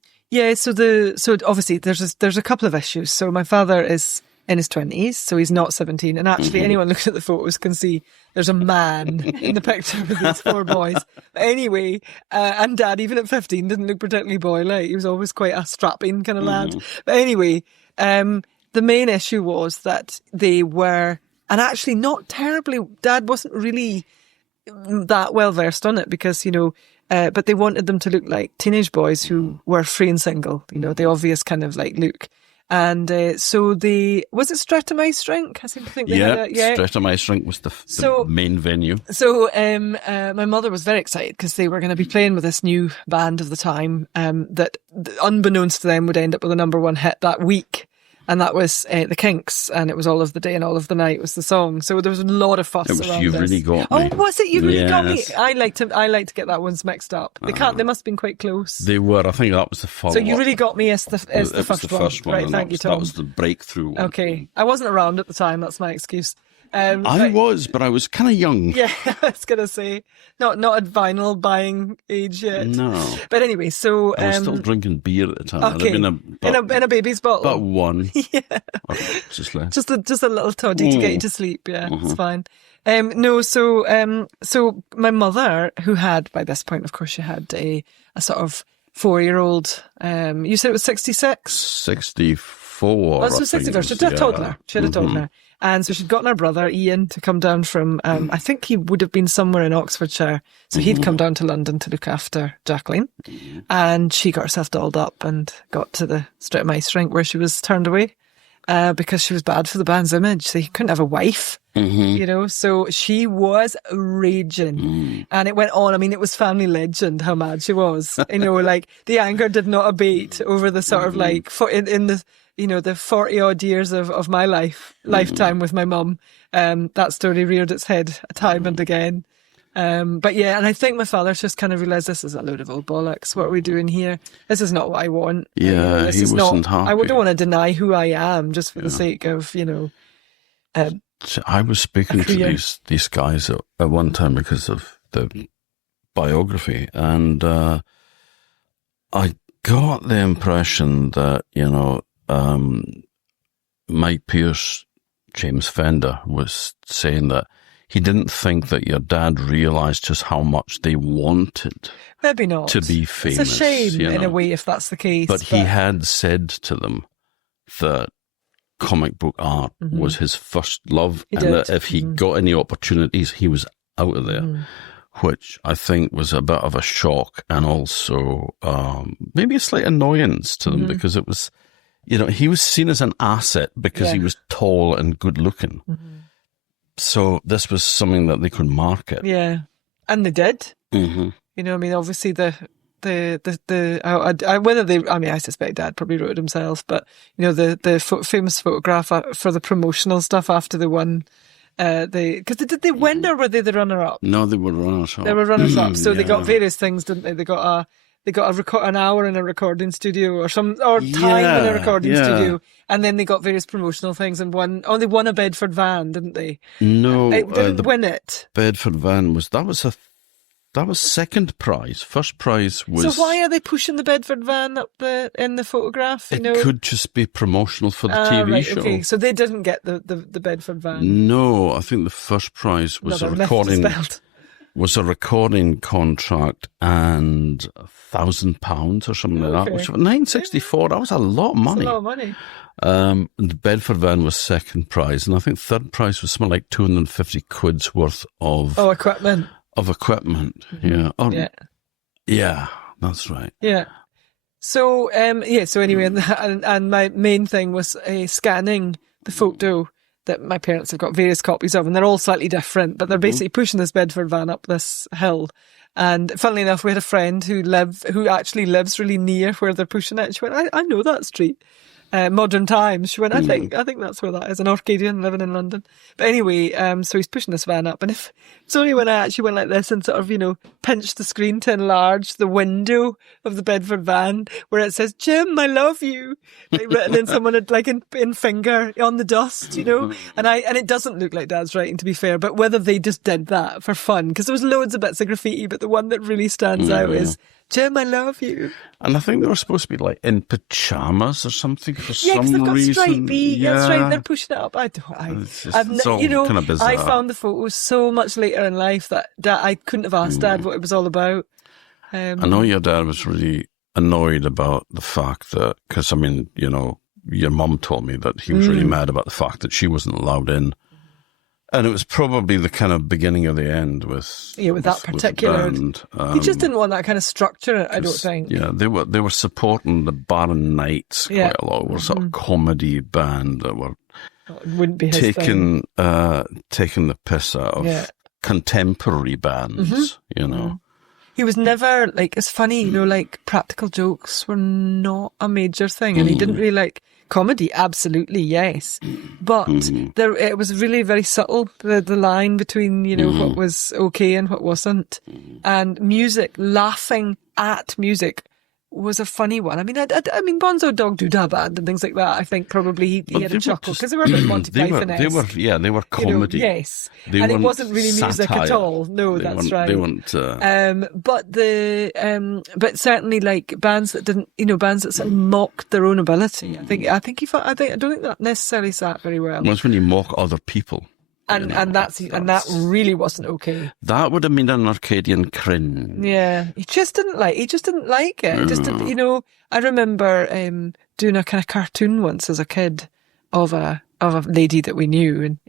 obviously there's a couple of issues. So my father is in his 20s, so he's not 17. And actually, anyone looking at the photos can see there's a man in the picture with these four boys. But anyway, and Dad, even at 15, didn't look particularly boy-like. He was always quite a strapping kind of lad. But anyway, the main issue was that they were, and actually not terribly, Dad wasn't really that well versed on it because, but they wanted them to look like teenage boys who were free and single, the obvious kind of like look. And so was it Streatham Ice Rink? I seem to think they had Streatham Ice Rink was the main venue. So my mother was very excited because they were going to be playing with this new band of the time that, unbeknownst to them, would end up with a #1 hit that week. And that was the Kinks, and it was All of the Day and All of the Night was the song. So there was a lot of fuss around You this. Really Got Me. Oh, was it? You Really Got Me? I like to get that one's mixed up. They must have been quite close. They were. I think that was the follow-up. So You Really Got Me is the first one. Right, thank you, Tom. That was the breakthrough one. Okay. I wasn't around at the time, that's my excuse. I was, but I was kind of young. Yeah, I was going to say, not at vinyl buying age yet. No. But anyway, so... I was still drinking beer at the time. Okay, in a baby's bottle. About one. Yeah. Just left. Just a little toddy to get you to sleep, yeah, it's fine. So my mother, who had, by this point, of course, she had a sort of 4-year-old, you said it was 66? 64. Oh, so 64. She had a toddler. And so she'd gotten her brother, Ian, to come down from, I think he would have been somewhere in Oxfordshire. So he'd come down to London to look after Jacqueline. And she got herself dolled up and got to the Streatham Ice Rink where she was turned away because she was bad for the band's image. So he couldn't have a wife, so she was raging. And it went on. I mean, it was family legend how mad she was. Like the anger did not abate over the sort of like, in the... the 40 odd years of my lifetime with my mum. That story reared its head time and again. But yeah, and I think my father's just kind of realised this is a load of old bollocks. What are we doing here? This is not what I want. Yeah, he wasn't happy. I don't want to deny who I am just for the sake of, I was speaking to these guys at one time because of the biography, and got the impression that, Mike Pierce, James Fender, was saying that he didn't think that your dad realised just how much they wanted Maybe not. to be famous. It's a shame, in a way, if that's the case. But he had said to them that comic book art was his first love, that if he got any opportunities, he was out of there, which I think was a bit of a shock and also maybe a slight annoyance to them because it was, he was seen as an asset because he was tall and good looking. So this was something that they could market. Yeah, and they did. Obviously I suspect Dad probably wrote it himself, but the famous photograph for the promotional stuff after they won. Did they win or were they the runner-up? No, they were runners-up. They were runners-up, so they got various things, didn't they? They got an hour in a recording studio or time in a recording studio, and then they got various promotional things and won. Oh, they won a Bedford van, didn't they? No, they didn't win it. Bedford van was second prize. First prize was. So why are they pushing the Bedford van up in the photograph? It could just be promotional for the TV show. Okay, so they didn't get the Bedford van. No, I think the first prize was a recording. Was a recording contract and £1,000 or something like that. Which was $964. That was a lot of money. That's a lot of money. The Bedford van was second prize, and I think third prize was something like 250 quid's worth of equipment. Of equipment, yeah, that's right. Yeah. So So anyway, and my main thing was scanning the photo that my parents have got various copies of, and they're all slightly different, but they're basically pushing this Bedford van up this hill. And funnily enough, we had a friend who actually lives really near where they're pushing it. She went, I know that street. Modern Times. She went, I think that's where that is, an Orkneyan living in London. But anyway, so he's pushing this van up, and it's only when I actually went like this and sort of, pinched the screen to enlarge the window of the Bedford van where it says, Jim, I love you, like written in someone like in finger on the dust, and it doesn't look like Dad's writing, to be fair, but whether they just did that for fun, because there was loads of bits of graffiti, but the one that really stands out is, Jim, I love you. And I think they were supposed to be like in pajamas or something for some reason. Yeah, because they've got stripey. Yeah. That's right. They're pushing it up. It's all kind of bizarre. I found the photos so much later in life that I couldn't have asked Dad what it was all about. I know your dad was really annoyed about the fact that, because your mum told me that he was really mad about the fact that she wasn't allowed in. And it was probably the kind of beginning of the end with that particular band. He just didn't want that kind of structure, I don't think. Yeah, they were supporting the Barron Knights quite a lot. They were sort of comedy band that were wouldn't be his taking the piss out of contemporary bands, He was never it's funny, practical jokes were not a major thing, and he didn't really like comedy. Absolutely, yes, but it was really very subtle, the line between what was okay and what wasn't, and music, laughing at music was a funny one. I mean, Bonzo Dog Doodah Band and things like that, I think probably he had a chuckle because they were a bit Monty Python-esque. They were comedy. Yes, and it wasn't really music at all. No, that's right. They weren't. But certainly like bands that didn't, bands that sort of mocked their own ability. I don't think that necessarily sat very well. It's when you mock other people. And that really wasn't okay. That would have been an Arcadian cringe. Yeah, he just didn't like it. Just didn't, I remember doing a kind of cartoon once as a kid of a lady that we knew, and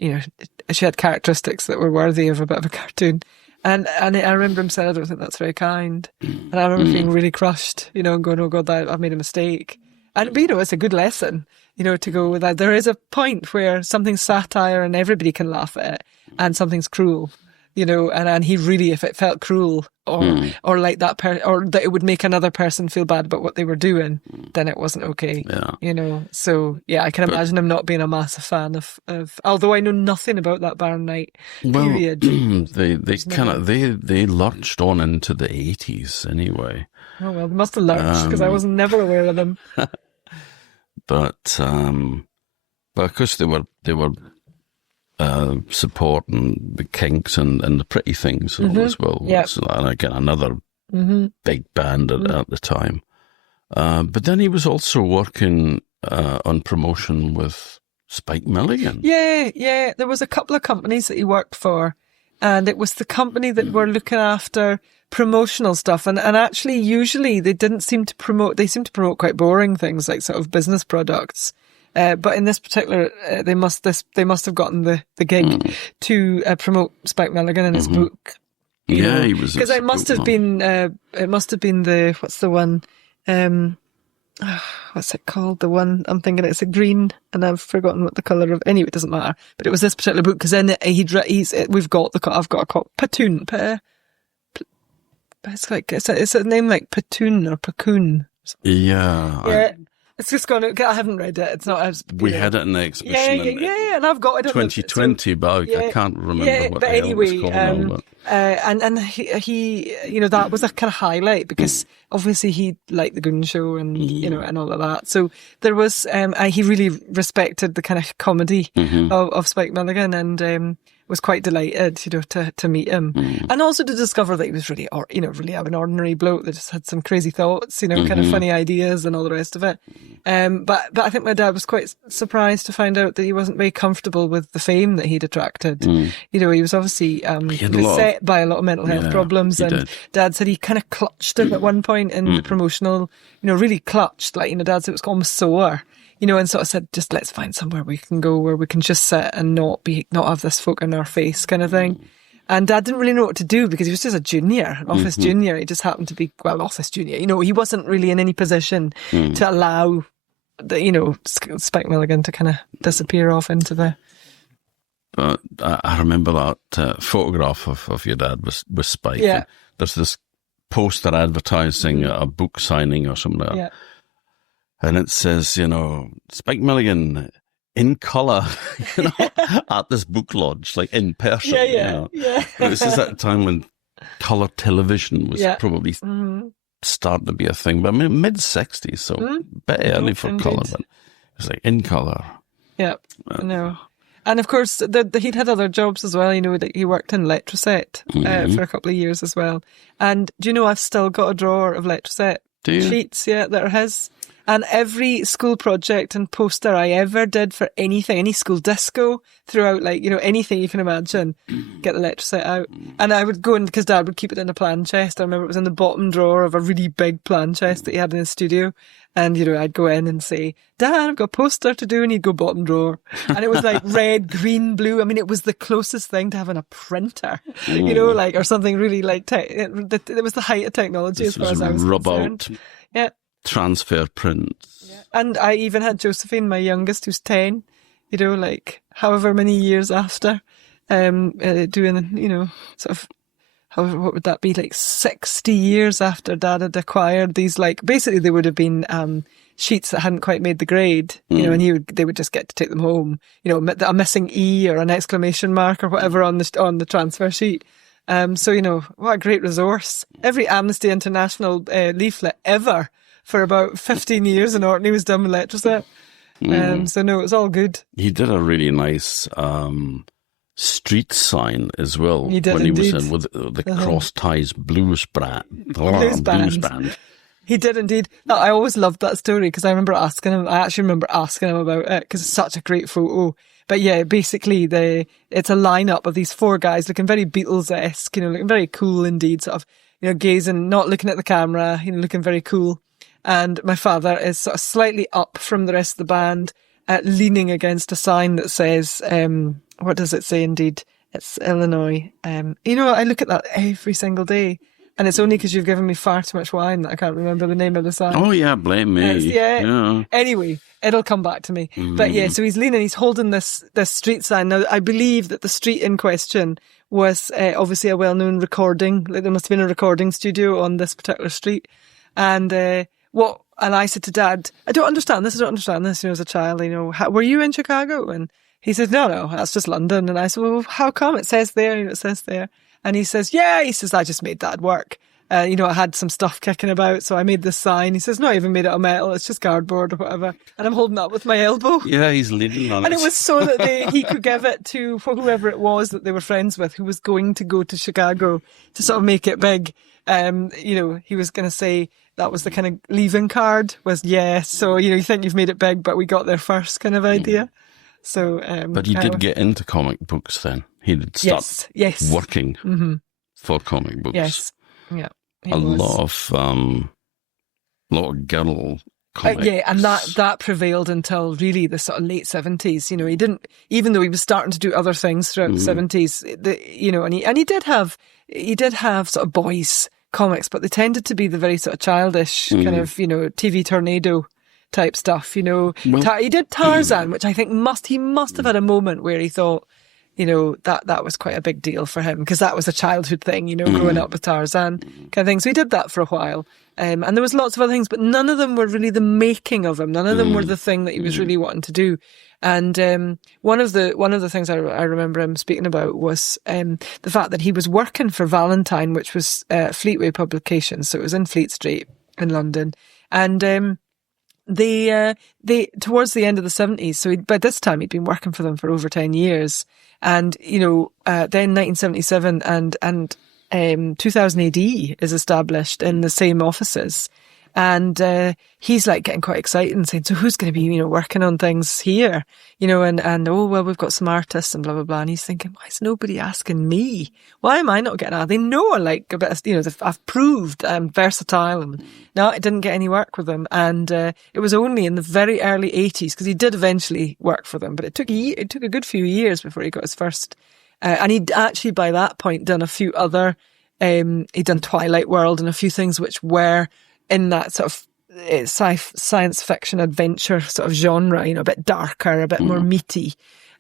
she had characteristics that were worthy of a bit of a cartoon. And I remember him saying, I don't think that's very kind. And I remember feeling really crushed, and going, oh God, I've made a mistake. But it's a good lesson, to go with that. There is a point where something's satire and everybody can laugh at it, and something's cruel, and he really, if it felt cruel or like that or that it would make another person feel bad about what they were doing, then it wasn't okay. Yeah. So yeah, I can imagine him not being a massive fan of although I know nothing about that Barron Knight period. They lurched on into the 80s anyway. Oh well, they must have lurched because I was never aware of them. But of course they were supporting the Kinks and the Pretty Things as well. Yep. So, and again, another big band at the time. But then he was also working on promotion with Spike Milligan. Yeah. There was a couple of companies that he worked for, and it was the company that were looking after promotional stuff. And actually, usually they didn't seem to promote. They seemed to promote quite boring things like sort of business products. But in this particular, they must have gotten the gig to promote Spike Milligan and his book. He was, because it must have been the what's the one, what's it called? The one I'm thinking it's a green, and I've forgotten what the colour of. Anyway, it doesn't matter. But it was this particular book because then I've got a copy. Patoon. It's like it's a name like Patoon or Pacoon. Yeah. It's just gone. I haven't read it. It's not as. We had it in the exhibition. Yeah, and I've got it. 2020, but I can't remember what the hell it was called. And he, that was a kind of highlight because obviously he liked the Goon Show and and all of that. So there was, he really respected the kind of comedy of Spike Milligan and was quite delighted, to meet him and also to discover that he was really, really an ordinary bloke that just had some crazy thoughts, kind of funny ideas and all the rest of it. But I think my dad was quite surprised to find out that he wasn't very comfortable with the fame that he'd attracted. He was obviously beset by a lot of mental health problems, and Dad said he kind of clutched him at one point in the promotional, really clutched, like, Dad said it was almost sore. And sort of said, just let's find somewhere we can go where we can just sit and not have this folk in our face kind of thing. And Dad didn't really know what to do because he was just a junior, an office junior. He just happened to be, office junior. He wasn't really in any position to allow the, Spike Milligan to kind of disappear off into the... But I remember that photograph of your dad with Spike. Yeah. There's this poster advertising a book signing or something like that. Yeah. And it says, Spike Milligan in colour, at this book lodge, like in person. Yeah. It was just at a time when colour television was probably starting to be a thing. But I mean, mid-60s, so a bit early for colour, but it was like in colour. Yeah, no. And of course, he'd had other jobs as well. That he worked in Letraset for a couple of years as well. And do you know, I've still got a drawer of Letraset sheets, that are his. And every school project and poster I ever did for anything, any school disco throughout, anything you can imagine, get the Letraset out. And I would go in, because Dad would keep it in a plan chest. I remember it was in the bottom drawer of a really big plan chest that he had in his studio. And, I'd go in and say, Dad, I've got a poster to do. And he'd go bottom drawer. And it was like red, green, blue. I mean, it was the closest thing to having a printer, or something really it was the height of technology as far as I was concerned. Rub out. Yeah. Transfer prints. Yeah. And I even had Josephine, my youngest, who's 10, however many years after, doing, sort of, what would that be, like 60 years after Dad had acquired these, basically they would have been sheets that hadn't quite made the grade, and they would just get to take them home, a missing E or an exclamation mark or whatever on the transfer sheet. So, what a great resource. Every Amnesty International leaflet ever for about 15 years in Orkney was done with Letraset. So no, it was all good. He did a really nice street sign as well. He did, when indeed. He was in with the Cross Ties Blues Band. Blues Band. He did indeed. No, I always loved that story because I actually remember asking him about it because it's such a great photo. But yeah, basically it's a lineup of these four guys looking very Beatles-esque, looking very cool indeed, sort of, gazing, not looking at the camera, looking very cool. And my father is sort of slightly up from the rest of the band, leaning against a sign that says, what does it say indeed? It's Illinois. I look at that every single day. And it's only because you've given me far too much wine that I can't remember the name of the sign. Oh, yeah, blame me. Yeah. Anyway, it'll come back to me. But yeah, so he's leaning, he's holding this street sign. Now, I believe that the street in question was obviously a well-known recording. There must have been a recording studio on this particular street. And and I said to Dad, I don't understand this, as a child, were you in Chicago? And he said, no, that's just London. And I said, well, how come? It says there, it says there. And he says, I just made that work. I had some stuff kicking about, so I made this sign. He says, no, I even made it of metal, it's just cardboard or whatever. And I'm holding that with my elbow. Yeah, he's leaning on it. And it was so that he could give it to whoever it was that they were friends with, who was going to go to Chicago to sort of make it big. He was going to say, that was the kind of leaving card was yes. So, you think you've made it big, but we got there first kind of idea. So, but he did get into comic books then. He did start working for comic books. Yes. Yeah. A lot of girl comics. And that prevailed until really the sort of late 70s. He didn't, even though he was starting to do other things throughout the 70s, and he did have sort of boys comics, but they tended to be the very sort of childish kind of, TV tornado type stuff, he did Tarzan, which I think he must have had a moment where he thought, that was quite a big deal for him, because that was a childhood thing, growing up with Tarzan kind of thing. So he did that for a while. And there was lots of other things, but none of them were really the making of him. None of them were the thing that he was really wanting to do. And one of the things I remember him speaking about was the fact that he was working for Valentine, which was Fleetway Publications, so it was in Fleet Street in London. And they towards the end of the 70s, so by this time he'd been working for them for over 10 years. And, then 1977 and 2000 AD is established in the same offices. And he's like getting quite excited and saying, so who's going to be, working on things here? And oh, well, we've got some artists and blah, blah, blah. And he's thinking, why is nobody asking me? Why am I not getting asked? They know I like a bit of, I've proved I'm versatile. And no, I didn't get any work with them. And it was only in the very early 80s, because he did eventually work for them, but it took a good few years before he got his first. And he'd actually by that point done a few other, he'd done Twilight World and a few things which were in that sort of science fiction adventure sort of genre, a bit darker, a bit more meaty.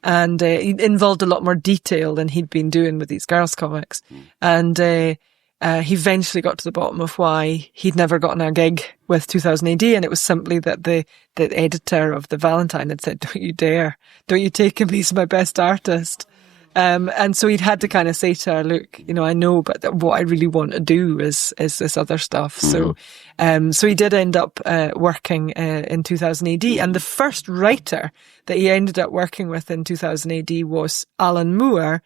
And it involved a lot more detail than he'd been doing with these girls' comics. And he eventually got to the bottom of why he'd never gotten a gig with 2000 AD. And it was simply that the editor of the Valentine had said, don't you dare, don't you take him, he's my best artist. And so he'd had to kind of say to her, look, I know, but what I really want to do is this other stuff. So he did end up working in 2000 AD. And the first writer that he ended up working with in 2000 AD was Alan Moore,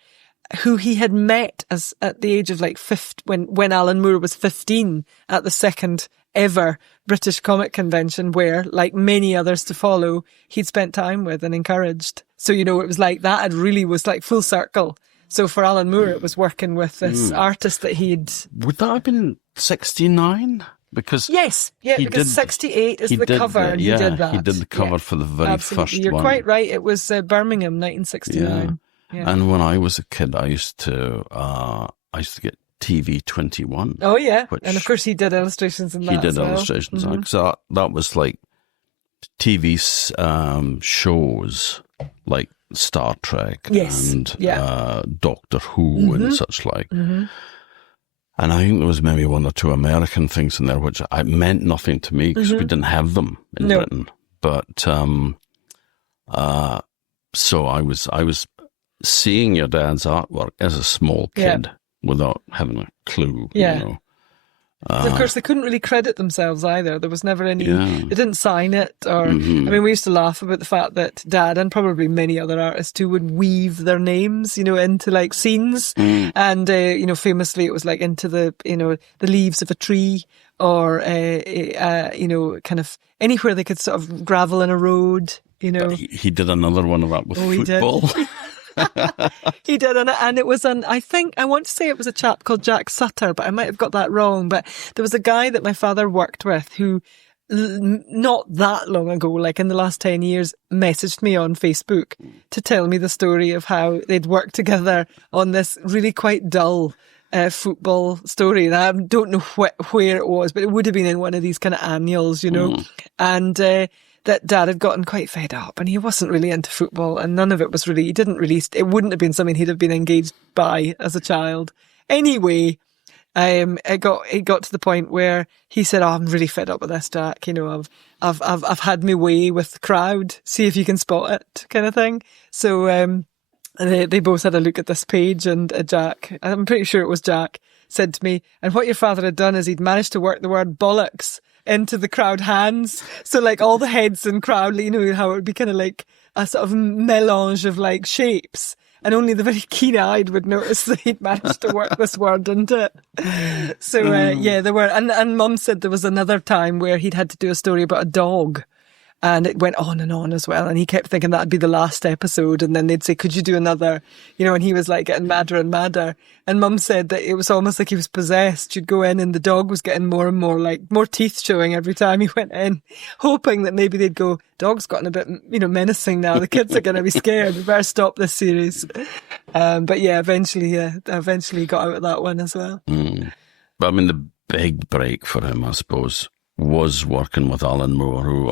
who he had met at the age of when Alan Moore was 15 at the second ever British Comic Convention, where, like many others to follow, he'd spent time with and encouraged. So, it was like that. It really was like full circle. So for Alan Moore, it was working with this artist that he'd... Would that have been 69? Because yes, because 68 is the cover, and he did that. He did the cover for the very first one. You're quite right. It was Birmingham, 1969. Yeah. And when I was a kid, I used to get TV 21. Oh yeah, and of course he did illustrations in that. He did illustrations, because that was like TV shows like Star Trek and Doctor Who and such like. And I think there was maybe one or two American things in there which meant nothing to me, because we didn't have them in Britain. But so I was seeing your dad's artwork as a small kid without having a clue. Of course, they couldn't really credit themselves either. There was never any, they didn't sign it. Or I mean, we used to laugh about the fact that Dad, and probably many other artists too, would weave their names, into like scenes. And, famously it was like into the leaves of a tree, or, kind of anywhere they could sort of gravel in a road, But he did another one of that with football. He did. He did, and it was I want to say it was a chap called Jack Sutter, but I might have got that wrong. But there was a guy that my father worked with who, not that long ago, like in the last 10 years, messaged me on Facebook to tell me the story of how they'd worked together on this really quite dull football story. And I don't know where it was, but it would have been in one of these kind of annuals, and that Dad had gotten quite fed up, and he wasn't really into football, and none of it was really, it wouldn't have been something he'd have been engaged by as a child. Anyway, it got to the point where he said, I'm really fed up with this, Jack. I've had my way with the crowd. See if you can spot it, kind of thing. So, they both had a look at this page, and Jack, I'm pretty sure it was Jack, said to me, and what your father had done is he'd managed to work the word bollocks into the crowd hands. So like all the heads and crowd, how it would be kind of like a sort of melange of like shapes. and only the very keen-eyed would notice that he'd managed to work this word into it. So, there were, and Mum said there was another time where he'd had to do a story about a dog. And it went on and on as well. And he kept thinking that'd be the last episode. And then they'd say, could you do another? And he was like getting madder and madder. And Mum said that it was almost like he was possessed. You'd go in and the dog was getting more and more more teeth showing every time he went in, hoping that maybe they'd go, dog's gotten a bit, menacing now. The kids are going to be scared. We better stop this series. But yeah, eventually got out of that one as well. But I mean, the big break for him, I suppose, was working with Alan Moore, who,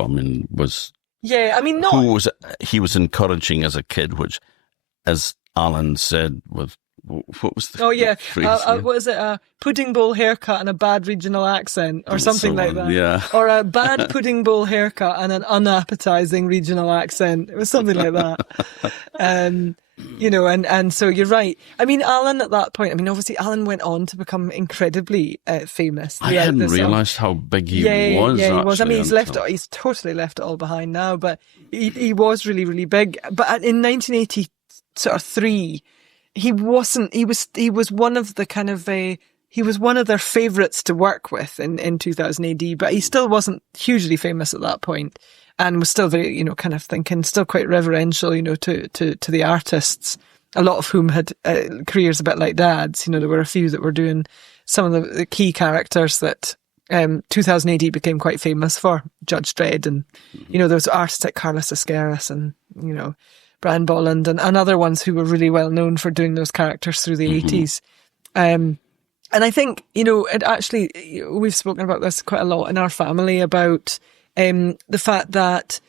was... Yeah, not... he was encouraging as a kid, which, as Alan said, what was the... Oh, yeah. What is it? A pudding bowl haircut and a bad regional accent, or something like that. Yeah. Or a bad pudding bowl haircut and an unappetizing regional accent. It was something like that. And so you're right. Alan at that point, obviously Alan went on to become incredibly famous. I hadn't realised how big he was. Yeah, he was. He's totally left it all behind now, but he was really, really big. But in 1983, he was one of the kind of he was one of their favourites to work with in 2000 AD, but he still wasn't hugely famous at that point. And was still very, kind of thinking, still quite reverential, to the artists, a lot of whom had careers a bit like Dad's. There were a few that were doing some of the key characters that 2000 AD became quite famous for, Judge Dredd, and, there was artists like Carlos Esqueras and, Brian Bolland and other ones who were really well known for doing those characters through the 80s. And I think, it actually, we've spoken about this quite a lot in our family about... the fact that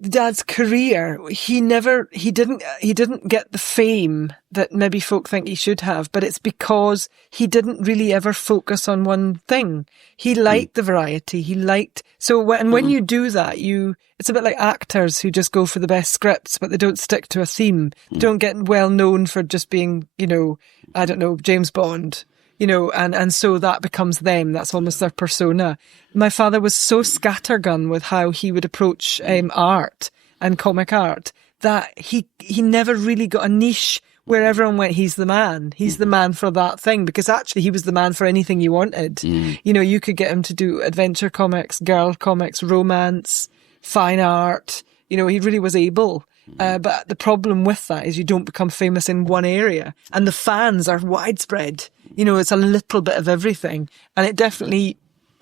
Dad's career, he didn't get the fame that maybe folk think he should have, but it's because he didn't really ever focus on one thing. He liked the variety. When you do that, it's a bit like actors who just go for the best scripts, but they don't stick to a theme. They don't get well known for just being, James Bond. And so that becomes them. That's almost their persona. My father was so scattergun with how he would approach art and comic art that he never really got a niche where everyone went, he's the man. He's the man for that thing, because actually he was the man for anything you wanted. You could get him to do adventure comics, girl comics, romance, fine art. He really was able. But the problem with that is you don't become famous in one area, and the fans are widespread. It's a little bit of everything, and it definitely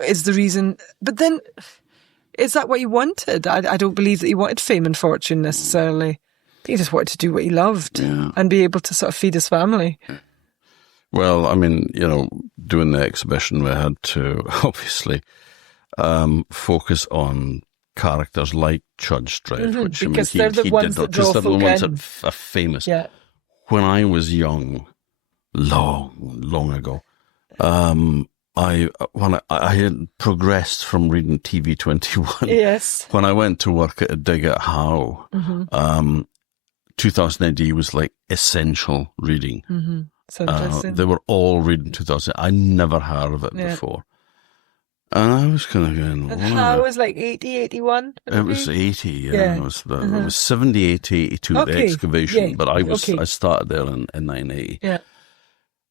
is the reason. But then, is that what he wanted? I don't believe that he wanted fame and fortune necessarily. He just wanted to do what he loved and be able to sort of feed his family. Well, doing the exhibition, we had to obviously focus on characters like Judge Dredd, which because they're the ones that draw folk in. Are famous. Yeah. When I was young, long ago, I had progressed from reading TV21. Yes. When I went to work at a dig at Howe, 2000 AD was like essential reading. So interesting. They were all reading 2000. I never heard of it before. And I was kind of going... How was like 80, 81? It was 80, yeah. It was 70, 80, 82, the excavation. But I started there in 1980. Yeah.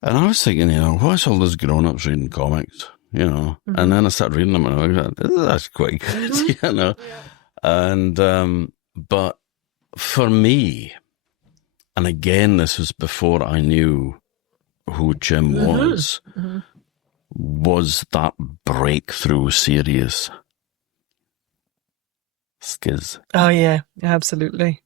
And I was thinking, what's all those grown-ups reading comics, And then I started reading them and I was like, that's quite good, Yeah. And, but for me, and again, this was before I knew who Jim was that breakthrough series, Skiz. Oh, yeah, absolutely.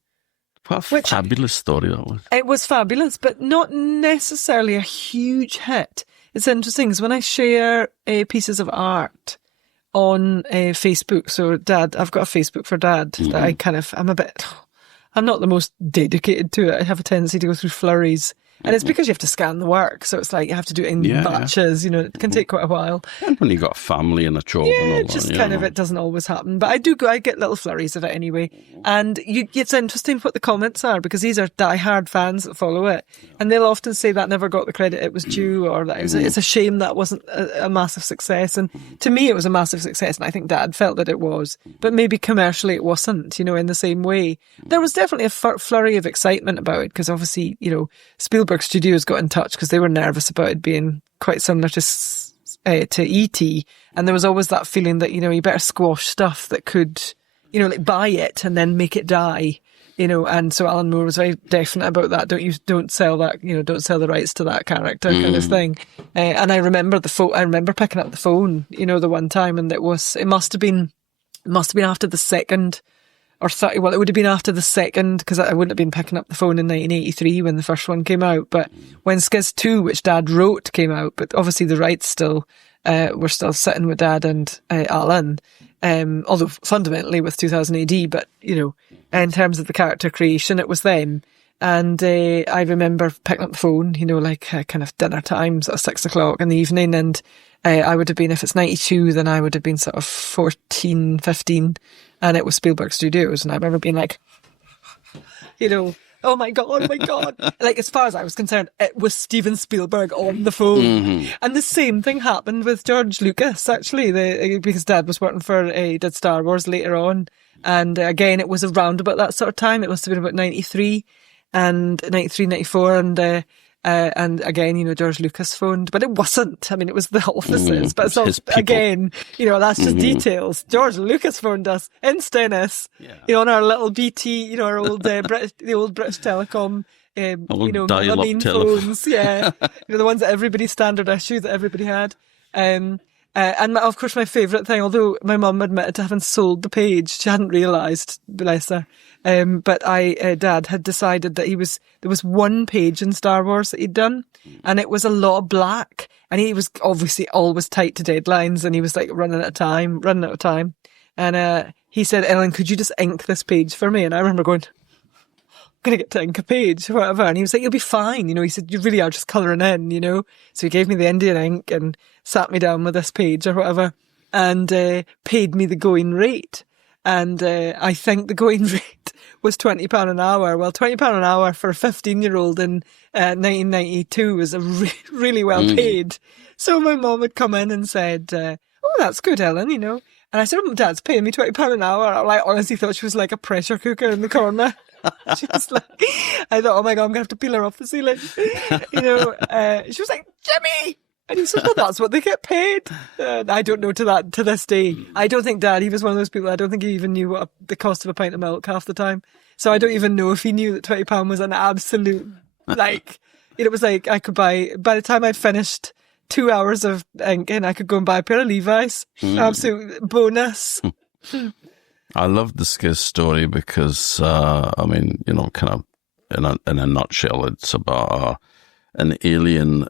What a fabulous story that was. It was fabulous, but not necessarily a huge hit. It's interesting because when I share pieces of art on Facebook, so Dad, I've got a Facebook for Dad that I'm not the most dedicated to it. I have a tendency to go through flurries. And it's because you have to scan the work. So it's like you have to do it in batches. You know, it can take quite a while. And when you've got a family and a job and all it just kind of, it doesn't always happen. But I get little flurries of it anyway. And it's interesting what the comments are, because these are diehard fans that follow it. And they'll often say that never got the credit it was due, or that it's a shame that wasn't a massive success. And to me, it was a massive success. And I think Dad felt that it was. But maybe commercially it wasn't, you know, in the same way. There was definitely a flurry of excitement about it, because obviously, you know, Spielberg Studios got in touch because they were nervous about it being quite similar to E.T. And there was always that feeling that, you know, you better squash stuff that could, you know, like buy it and then make it die, you know. And so Alan Moore was very definite about that. Don't sell that, you know, don't sell the rights to that character kind of thing. And I remember picking up the phone, you know, the one time, and it must have been after the second or 30, well, it would have been after the second, because I wouldn't have been picking up the phone in 1983 when the first one came out. But when Skiz 2, which Dad wrote, came out, but obviously the rights were still sitting with Dad and Alan, although fundamentally with 2000 AD, but, you know, in terms of the character creation, it was them. And I remember picking up the phone, you know, like kind of dinner times at 6 o'clock in the evening, and I would have been, if it's 92, then I would have been sort of 14, 15, and it was Spielberg Studios. And I remember being like, you know, oh my God. Like, as far as I was concerned, it was Steven Spielberg on the phone. Mm-hmm. And the same thing happened with George Lucas, actually, because Dad was working for, did Star Wars later on. And again, it was around about that sort of time. It must have been about 93 and 93, 94. And again, you know, George Lucas phoned, but it wasn't. I mean, it was the offices, but it's all, again, you know, that's just details. George Lucas phoned us in Stennis, you know, on our little BT, you know, our old the old British Telecom, you know, melamine phones, you know, the ones that everybody, standard issue that everybody had. And of course, my favourite thing, although my mum admitted to having sold the page, she hadn't realised, bless her. But Dad had decided that there was one page in Star Wars that he'd done, and it was a lot of black, and he was obviously always tight to deadlines, and he was like running out of time. And he said, Ellen, could you just ink this page for me? And I remember going, I'm going to get to ink a page, whatever. And he was like, you'll be fine. You know, he said, you really are just colouring in, you know. So he gave me the Indian ink and sat me down with this page or whatever, and paid me the going rate. And I think the going rate was £20 an hour. Well, £20 an hour for a 15-year-old in 1992 was really well paid. So my mum had come in and said, oh, that's good, Ellen, you know. And I said, oh, Dad's paying me £20 an hour. I honestly thought she was like a pressure cooker in the corner. She was like, I thought, oh my God, I'm going to have to peel her off the ceiling. You know, she was like, Jimmy! And he said, well, that's what they get paid. I don't know to this day. I don't think Dad, he was one of those people, I don't think he even knew what the cost of a pint of milk half the time. So I don't even know if he knew that £20 was an absolute, like, it was like I could buy, by the time I'd finished 2 hours of inking, I could go and buy a pair of Levi's. Absolute bonus. I love the Skiz story because, I mean, you know, kind of in a nutshell, it's about an alien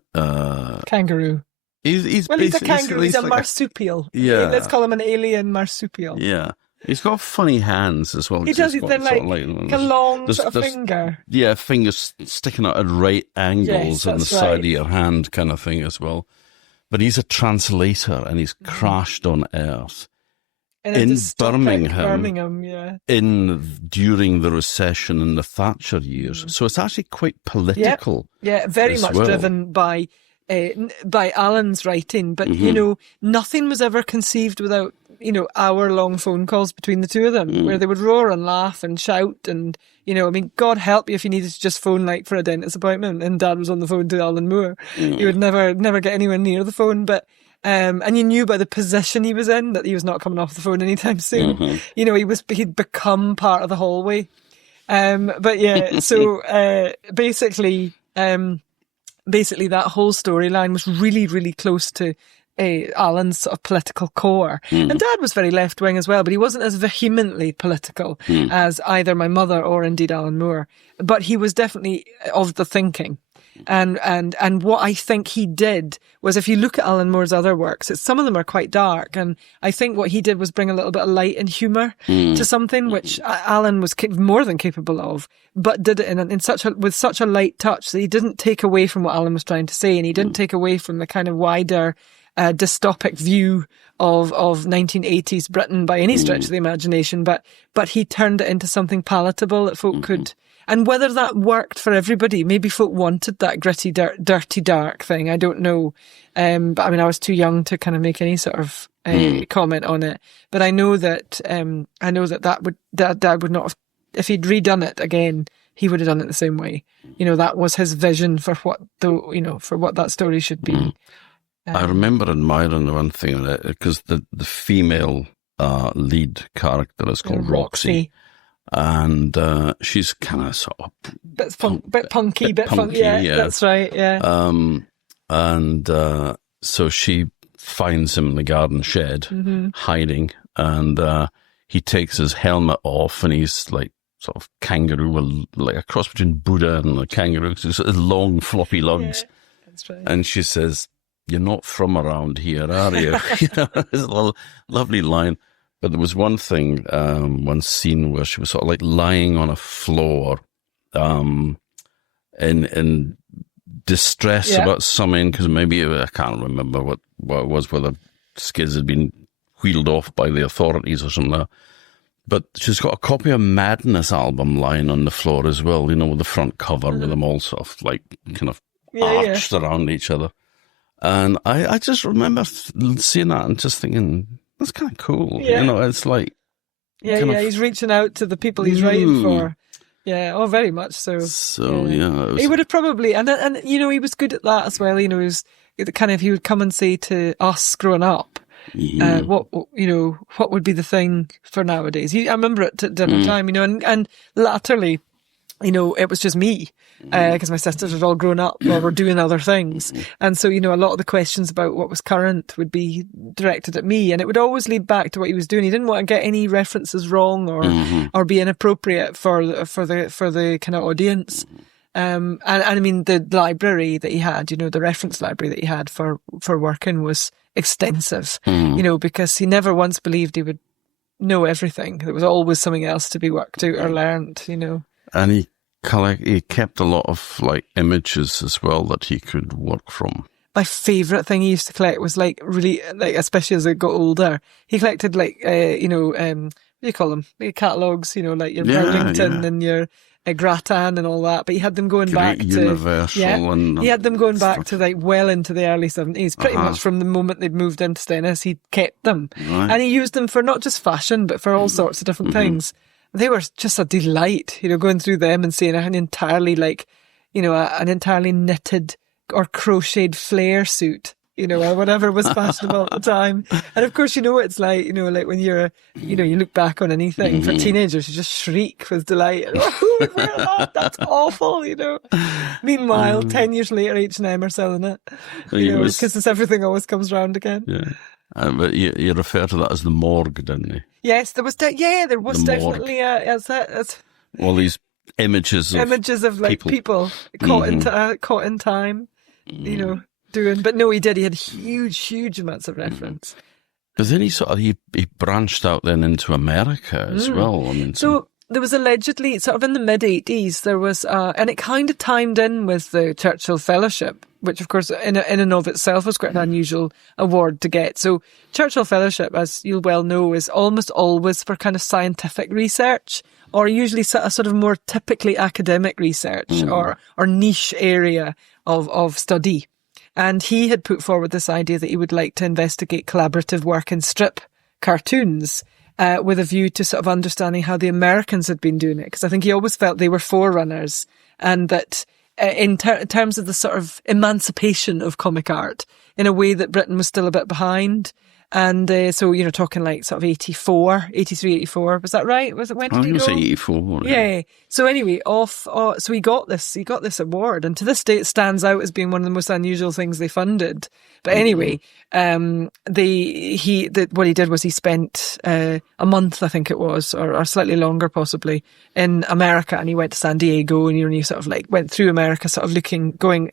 kangaroo. He's a kangaroo. He's a marsupial. Yeah, let's call him an alien marsupial. Yeah, he's got funny hands as well. He does. He's like a long sort of finger. Yeah, fingers sticking out at right angles on the side of your hand, kind of thing as well. But he's a translator, and he's crashed on Earth. In Birmingham, during the recession in the Thatcher years. So it's actually quite political. Yeah, very much driven by Alan's writing. But, you know, nothing was ever conceived without, you know, hour-long phone calls between the two of them, where they would roar and laugh and shout. And, you know, I mean, God help you if you needed to just phone, like, for a dentist appointment, and Dad was on the phone to Alan Moore. You would never get anywhere near the phone. But and you knew by the position he was in that he was not coming off the phone anytime soon. You know, he'd become part of the hallway. But yeah, so basically that whole storyline was really, really close to Alan's sort of political core. And Dad was very left-wing as well, but he wasn't as vehemently political as either my mother or indeed Alan Moore. But he was definitely of the thinking. And what I think he did was, if you look at Alan Moore's other works, some of them are quite dark. And I think what he did was bring a little bit of light and humour to something, which Alan was more than capable of, but did it with such a light touch that he didn't take away from what Alan was trying to say, and he didn't take away from the kind of wider dystopic view of 1980s Britain by any stretch of the imagination, but he turned it into something palatable that folk could. And whether that worked for everybody, maybe folk wanted that gritty, dirty, dark thing. I don't know. But I mean, I was too young to kind of make any sort of comment on it. But I know that Dad would not have, if he'd redone it again, he would have done it the same way. You know, that was his vision for what that story should be. I remember admiring one thing, because the female lead character is called Roxy. And she's kind of sort of bit punky, bit funky. Yeah, that's right. Yeah. So she finds him in the garden shed, hiding, and he takes his helmet off, and he's like sort of kangaroo, like a cross between Buddha and a kangaroo. So his long floppy lugs. Yeah, that's right. And she says, "You're not from around here, are you?" It's a lovely line. But there was one thing, one scene where she was sort of like lying on a floor, in distress about something, because maybe, I can't remember what it was, whether skids had been wheeled off by the authorities or something like that. But she's got a copy of Madness album lying on the floor as well, you know, with the front cover with them all sort of like kind of arched around each other. And I just remember seeing that and just thinking, that's kind of cool. Yeah. You know, it's like... he's reaching out to the people he's writing for. Yeah, oh, very much so. So, yeah. He would have probably... And you know, he was good at that as well. You know, he would come and say to us growing up, what would be the thing for nowadays? I remember it at dinner time, you know, and latterly, you know, it was just me. Because my sisters had all grown up or were doing other things. And so, you know, a lot of the questions about what was current would be directed at me, and it would always lead back to what he was doing. He didn't want to get any references wrong or be inappropriate for the kind of audience. And I mean, the library that he had, you know, the reference library that he had for working was extensive, you know, because he never once believed he would know everything. There was always something else to be worked out or learned, you know. And he kept a lot of like images as well that he could work from. My favourite thing he used to collect was like really, like, especially as I got older, he collected like, what do you call them? Like catalogues, you know, like your Burlington and your Grattan and all that. But he had them going back to Universal. He had them going back to like well into the early 70s, pretty much from the moment they'd moved into Stennis. He kept them, and he used them for not just fashion, but for all sorts of different things. They were just a delight, you know, going through them and seeing an entirely knitted or crocheted flare suit, you know, or whatever was fashionable at the time. And of course, you know what it's like, you know, like when you look back on anything for teenagers, you just shriek with delight. Who would wear that? That's awful, you know. Meanwhile, 10 years later, H&M are selling it, you know, because everything always comes round again. Yeah. But you refer to that as the morgue, didn't you? Yes, there was. There was definitely all these images of like people caught in time, you know, doing. But no, he did. He had huge amounts of reference. But then he branched out then into America as well. I mean, there was allegedly, sort of in the mid-80s, there was, and it kind of timed in with the Churchill Fellowship, which of course in and of itself was quite an unusual award to get. So Churchill Fellowship, as you'll well know, is almost always for kind of scientific research, or usually a sort of more typically academic research or niche area of study. And he had put forward this idea that he would like to investigate collaborative work in strip cartoons, with a view to sort of understanding how the Americans had been doing it. Because I think he always felt they were forerunners, and that in terms of the sort of emancipation of comic art, in a way that Britain was still a bit behind. And so, talking like sort of 83, 84. Was that right? When did he go? I think it was 84. Yeah. So anyway, so he got this award, and to this day it stands out as being one of the most unusual things they funded. But anyway, what he did was he spent a month, I think it was, or slightly longer possibly, in America, and he went to San Diego, and he sort of like went through America, sort of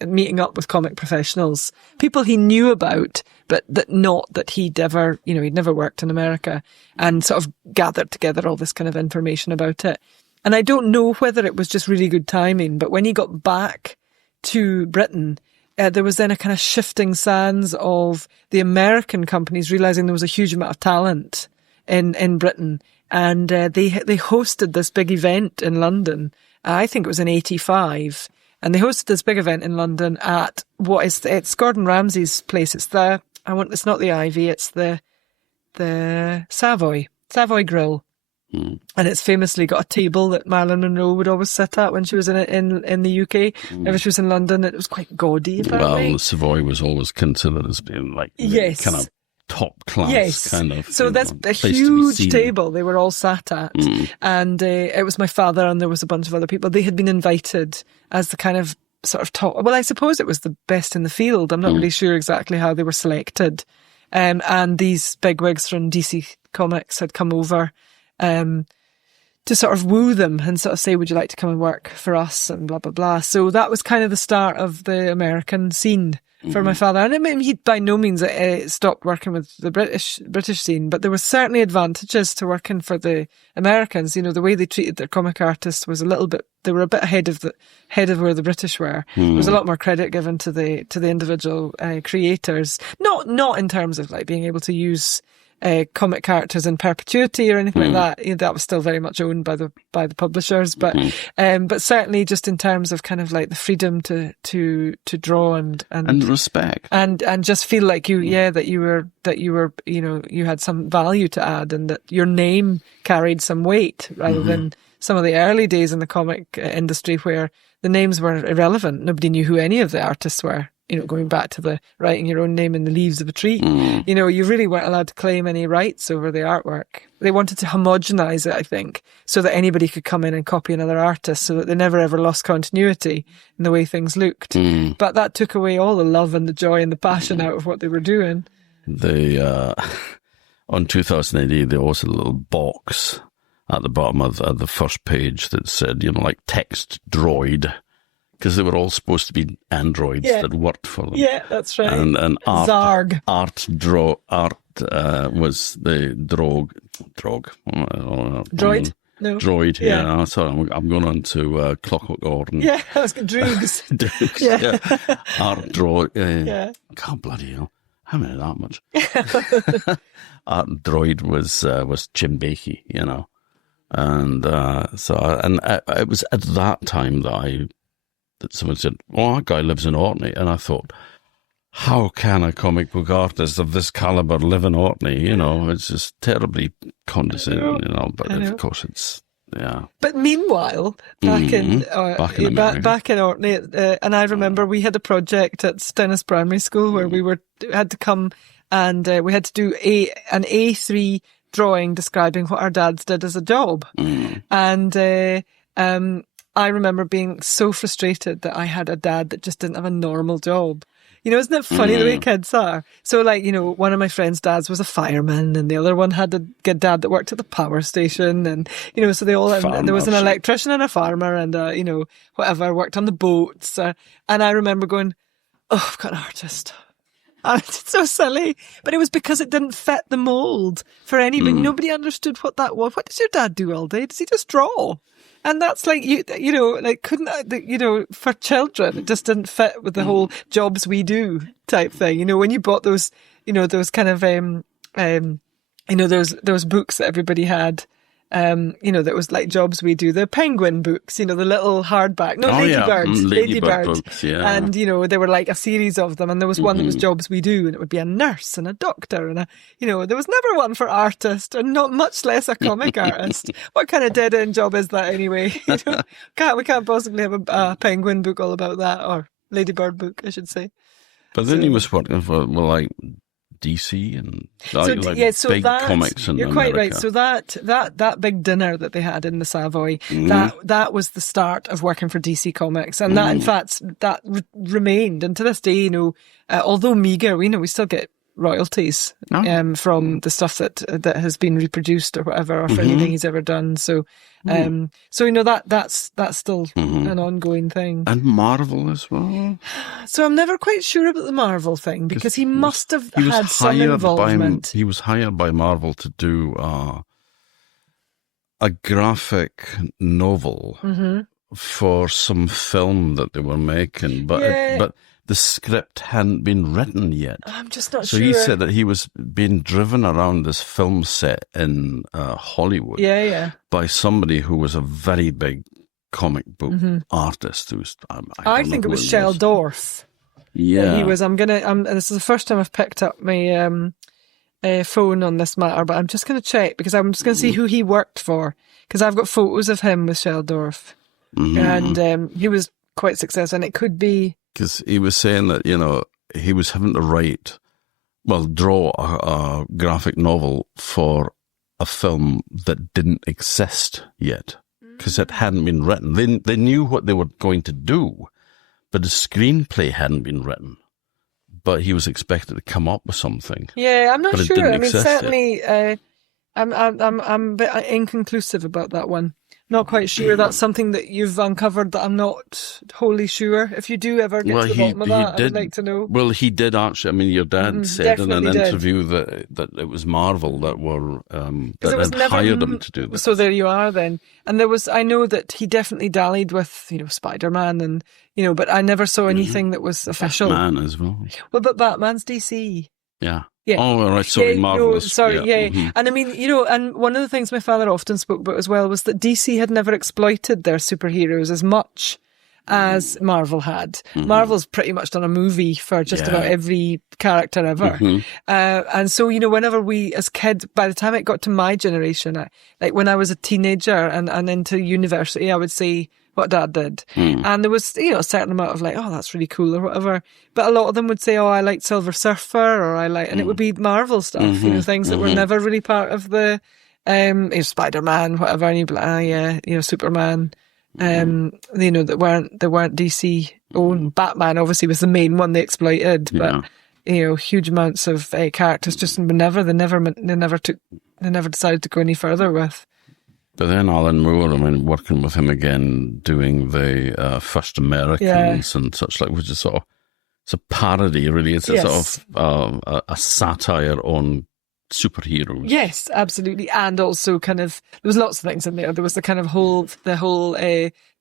meeting up with comic professionals, people he knew about, but that he'd never worked in America, and sort of gathered together all this kind of information about it. And I don't know whether it was just really good timing, but when he got back to Britain, there was then a kind of shifting sands of the American companies realising there was a huge amount of talent in Britain. And they hosted this big event in London. I think it was in 85. And they hosted this big event in London at it's Gordon Ramsay's place. It's not the Ivy, it's the Savoy Grill. And it's famously got a table that Marilyn Monroe would always sit at when she was in the UK. Whenever she was in London, it was quite gaudy. The Savoy was always considered as being like kind of top class kind of. So that's a huge table they were all sat at. And it was my father, and there was a bunch of other people. They had been invited as the kind of sort of top. Well, I suppose it was the best in the field. I'm not really sure exactly how they were selected. And these bigwigs from DC Comics had come over to sort of woo them and sort of say, would you like to come and work for us, and blah, blah, blah. So that was kind of the start of the American scene for my father. And I mean, he by no means stopped working with the British scene, but there were certainly advantages to working for the Americans. The way they treated their comic artists was they were a bit ahead of where the British were. There was a lot more credit given to the individual creators. Not in terms of like being able to use comic characters in perpetuity or anything like that. That was still very much owned by the publishers, but certainly just in terms of kind of like the freedom to draw and respect and just feel like you had some value to add, and that your name carried some weight, rather than some of the early days in the comic industry where the names were irrelevant. Nobody knew who any of the artists were. Going back to the writing your own name in the leaves of a tree, you really weren't allowed to claim any rights over the artwork. They wanted to homogenise it, I think, so that anybody could come in and copy another artist, so that they never ever lost continuity in the way things looked. But that took away all the love and the joy and the passion out of what they were doing. On 2000 AD, there was a little box at the bottom of the first page that said, like text droid. Because they were all supposed to be androids that worked for them. Yeah, that's right. And art, Zarg. Art was the droid. No. Droid, yeah. Sorry, I'm going on to Clockwork Orange. Yeah, I was going Droogs. Droogs, yeah. Art droid. God bloody hell. How many that much? Art droid was Jim Baikie, And it was at that time that someone said, that guy lives in Orkney. And I thought, how can a comic book artist of this caliber live in Orkney? It's just terribly condescending, but of course it's, yeah. But meanwhile, back in Orkney, and I remember we had a project at Stennis Primary School where we had to come and we had to do an A3 drawing describing what our dads did as a job. And I remember being so frustrated that I had a dad that just didn't have a normal job. Isn't it funny the way kids are? So one of my friend's dads was a fireman, and the other one had a good dad that worked at the power station, and, so they all, and there was an electrician and a farmer and, whatever, worked on the boats. And I remember going, oh, I've got an artist. And it's so silly, but it was because it didn't fit the mould for anybody. Nobody understood what that was. What does your dad do all day? Does he just draw? And that's like, for children, it just didn't fit with the whole jobs we do type thing. When you bought those, those kind of, those books that everybody had, that was like jobs we do, the penguin books, the little hardback, Ladybird books, yeah. And, there were like a series of them, and there was one that was jobs we do, and it would be a nurse and a doctor and there was never one for artist, and not much less a comic artist. What kind of dead-end job is that anyway? We can't possibly have a penguin book all about that, or Ladybird book, I should say. But then he was working for, DC and big that, comics in you're America. Quite right. So that big dinner that they had in the Savoy, that was the start of working for DC Comics, and that in fact that remained, and to this day, although meager, we still get royalties from the stuff that has been reproduced or whatever, or for anything he's ever done. So that's still an ongoing thing. And Marvel as well. So I'm never quite sure about the Marvel thing, because he must have had some involvement. He was hired by Marvel to do a graphic novel for some film that they were making, but the script hadn't been written yet. I'm just not sure. So he said that he was being driven around this film set in Hollywood by somebody who was a very big comic book artist. I think it was Sheldorf. Yeah. He was, this is the first time I've picked up my phone on this matter, but I'm just going to check, because I'm just going to see who he worked for, because I've got photos of him with Sheldorf. And he was quite successful, and it could be... Because he was saying that, he was having to draw a graphic novel for a film that didn't exist yet, because it hadn't been written. They knew what they were going to do, but the screenplay hadn't been written. But he was expected to come up with something. Yeah, I'm not sure. I mean, certainly, yet. I'm a bit inconclusive about that one. Not quite sure. That's something that you've uncovered that I'm not wholly sure. If you do ever get to the bottom of that, I'd like to know. Well, he did actually. I mean, your dad said in an interview that it was Marvel that were that had hired him to do this. So there you are then. And I know that he definitely dallied with, Spider-Man and, but I never saw anything that was official. Batman as well. Well, but Batman's DC. Yeah. Yeah. Oh, all right. Sorry, Marvel. And I mean, and one of the things my father often spoke about as well was that DC had never exploited their superheroes as much as Marvel had. Marvel's pretty much done a movie for just about every character ever. And so, whenever we, as kids, by the time it got to my generation, like when I was a teenager and into university, I would say what Dad did. And there was, a certain amount of oh, that's really cool or whatever. But a lot of them would say, oh, I liked Silver Surfer, or and it would be Marvel stuff, things that were never really part of the, Spider-Man, whatever. And you'd be like, Superman. That weren't DC owned. Batman obviously was the main one they exploited, but huge amounts of characters just they never decided to go any further with. But then Alan Moore, working with him again, doing the First Americans and such which is sort of, it's a parody, really. It's a sort of a satire on superheroes. Yes, absolutely. And also kind of, there was lots of things in there. There was the kind of whole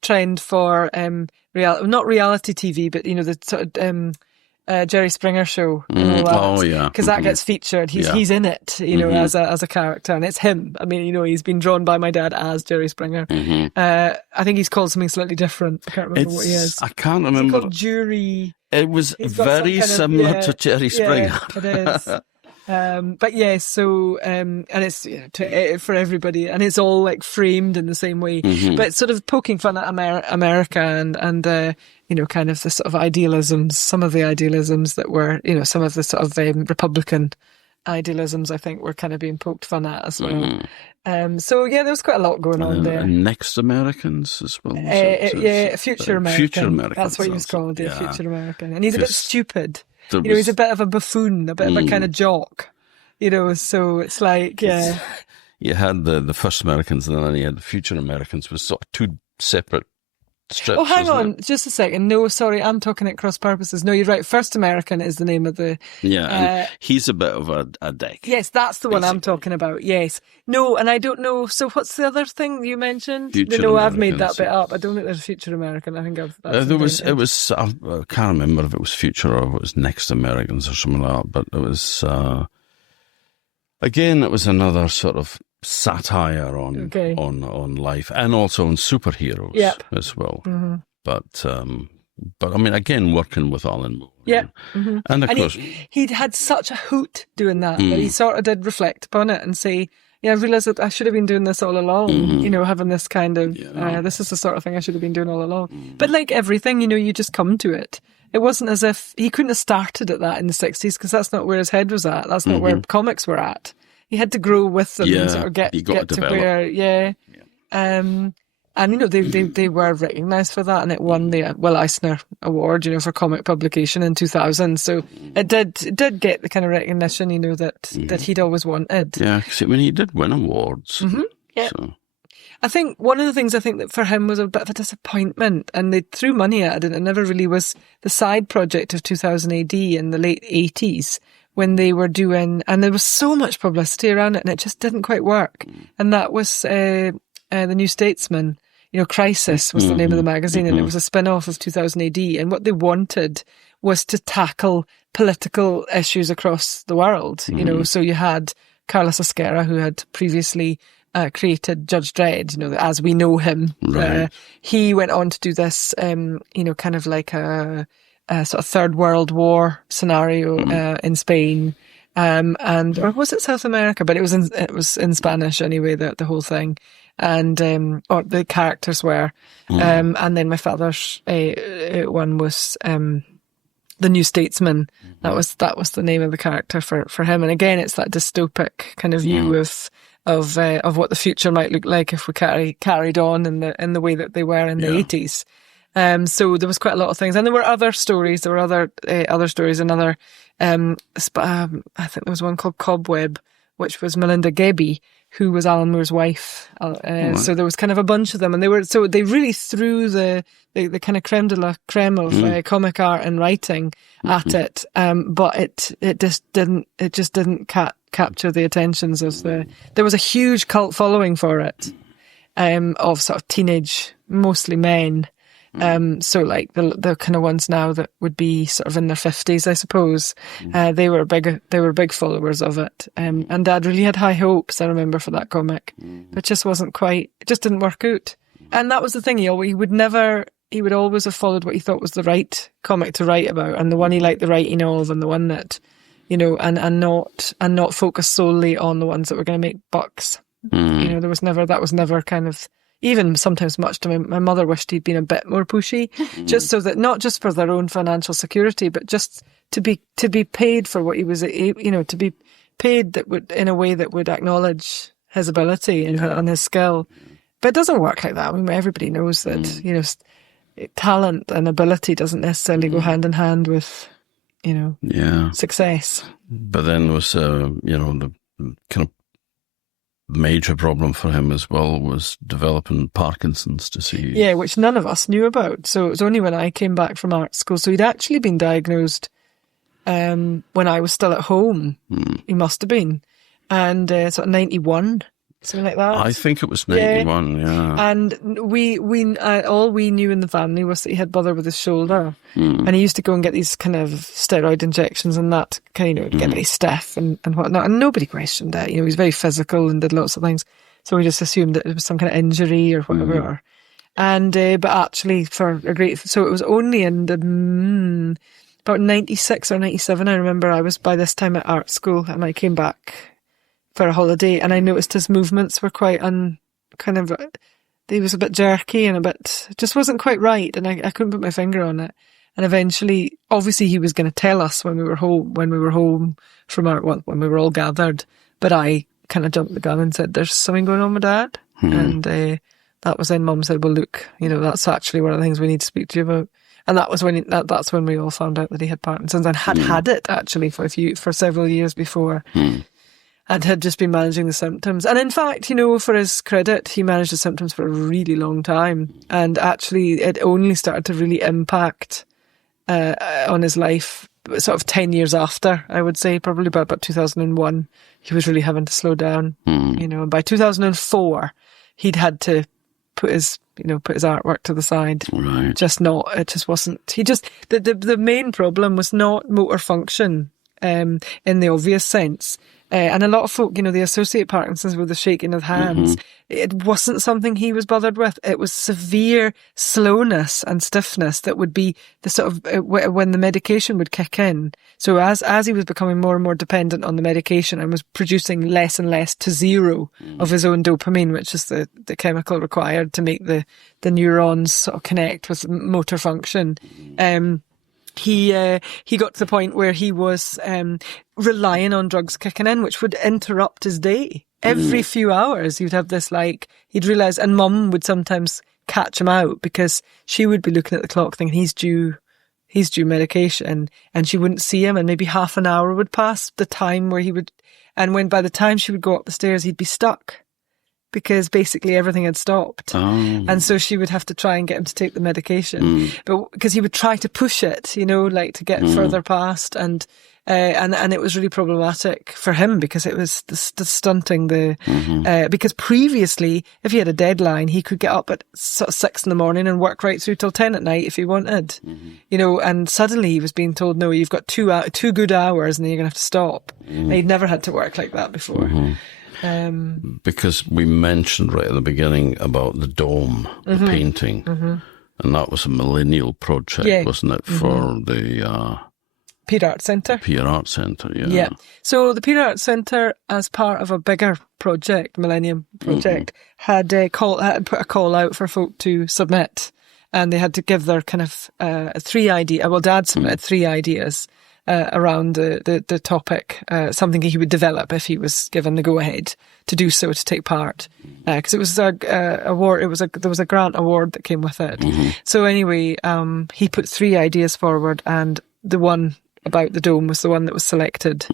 trend for not reality TV, but the sort of Jerry Springer show. Oh yeah, because that gets featured. He's in it, as a character, and it's him. I mean, he's been drawn by my dad as Jerry Springer. I think he's called something slightly different. I can't remember what he is. I can't remember. He's called Jury. It was very similar to Jerry Springer. Yeah, it is. But yeah, so and it's for everybody, and it's all framed in the same way, but sort of poking fun at America and kind of the sort of idealisms, some of the idealisms that were some of the sort of Republican idealisms, I think, were kind of being poked fun at as well. So yeah, there was quite a lot going on there. And Next Americans as well. Future American. Future American. That's what he was called, Future American, and he's a bit stupid. He's a bit of a buffoon, a bit of a kind of jock, so it's You had the First Americans, and then you had the Future Americans, was sort of two separate strips. Oh, hang on, just a second. No, sorry, I'm talking at cross purposes. No, you're right. First American is the name of the... Yeah, and he's a bit of a dick. Yes, that's the one I'm talking about, yes. No, and I don't know, so what's the other thing you mentioned? Future I've made that bit up. I don't think there's a Future American. I think I can't remember if it was Future or if it was Next Americans or something like that, but it was... Again, it was another sort of satire on life, and also on superheroes as well. But I mean, again, working with Alan Moore. Yeah. And of course... He'd had such a hoot doing that he sort of did reflect upon it and say, I realised that I should have been doing this all along, having this kind of, this is the sort of thing I should have been doing all along. But like everything, you just come to it. it wasn't as if he couldn't have started at that in the 60s, because that's not where his head was at. That's not where comics were at. He had to grow with them and sort of get to where, and, you know, they were recognised for that, and it won the Eisner Award, you know, for comic publication in 2000. So it did get the kind of recognition, you know, that he'd always wanted. Yeah, because I mean, he did win awards. Yeah. So. I think one of the things I think that for him was a bit of a disappointment, and they threw money at it, and it never really was the side project of 2000 AD in the late 80s when they were doing, and there was so much publicity around it, and it just didn't quite work. And that was the New Statesman. You know, Crisis was the name of the magazine, and it was a spin-off of 2000 AD. And what they wanted was to tackle political issues across the world. You know, so you had Carlos Osquera, who had previously created Judge Dredd, you know, as we know him. Right. He went on to do this, you know, kind of like a sort of Third World War scenario in Spain. Or was it South America? But it was in Spanish anyway, the whole thing. And or the characters were. And then my father's one was The New Statesman. That was the name of the character for him. And again, it's that dystopic kind of view of what the future might look like if we carried on in the way that they were in the 80s. So there was quite a lot of things, and there were other stories. There were other stories. Another, I think there was one called Cobweb, which was Melinda Gebbie, who was Alan Moore's wife. So there was kind of a bunch of them, and they really threw the kind of creme de la creme of comic art and writing at it. But it just didn't capture the attentions of there was a huge cult following for it, of sort of teenage, mostly men. So like the kind of ones now that would be sort of in their 50s, I suppose, they were big followers of it. And Dad really had high hopes, I remember, for that comic, but it just didn't work out. And that was the thing, he would always have followed what he thought was the right comic to write about, and the one he liked the writing of, and the one that, you know, and not focus solely on the ones that were going to make bucks. You know, that was never kind of, even sometimes much to my mother wished he'd been a bit more pushy, just so that, not just for their own financial security, but just to be paid for what he was, you know, to be paid that would, in a way that would acknowledge his ability and his skill. But it doesn't work like that. I mean, everybody knows that, you know, talent and ability doesn't necessarily go hand in hand with, you know, success. But then was, you know, the kind of major problem for him as well was developing Parkinson's disease. Yeah, which none of us knew about. So it was only when I came back from art school. So he'd actually been diagnosed when I was still at home. He must have been. And sort of 91, something like that. I think it was 91, yeah. And we all we knew in the family was that he had bother with his shoulder. And he used to go and get these kind of steroid injections and that, kind of, get very stiff and whatnot. And nobody questioned it. You know, he was very physical and did lots of things. So we just assumed that it was some kind of injury or whatever. And, but actually so it was only in the, about 96 or 97, I remember I was by this time at art school, and I came back for a holiday, and I noticed his movements were quite he was a bit jerky and just wasn't quite right, and I couldn't put my finger on it. And eventually, obviously he was going to tell us when we were home from art, when we were all gathered, but I kind of jumped the gun and said, there's something going on with Dad. And that was when Mum said, well, look, you know, that's actually one of the things we need to speak to you about. And that was when that's when we all found out that he had Parkinson's, and had it actually for several years before. And had just been managing the symptoms. And in fact, you know, for his credit, he managed the symptoms for a really long time. And actually, it only started to really impact on his life sort of 10 years after, I would say, probably about 2001. He was really having to slow down, you know. And by 2004, he'd had to put his artwork to the side. Right. It just wasn't, the main problem was not motor function in the obvious sense. And a lot of folk, you know, they associate Parkinson's with the shaking of hands. It wasn't something he was bothered with. It was severe slowness and stiffness that would be the sort of when the medication would kick in. So as he was becoming more and more dependent on the medication and was producing less and less to zero of his own dopamine, which is the chemical required to make the neurons sort of connect with motor function, he got to the point where he was relying on drugs kicking in, which would interrupt his day. Every few hours, he'd have this, like, he'd realise, and Mum would sometimes catch him out because she would be looking at the clock thinking he's due medication, and she wouldn't see him, and maybe half an hour would pass the time where he would, and when by the time she would go up the stairs, he'd be stuck because basically everything had stopped. And so she would have to try and get him to take the medication, but because he would try to push it, you know, like to get further past, and it was really problematic for him because it was the stunting the, because previously, if he had a deadline, he could get up at sort of 6 in the morning and work right through till 10 at night if he wanted, you know, and suddenly he was being told, no, you've got two good hours and then you're going to have to stop. And he'd never had to work like that before. Because we mentioned right at the beginning about the dome, the painting, and that was a millennial project, wasn't it, for the Peer Arts Centre. Peer Arts Centre, Yeah. So the Peer Arts Centre, as part of a bigger project, Millennium Project, had put a call out for folk to submit, and they had to give their kind of 3 ideas. Well, Dad submitted 3 ideas around the topic, something he would develop if he was given the go-ahead to do so, to take part, because it was a award. There was a grant award that came with it. So anyway, he put 3 ideas forward, and the one about the dome was the one that was selected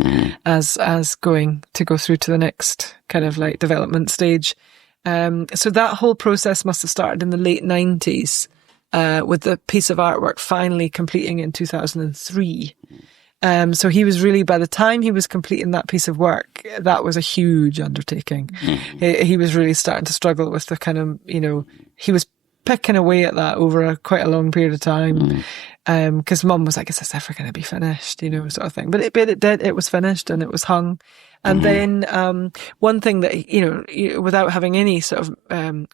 as going to go through to the next kind of like development stage. So that whole process must have started in the late 90s, with the piece of artwork finally completing in 2003. So he was really, by the time he was completing that piece of work, that was a huge undertaking. He was really starting to struggle with the kind of, you know, he was picking away at that over quite a long period of time. Because Mum was like, is this ever going to be finished? You know, sort of thing. But it did. It was finished and it was hung. And then one thing that, you know, without having any sort of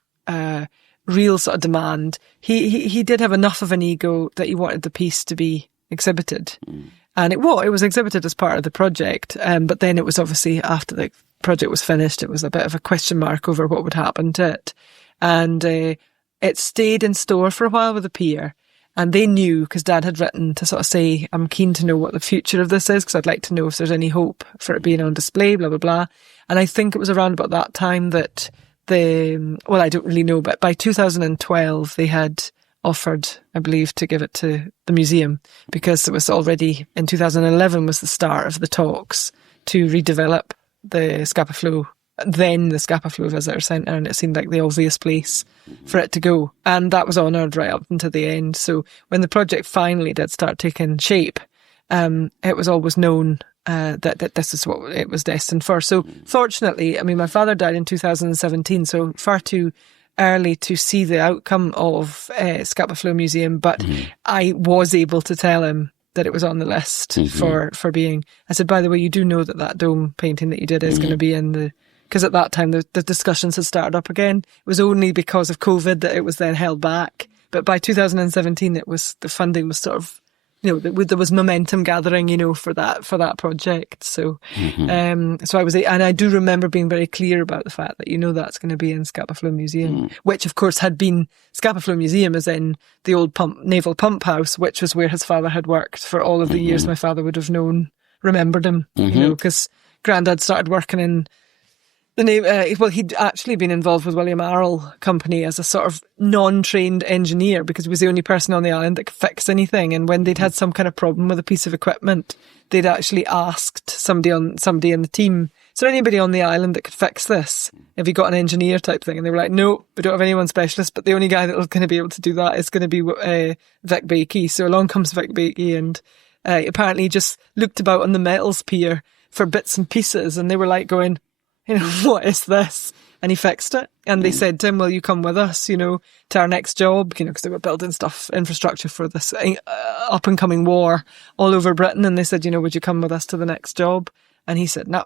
real sort of demand, he did have enough of an ego that he wanted the piece to be exhibited. And it was exhibited as part of the project. But then it was obviously, after the project was finished, it was a bit of a question mark over what would happen to it. And it stayed in store for a while with the Pier. And they knew, because Dad had written to sort of say, I'm keen to know what the future of this is, because I'd like to know if there's any hope for it being on display, blah, blah, blah. And I think it was around about that time that I don't really know, but by 2012, they had offered, I believe, to give it to the museum, because it was already, in 2011 was the start of the talks to redevelop the Scapa Flow, then the Scapa Flow Visitor Centre, and it seemed like the obvious place for it to go. And that was honoured right up until the end. So when the project finally did start taking shape, it was always known that this is what it was destined for. So fortunately, I mean, my father died in 2017, so far too early to see the outcome of Scapa Flow Museum, but I was able to tell him that it was on the list for being. I said, by the way, you do know that dome painting that you did is going to be in the... Because at that time, the discussions had started up again. It was only because of COVID that it was then held back. But by 2017, the funding was sort of, you know, there was momentum gathering, you know, for that project. So, so I was, and I do remember being very clear about the fact that, you know, that's going to be in Scapa Flow Museum, which of course had been, Scapa Flow Museum is in the old naval pump house, which was where his father had worked for all of the years my father would have remembered him, you know, because Grandad started working in the name, he'd actually been involved with William Arrell Company as a sort of non-trained engineer, because he was the only person on the island that could fix anything. And when they'd had some kind of problem with a piece of equipment, they'd actually asked somebody in the team, is there anybody on the island that could fix this? Have you got an engineer type thing? And they were like, no, we don't have anyone specialist, but the only guy that's going to be able to do that is going to be Vic Baikie. So along comes Vic Baikie, and apparently he just looked about on the metals pier for bits and pieces, and they were like going, you know, what is this? And he fixed it. And they said to him, will you come with us, you know, to our next job? You know, because they were building infrastructure for this up and coming war all over Britain. And they said, you know, would you come with us to the next job? And he said, no,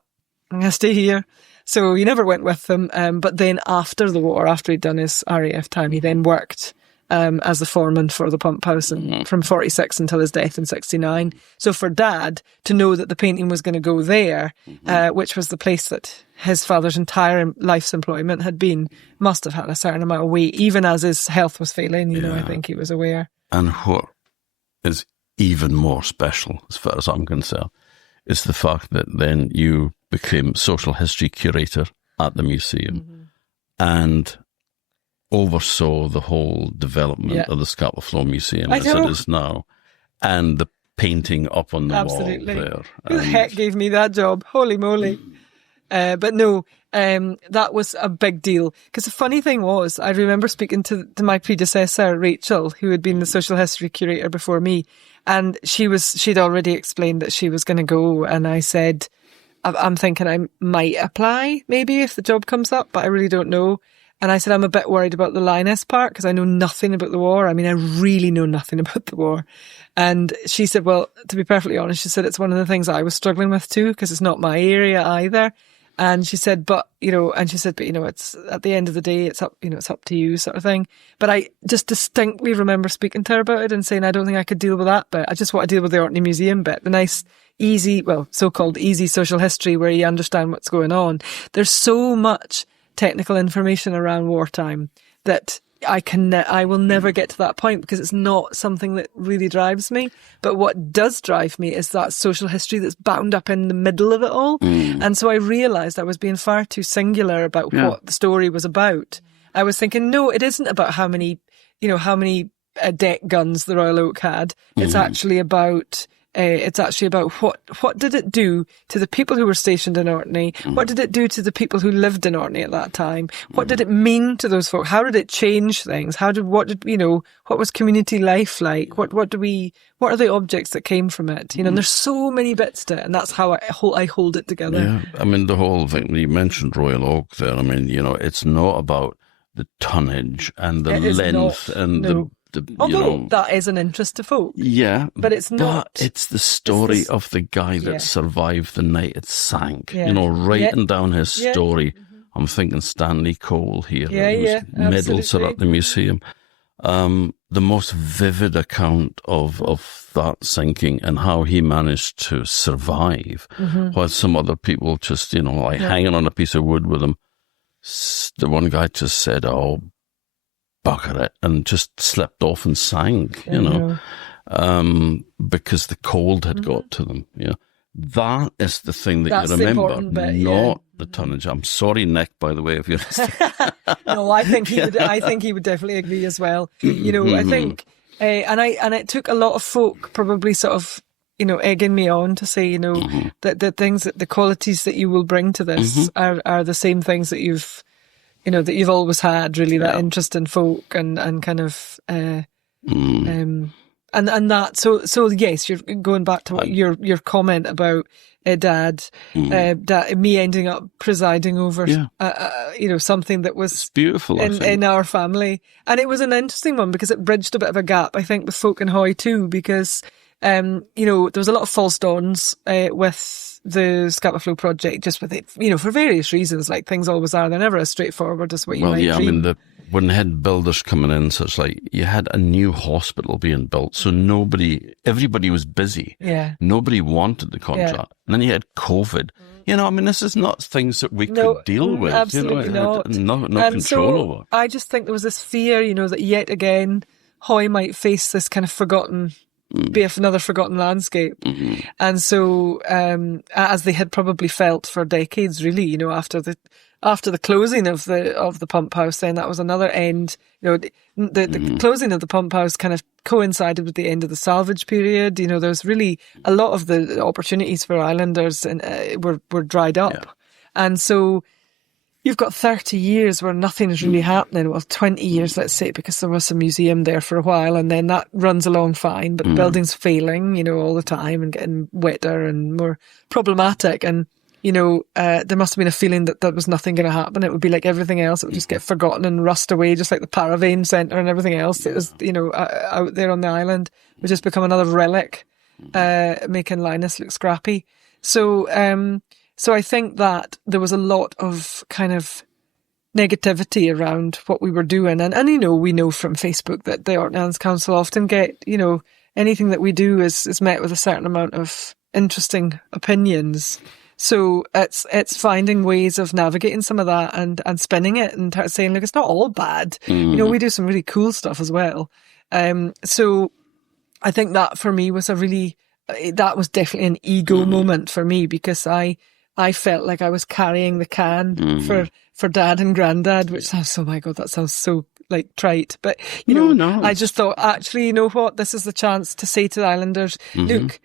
I'm going to stay here. So he never went with them. But then after the war, after he'd done his RAF time, he then worked as the foreman for the pump house from 46 until his death in 69. So for Dad to know that the painting was going to go there, which was the place that his father's entire life's employment had been, must have had a certain amount of weight, even as his health was failing, you know, I think he was aware. And what is even more special, as far as I'm concerned, is the fact that then you became social history curator at the museum and oversaw the whole development of the Scapa Flow Museum as it is now, and the painting up on the wall there. Who the heck gave me that job? Holy moly. But no, that was a big deal. Because the funny thing was, I remember speaking to my predecessor, Rachel, who had been the social history curator before me, and she'd already explained that she was going to go, and I said, I'm thinking I might apply, maybe, if the job comes up, but I really don't know. And I said, I'm a bit worried about the lioness part because I know nothing about the war. I mean, I really know nothing about the war. And she said, well, to be perfectly honest, she said, it's one of the things I was struggling with too, because it's not my area either. And she said, but it's at the end of the day, it's up to you, sort of thing. But I just distinctly remember speaking to her about it and saying, I don't think I could deal with that bit. I just want to deal with the Orkney Museum bit, the nice, easy, well, so-called easy social history where you understand what's going on. There's so much technical information around wartime that I will never get to that point because it's not something that really drives me. But what does drive me is that social history that's bound up in the middle of it all. And so I realised I was being far too singular about what the story was about. I was thinking, no, it isn't about how many deck guns the Royal Oak had. It's actually about what did it do to the people who were stationed in Orkney? What did it do to the people who lived in Orkney at that time? What did it mean to those folk? How did it change things? What was community life like? What are the objects that came from it? And there's so many bits to it, and that's how I hold it together. Yeah, I mean, the whole thing, you mentioned Royal Oak there. I mean, it's not about the tonnage and the length and although that is an interest to folk. Yeah. But it's not. But it's the story of the guy that survived the night it sank. Writing down his story. I'm thinking Stanley Cole here. Whose medals are at the museum. The most vivid account of that sinking and how he managed to survive, while some other people just, hanging on a piece of wood with him. The one guy just said, "Oh, bugger it," and just slipped off and sank, because the cold had got to them. That is the thing that you remember, not the tonnage. I'm sorry, Nick, by the way, if you're listening. No, I think he would definitely agree as well. I think, and it took a lot of folk probably sort of, egging me on to say, that the things, that the qualities that you will bring to this are the same things that you've always had, really, that interest in folk and kind of, and that, so yes, you're going back to what your comment about Dad, me ending up presiding over, something that was beautiful in our family. And it was an interesting one because it bridged a bit of a gap, I think, with folk in Hoy too, because, there was a lot of false dawns, with the Scapa Flow project, just with it, for various reasons, like things always are. They're never as straightforward as what you might dream. I mean, when they had builders coming in, so it's like you had a new hospital being built, so everybody was busy. Yeah. Nobody wanted the contract. Yeah. And then you had COVID. This is not things that we could deal with. Absolutely not. No control over. I just think there was this fear, that yet again, Hoy might face this kind of be another forgotten landscape. And so, as they had probably felt for decades, really, after the closing of the pump house, then that was another end. The closing of the pump house kind of coincided with the end of the salvage period. There was really a lot of the opportunities for islanders were dried up. Yeah. And so you've got 30 years where nothing is really happening. Well, 20 years, let's say, because there was a museum there for a while, and then that runs along fine, but the building's failing, all the time and getting wetter and more problematic. And, there must have been a feeling that there was nothing going to happen. It would be like everything else. It would just get forgotten and rust away, just like the Paravane Centre and everything else that was, out there on the island. It would just become another relic, making Linus look scrappy. So I think that there was a lot of kind of negativity around what we were doing. And we know from Facebook that the Orkney Islands Council often get, anything that we do is met with a certain amount of interesting opinions. So it's finding ways of navigating some of that and spinning it and saying, look, it's not all bad. We do some really cool stuff as well. So I think that for me was that was definitely an ego moment for me, because I felt like I was carrying the can for Dad and Granddad, which sounds, oh my God, that sounds so like trite. But, I just thought, actually, you know what? This is the chance to say to the Islanders, look,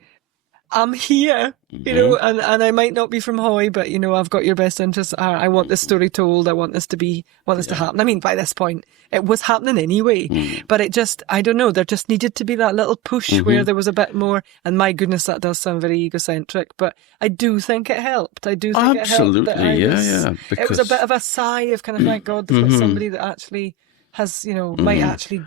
I'm here, and I might not be from Hoy, but, I've got your best interests. I want this story told. I want this to happen. I mean, by this point, it was happening anyway, but it just, I don't know, there just needed to be that little push where there was a bit more, and my goodness, that does sound very egocentric, but I do think it helped. I do think absolutely, it helped. Because it was a bit of a sigh of kind of, thank God, there's somebody that actually has, might actually,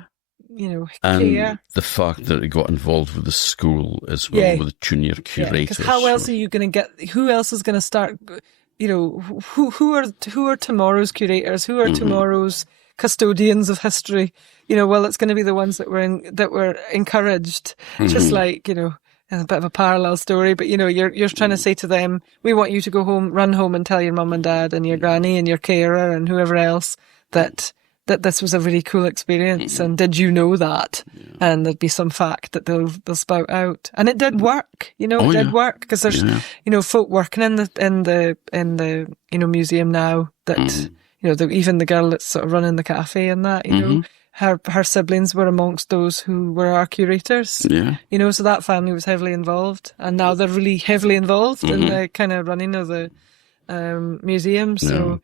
and care. the fact that it got involved with the school as well, with the junior curators. Because how else are you going to get? Who else is going to start? Who are tomorrow's curators? Who are tomorrow's custodians of history? Well, it's going to be the ones that were encouraged. Just like a bit of a parallel story, but you're trying to say to them, we want you to go home, run home, and tell your mum and dad and your granny and your carer and whoever else that this was a really cool experience, and did you know that? And there'd be some fact that they'll spout out, and it did work. It did work, because there's folk working in the museum now that even the girl that's sort of running the cafe and that her siblings were amongst those who were our curators. So that family was heavily involved, and now they're really heavily involved in the kind of running of the museum. So.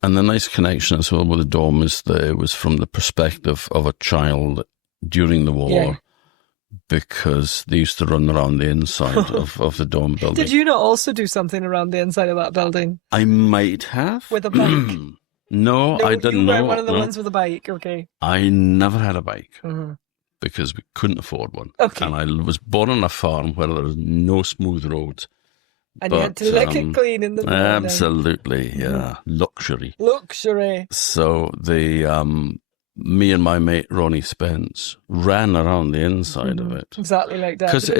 And the nice connection as well with the dome is that it was from the perspective of a child during the war, because they used to run around the inside of the dome building. Did you not also do something around the inside of that building? I might have. With a bike? No, I didn't know. You weren't one of the ones with a bike, okay. I never had a bike because we couldn't afford one. Okay. And I was born on a farm where there was no smooth roads. And you had to lick it clean in the morning. Absolutely, yeah. Luxury. So me and my mate Ronnie Spence ran around the inside of it. Exactly like that. Because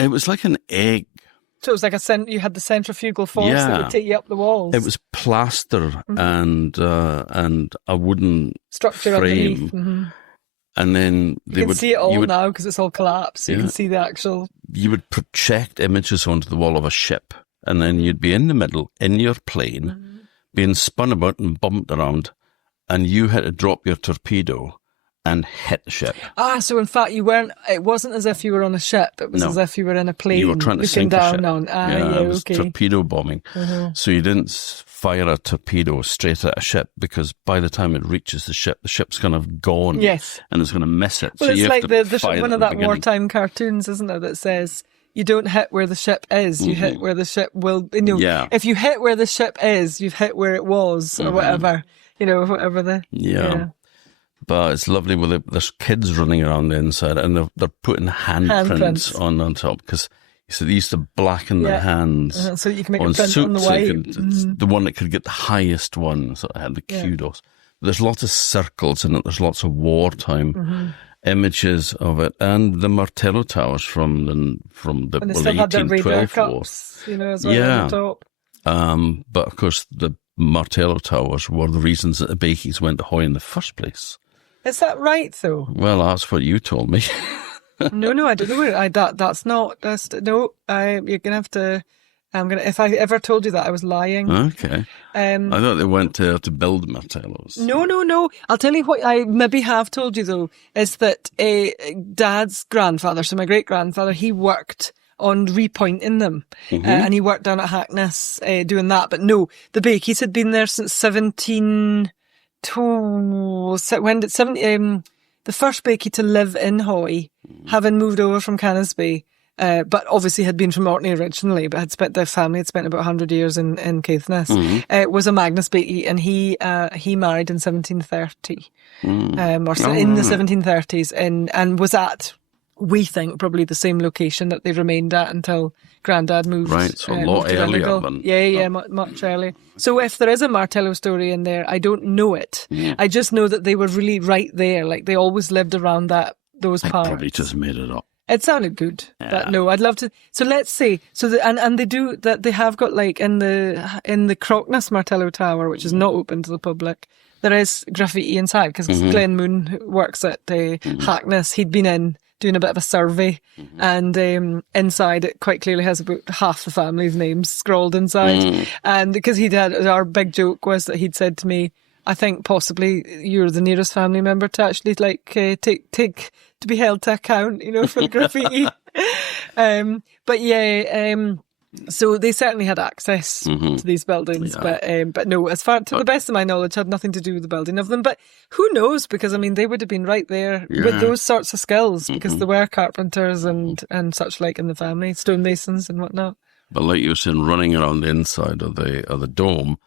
it was like an egg. So it was like you had the centrifugal force that would take you up the walls. It was plaster and a wooden structure frame. Underneath. And then you can see it all now because it's all collapsed. So you can see the actual. You would project images onto the wall of a ship, and then you'd be in the middle in your plane, being spun about and bumped around, and you had to drop your torpedo and hit the ship. So in fact it wasn't as if you were on a ship, it was as if you were in a plane. You were trying to sink down a on. ship. It was torpedo bombing. So you didn't fire a torpedo straight at a ship, because by the time it reaches the ship's kind of gone. Yes. And it's going to miss it. Well, so it's like the one of that wartime cartoons, isn't it, that says, you don't hit where the ship is, you hit where the ship will. If you hit where the ship is, you've hit where it was, or whatever. Whatever the. Yeah. But it's lovely there's kids running around the inside, and they're putting handprints on top, because they used to blacken their hands so you can make on a print suits. on the white. The one that could get the highest one, so it had the kudos. There's lots of circles in it. There's lots of wartime images of it, and the Martello Towers from the and they still had their radar 1812 war. cups, as well on the top. But of course, the Martello Towers were the reasons that the Baikies went to Hoy in the first place. Is that right, though? Well, that's what you told me. No, I don't know. You're gonna have to. If I ever told you that, I was lying. Okay. I thought they went to build Martellos. No. I'll tell you what I maybe have told you, though, is that Dad's grandfather, so my great grandfather, he worked on repointing them, and he worked down at Hackness doing that. But no, the Baikies had been there since the first Baikie to live in Hoy, having moved over from Canisby, but obviously had been from Orkney originally, but the family had spent about 100 years in Caithness, was a Magnus Baikie, and he married in 1730, in the 1730s, and was at, we think, probably the same location that they remained at until Grandad moved. Right, so a lot earlier than... Yeah, much earlier. So if there is a Martello story in there, I don't know it. I just know that they were really right there. Like, they always lived around those parts. Probably just made it up. It sounded good, but no, I'd love to. So let's say, and they do that. They have got like in the Crockness Martello Tower, which is not open to the public. There is graffiti inside because Glenn Moon, who works at Hackness, he'd been in doing a bit of a survey, and inside it quite clearly has about half the family's names scrawled inside. And because our big joke was that he'd said to me, I think possibly you're the nearest family member to actually take to be held to account, for the graffiti. But yeah, so they certainly had access to these buildings, but no, as far to the best of my knowledge, had nothing to do with the building of them. But who knows? Because they would have been right there with those sorts of skills, because there were carpenters and such like in the family, stonemasons and whatnot. But like you were saying, running around the inside of the dome,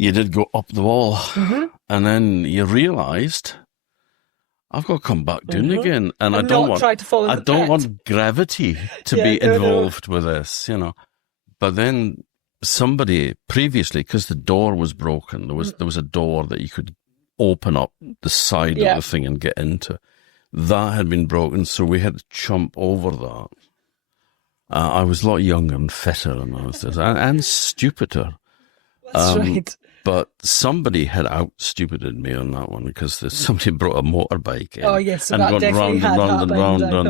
you did go up the wall, and then you realised, I've got to come back down again, and I don't want gravity to be involved with this, But then somebody previously, because the door was broken, there was a door that you could open up the side of the thing and get into. That had been broken, so we had to jump over that. I was a lot younger and fitter than I was, and stupider. That's right. But somebody had out-stupided me on that one, because somebody brought a motorbike in and gone round and round and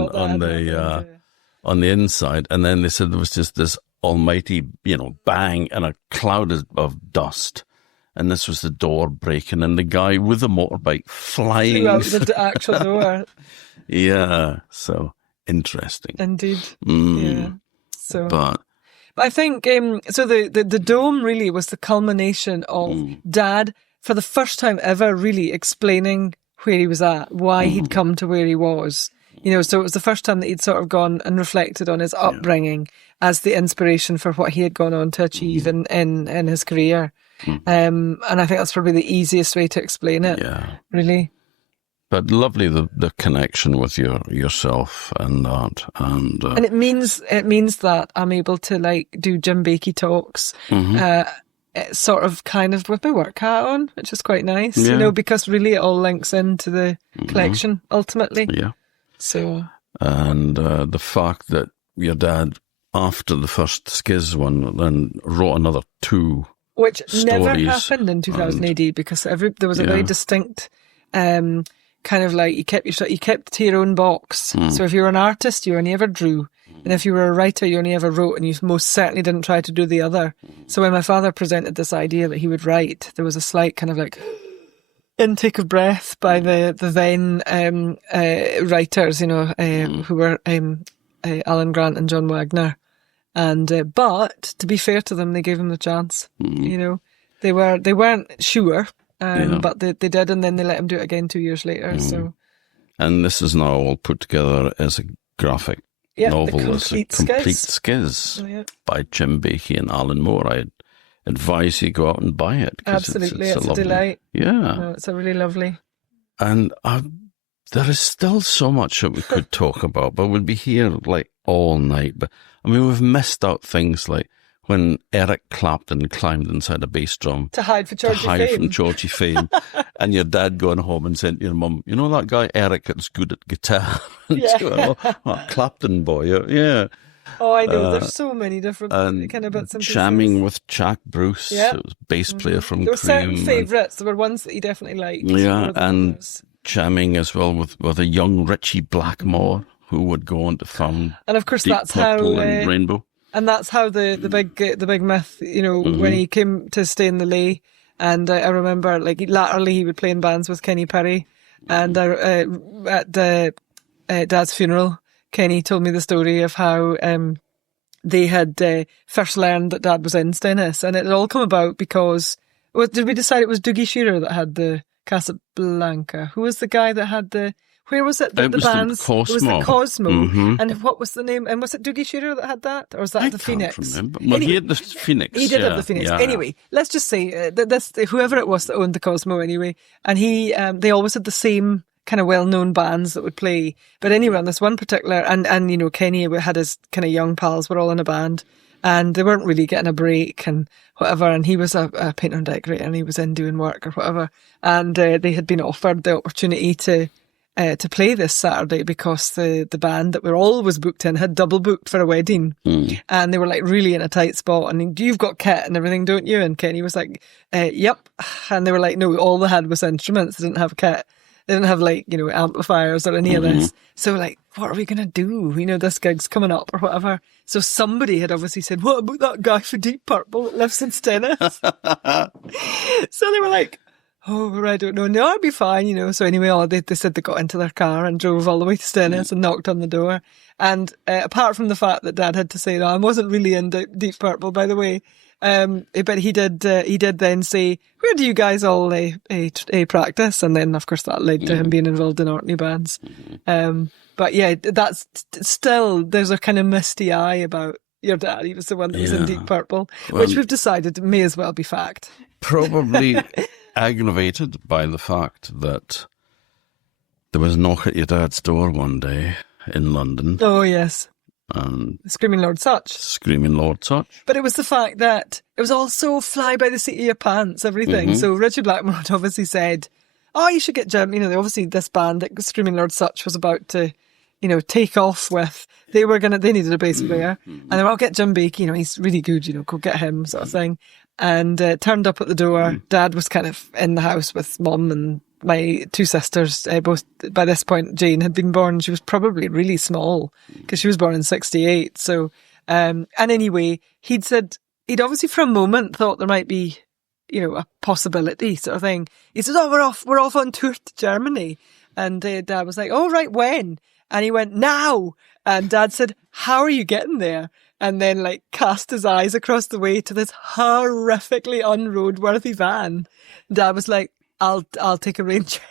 on the inside. And then they said there was just this almighty, bang and a cloud of dust. And this was the door breaking and the guy with the motorbike flying out the actual door. Yeah, so interesting. Indeed. Yeah. So, But I think, so the dome really was the culmination of Dad, for the first time ever, really explaining where he was at, why he'd come to where he was. So it was the first time that he'd sort of gone and reflected on his upbringing as the inspiration for what he had gone on to achieve in his career. And I think that's probably the easiest way to explain it, really. But lovely the connection with yourself and that, and it means that I'm able to do Jim Baikie talks, sort of kind of with my work hat on, which is quite nice, because really it all links into the collection ultimately. Yeah. So and the fact that your dad, after the first Skiz one, then wrote another 2, which stories, never happened in 2000 AD, because there was a very distinct. Kind of like you kept to your own box. So if you were an artist, you only ever drew. And if you were a writer, you only ever wrote, and you most certainly didn't try to do the other. So when my father presented this idea that he would write, there was a slight kind of intake of breath by the then writers, who were Alan Grant and John Wagner. And but to be fair to them, they gave him the chance. They weren't sure. But they did, and then they let him do it again 2 years later. So, and this is now all put together as a graphic novel, as a complete Skiz by Jim Baikie and Alan Moore. I advise you go out and buy it. Absolutely, it's a delight. Yeah, no, it's a really lovely. And there is still so much that we could talk about, but we'd be here all night. But I mean, we've missed out things like when Eric Clapton climbed inside a bass drum to hide from Georgie Fame, and your dad going home and saying to your mum, that guy Eric that's good at guitar? Clapton boy, yeah. Oh, I know. There's so many different kind of bits and pieces. Jamming with Jack Bruce, it was bass player from Cream. There were certain favourites. There were ones that he definitely liked. Yeah, and jamming as well with a young Richie Blackmore, who would go on to found. And of course, Deep that's how Rainbow. And that's how the big myth, when he came to stay in the Lay, and I remember latterly he would play in bands with Kenny Perry, and at Dad's funeral, Kenny told me the story of how they had first learned that Dad was in Stennis, and it had all come about because did we decide it was Dougie Shearer that had the Casablanca? Who was the guy that had the? Where was it? The bands. It was the Cosmo. And what was the name? And was it Dougie Shearer that had that? Or was that the Phoenix? I can't remember. Well, he had the Phoenix. He did have the Phoenix. Yeah. Anyway, let's just say that whoever it was that owned the Cosmo anyway. And they always had the same kind of well-known bands that would play. But anyway, on this one particular, and Kenny had his kind of young pals were all in a band. And they weren't really getting a break and whatever. And he was a painter and decorator and he was in doing work or whatever. And they had been offered the opportunity to to play this Saturday because the band that we're always booked in had double booked for a wedding. And they were like really in a tight spot. And you've got kit and everything, don't you? And Kenny was like, yep. And they were like, no, all they had was instruments. They didn't have kit. They didn't have like, amplifiers or any of this. So like, what are we going to do? This gig's coming up or whatever. So somebody had obviously said, what about that guy for Deep Purple that lives in Stennis? So they were like, oh, I don't know. No, I'll be fine, So anyway, they said they got into their car and drove all the way to Stennis and knocked on the door. And apart from the fact that Dad had to say, no, I wasn't really in Deep Purple, by the way. But he did then say, where do you guys all practice? And then, of course, that led to him being involved in Orkney bands. But yeah, that's still, there's a kind of misty eye about your dad. He was the one that was in Deep Purple, which we've decided may as well be fact. Probably aggravated by the fact that there was a knock at your dad's door one day in London. Oh, yes. Screaming Lord Such. But it was the fact that it was all so fly by the seat of your pants, everything. So Richard Blackmore had obviously said, oh, you should get Jim. Obviously this band that Screaming Lord Such was about to, take off with. They needed a bass player. And they were, I'll get Jim Baikie, he's really good, go get him sort of thing. And turned up at the door. Dad was kind of in the house with Mum and my two sisters, both by this point, Jane had been born. She was probably really small because she was born in 1968. So, and anyway, he'd said, he'd obviously for a moment thought there might be, a possibility sort of thing. He says, oh, we're off on tour to Germany. And Dad was like, oh, right, when? And he went, now. And Dad said, how are you getting there? And then cast his eyes across the way to this horrifically unroadworthy van. Dad was like, I'll take a rain check.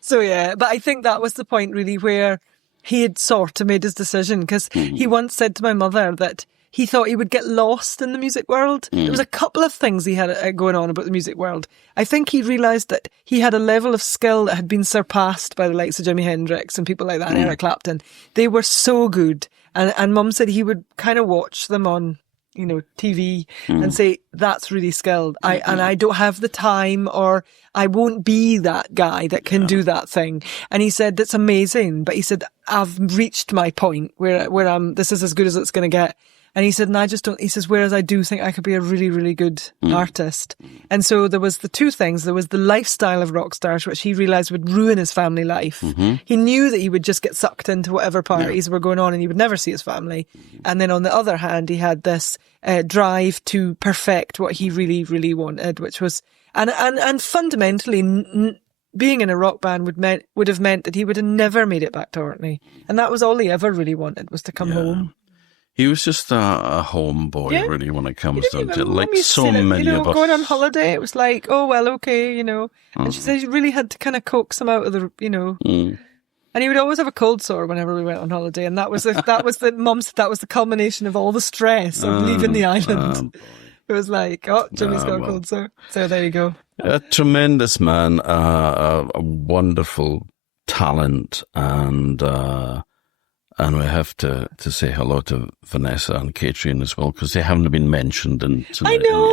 So yeah, but I think that was the point really where he had sort of made his decision, because he once said to my mother that he thought he would get lost in the music world. There was a couple of things he had going on about the music world. I think he realised that he had a level of skill that had been surpassed by the likes of Jimi Hendrix and people like that and Eric Clapton. They were so good. And Mum said he would kind of watch them on, TV and say, that's really skilled. And I don't have the time, or I won't be that guy that can do that thing. And he said, that's amazing. But he said, I've reached my point where I'm, this is as good as it's going to get. And he said, and I just don't, he says, whereas I do think I could be a really, really good artist. And so there was the two things. There was the lifestyle of rock stars, which he realised would ruin his family life. He knew that he would just get sucked into whatever parties were going on and he would never see his family. And then on the other hand, he had this drive to perfect what he really, really wanted, which was, and fundamentally, being in a rock band would have meant that he would have never made it back to Orkney. And that was all he ever really wanted, was to come home. He was just a homeboy, really, when it comes down to it. Like so said, many of us. Going on holiday, it was like, oh, well, okay, And she said she really had to kind of coax him out of the, And he would always have a cold sore whenever we went on holiday. And that was Mum said that was the culmination of all the stress of leaving the island. It was like, oh, Jimmy's got a cold sore. So there you go. A tremendous man, a wonderful talent, and we have to say hello to Vanessa and Katrine as well, because they haven't been mentioned in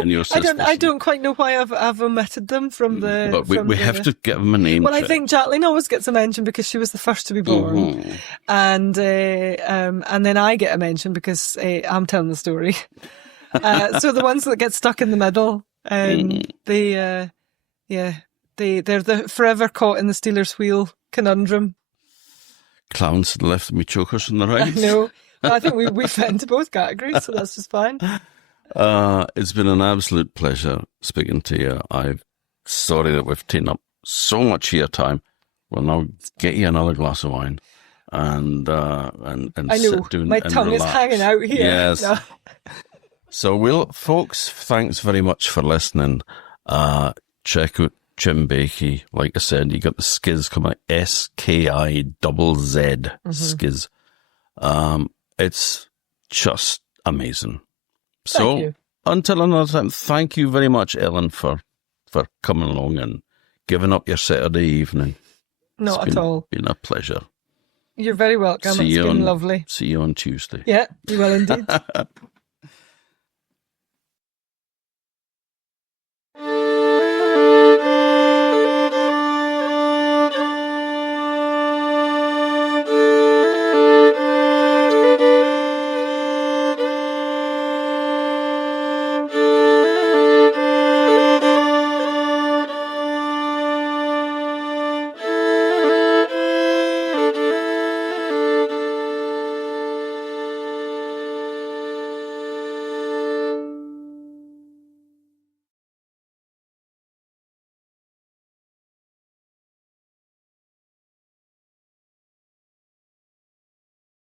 your sisters. I don't quite know why I've omitted them from the... But we have to give them a name. Well, I think Jacqueline always gets a mention because she was the first to be born. And then I get a mention because I'm telling the story. So the ones that get stuck in the middle, they're the forever caught in the Steelers' wheel conundrum. Clowns to the left and me chokers on the right. No, I think we fit into both categories, so that's just fine. It's been an absolute pleasure speaking to you. I'm sorry that we've taken up so much of your time. We'll now get you another glass of wine and I know, my tongue is hanging out here. Yes. No. So, folks, thanks very much for listening. Check out Jim Baikie. Like I said, you got the Skiz coming, SKIZZ, Skiz. It's just amazing. So, until another time, thank you very much, Ellen, for coming along and giving up your Saturday evening. Not at all. It's been a pleasure. You're very welcome. It's been lovely. See you on Tuesday. Yeah, you will indeed.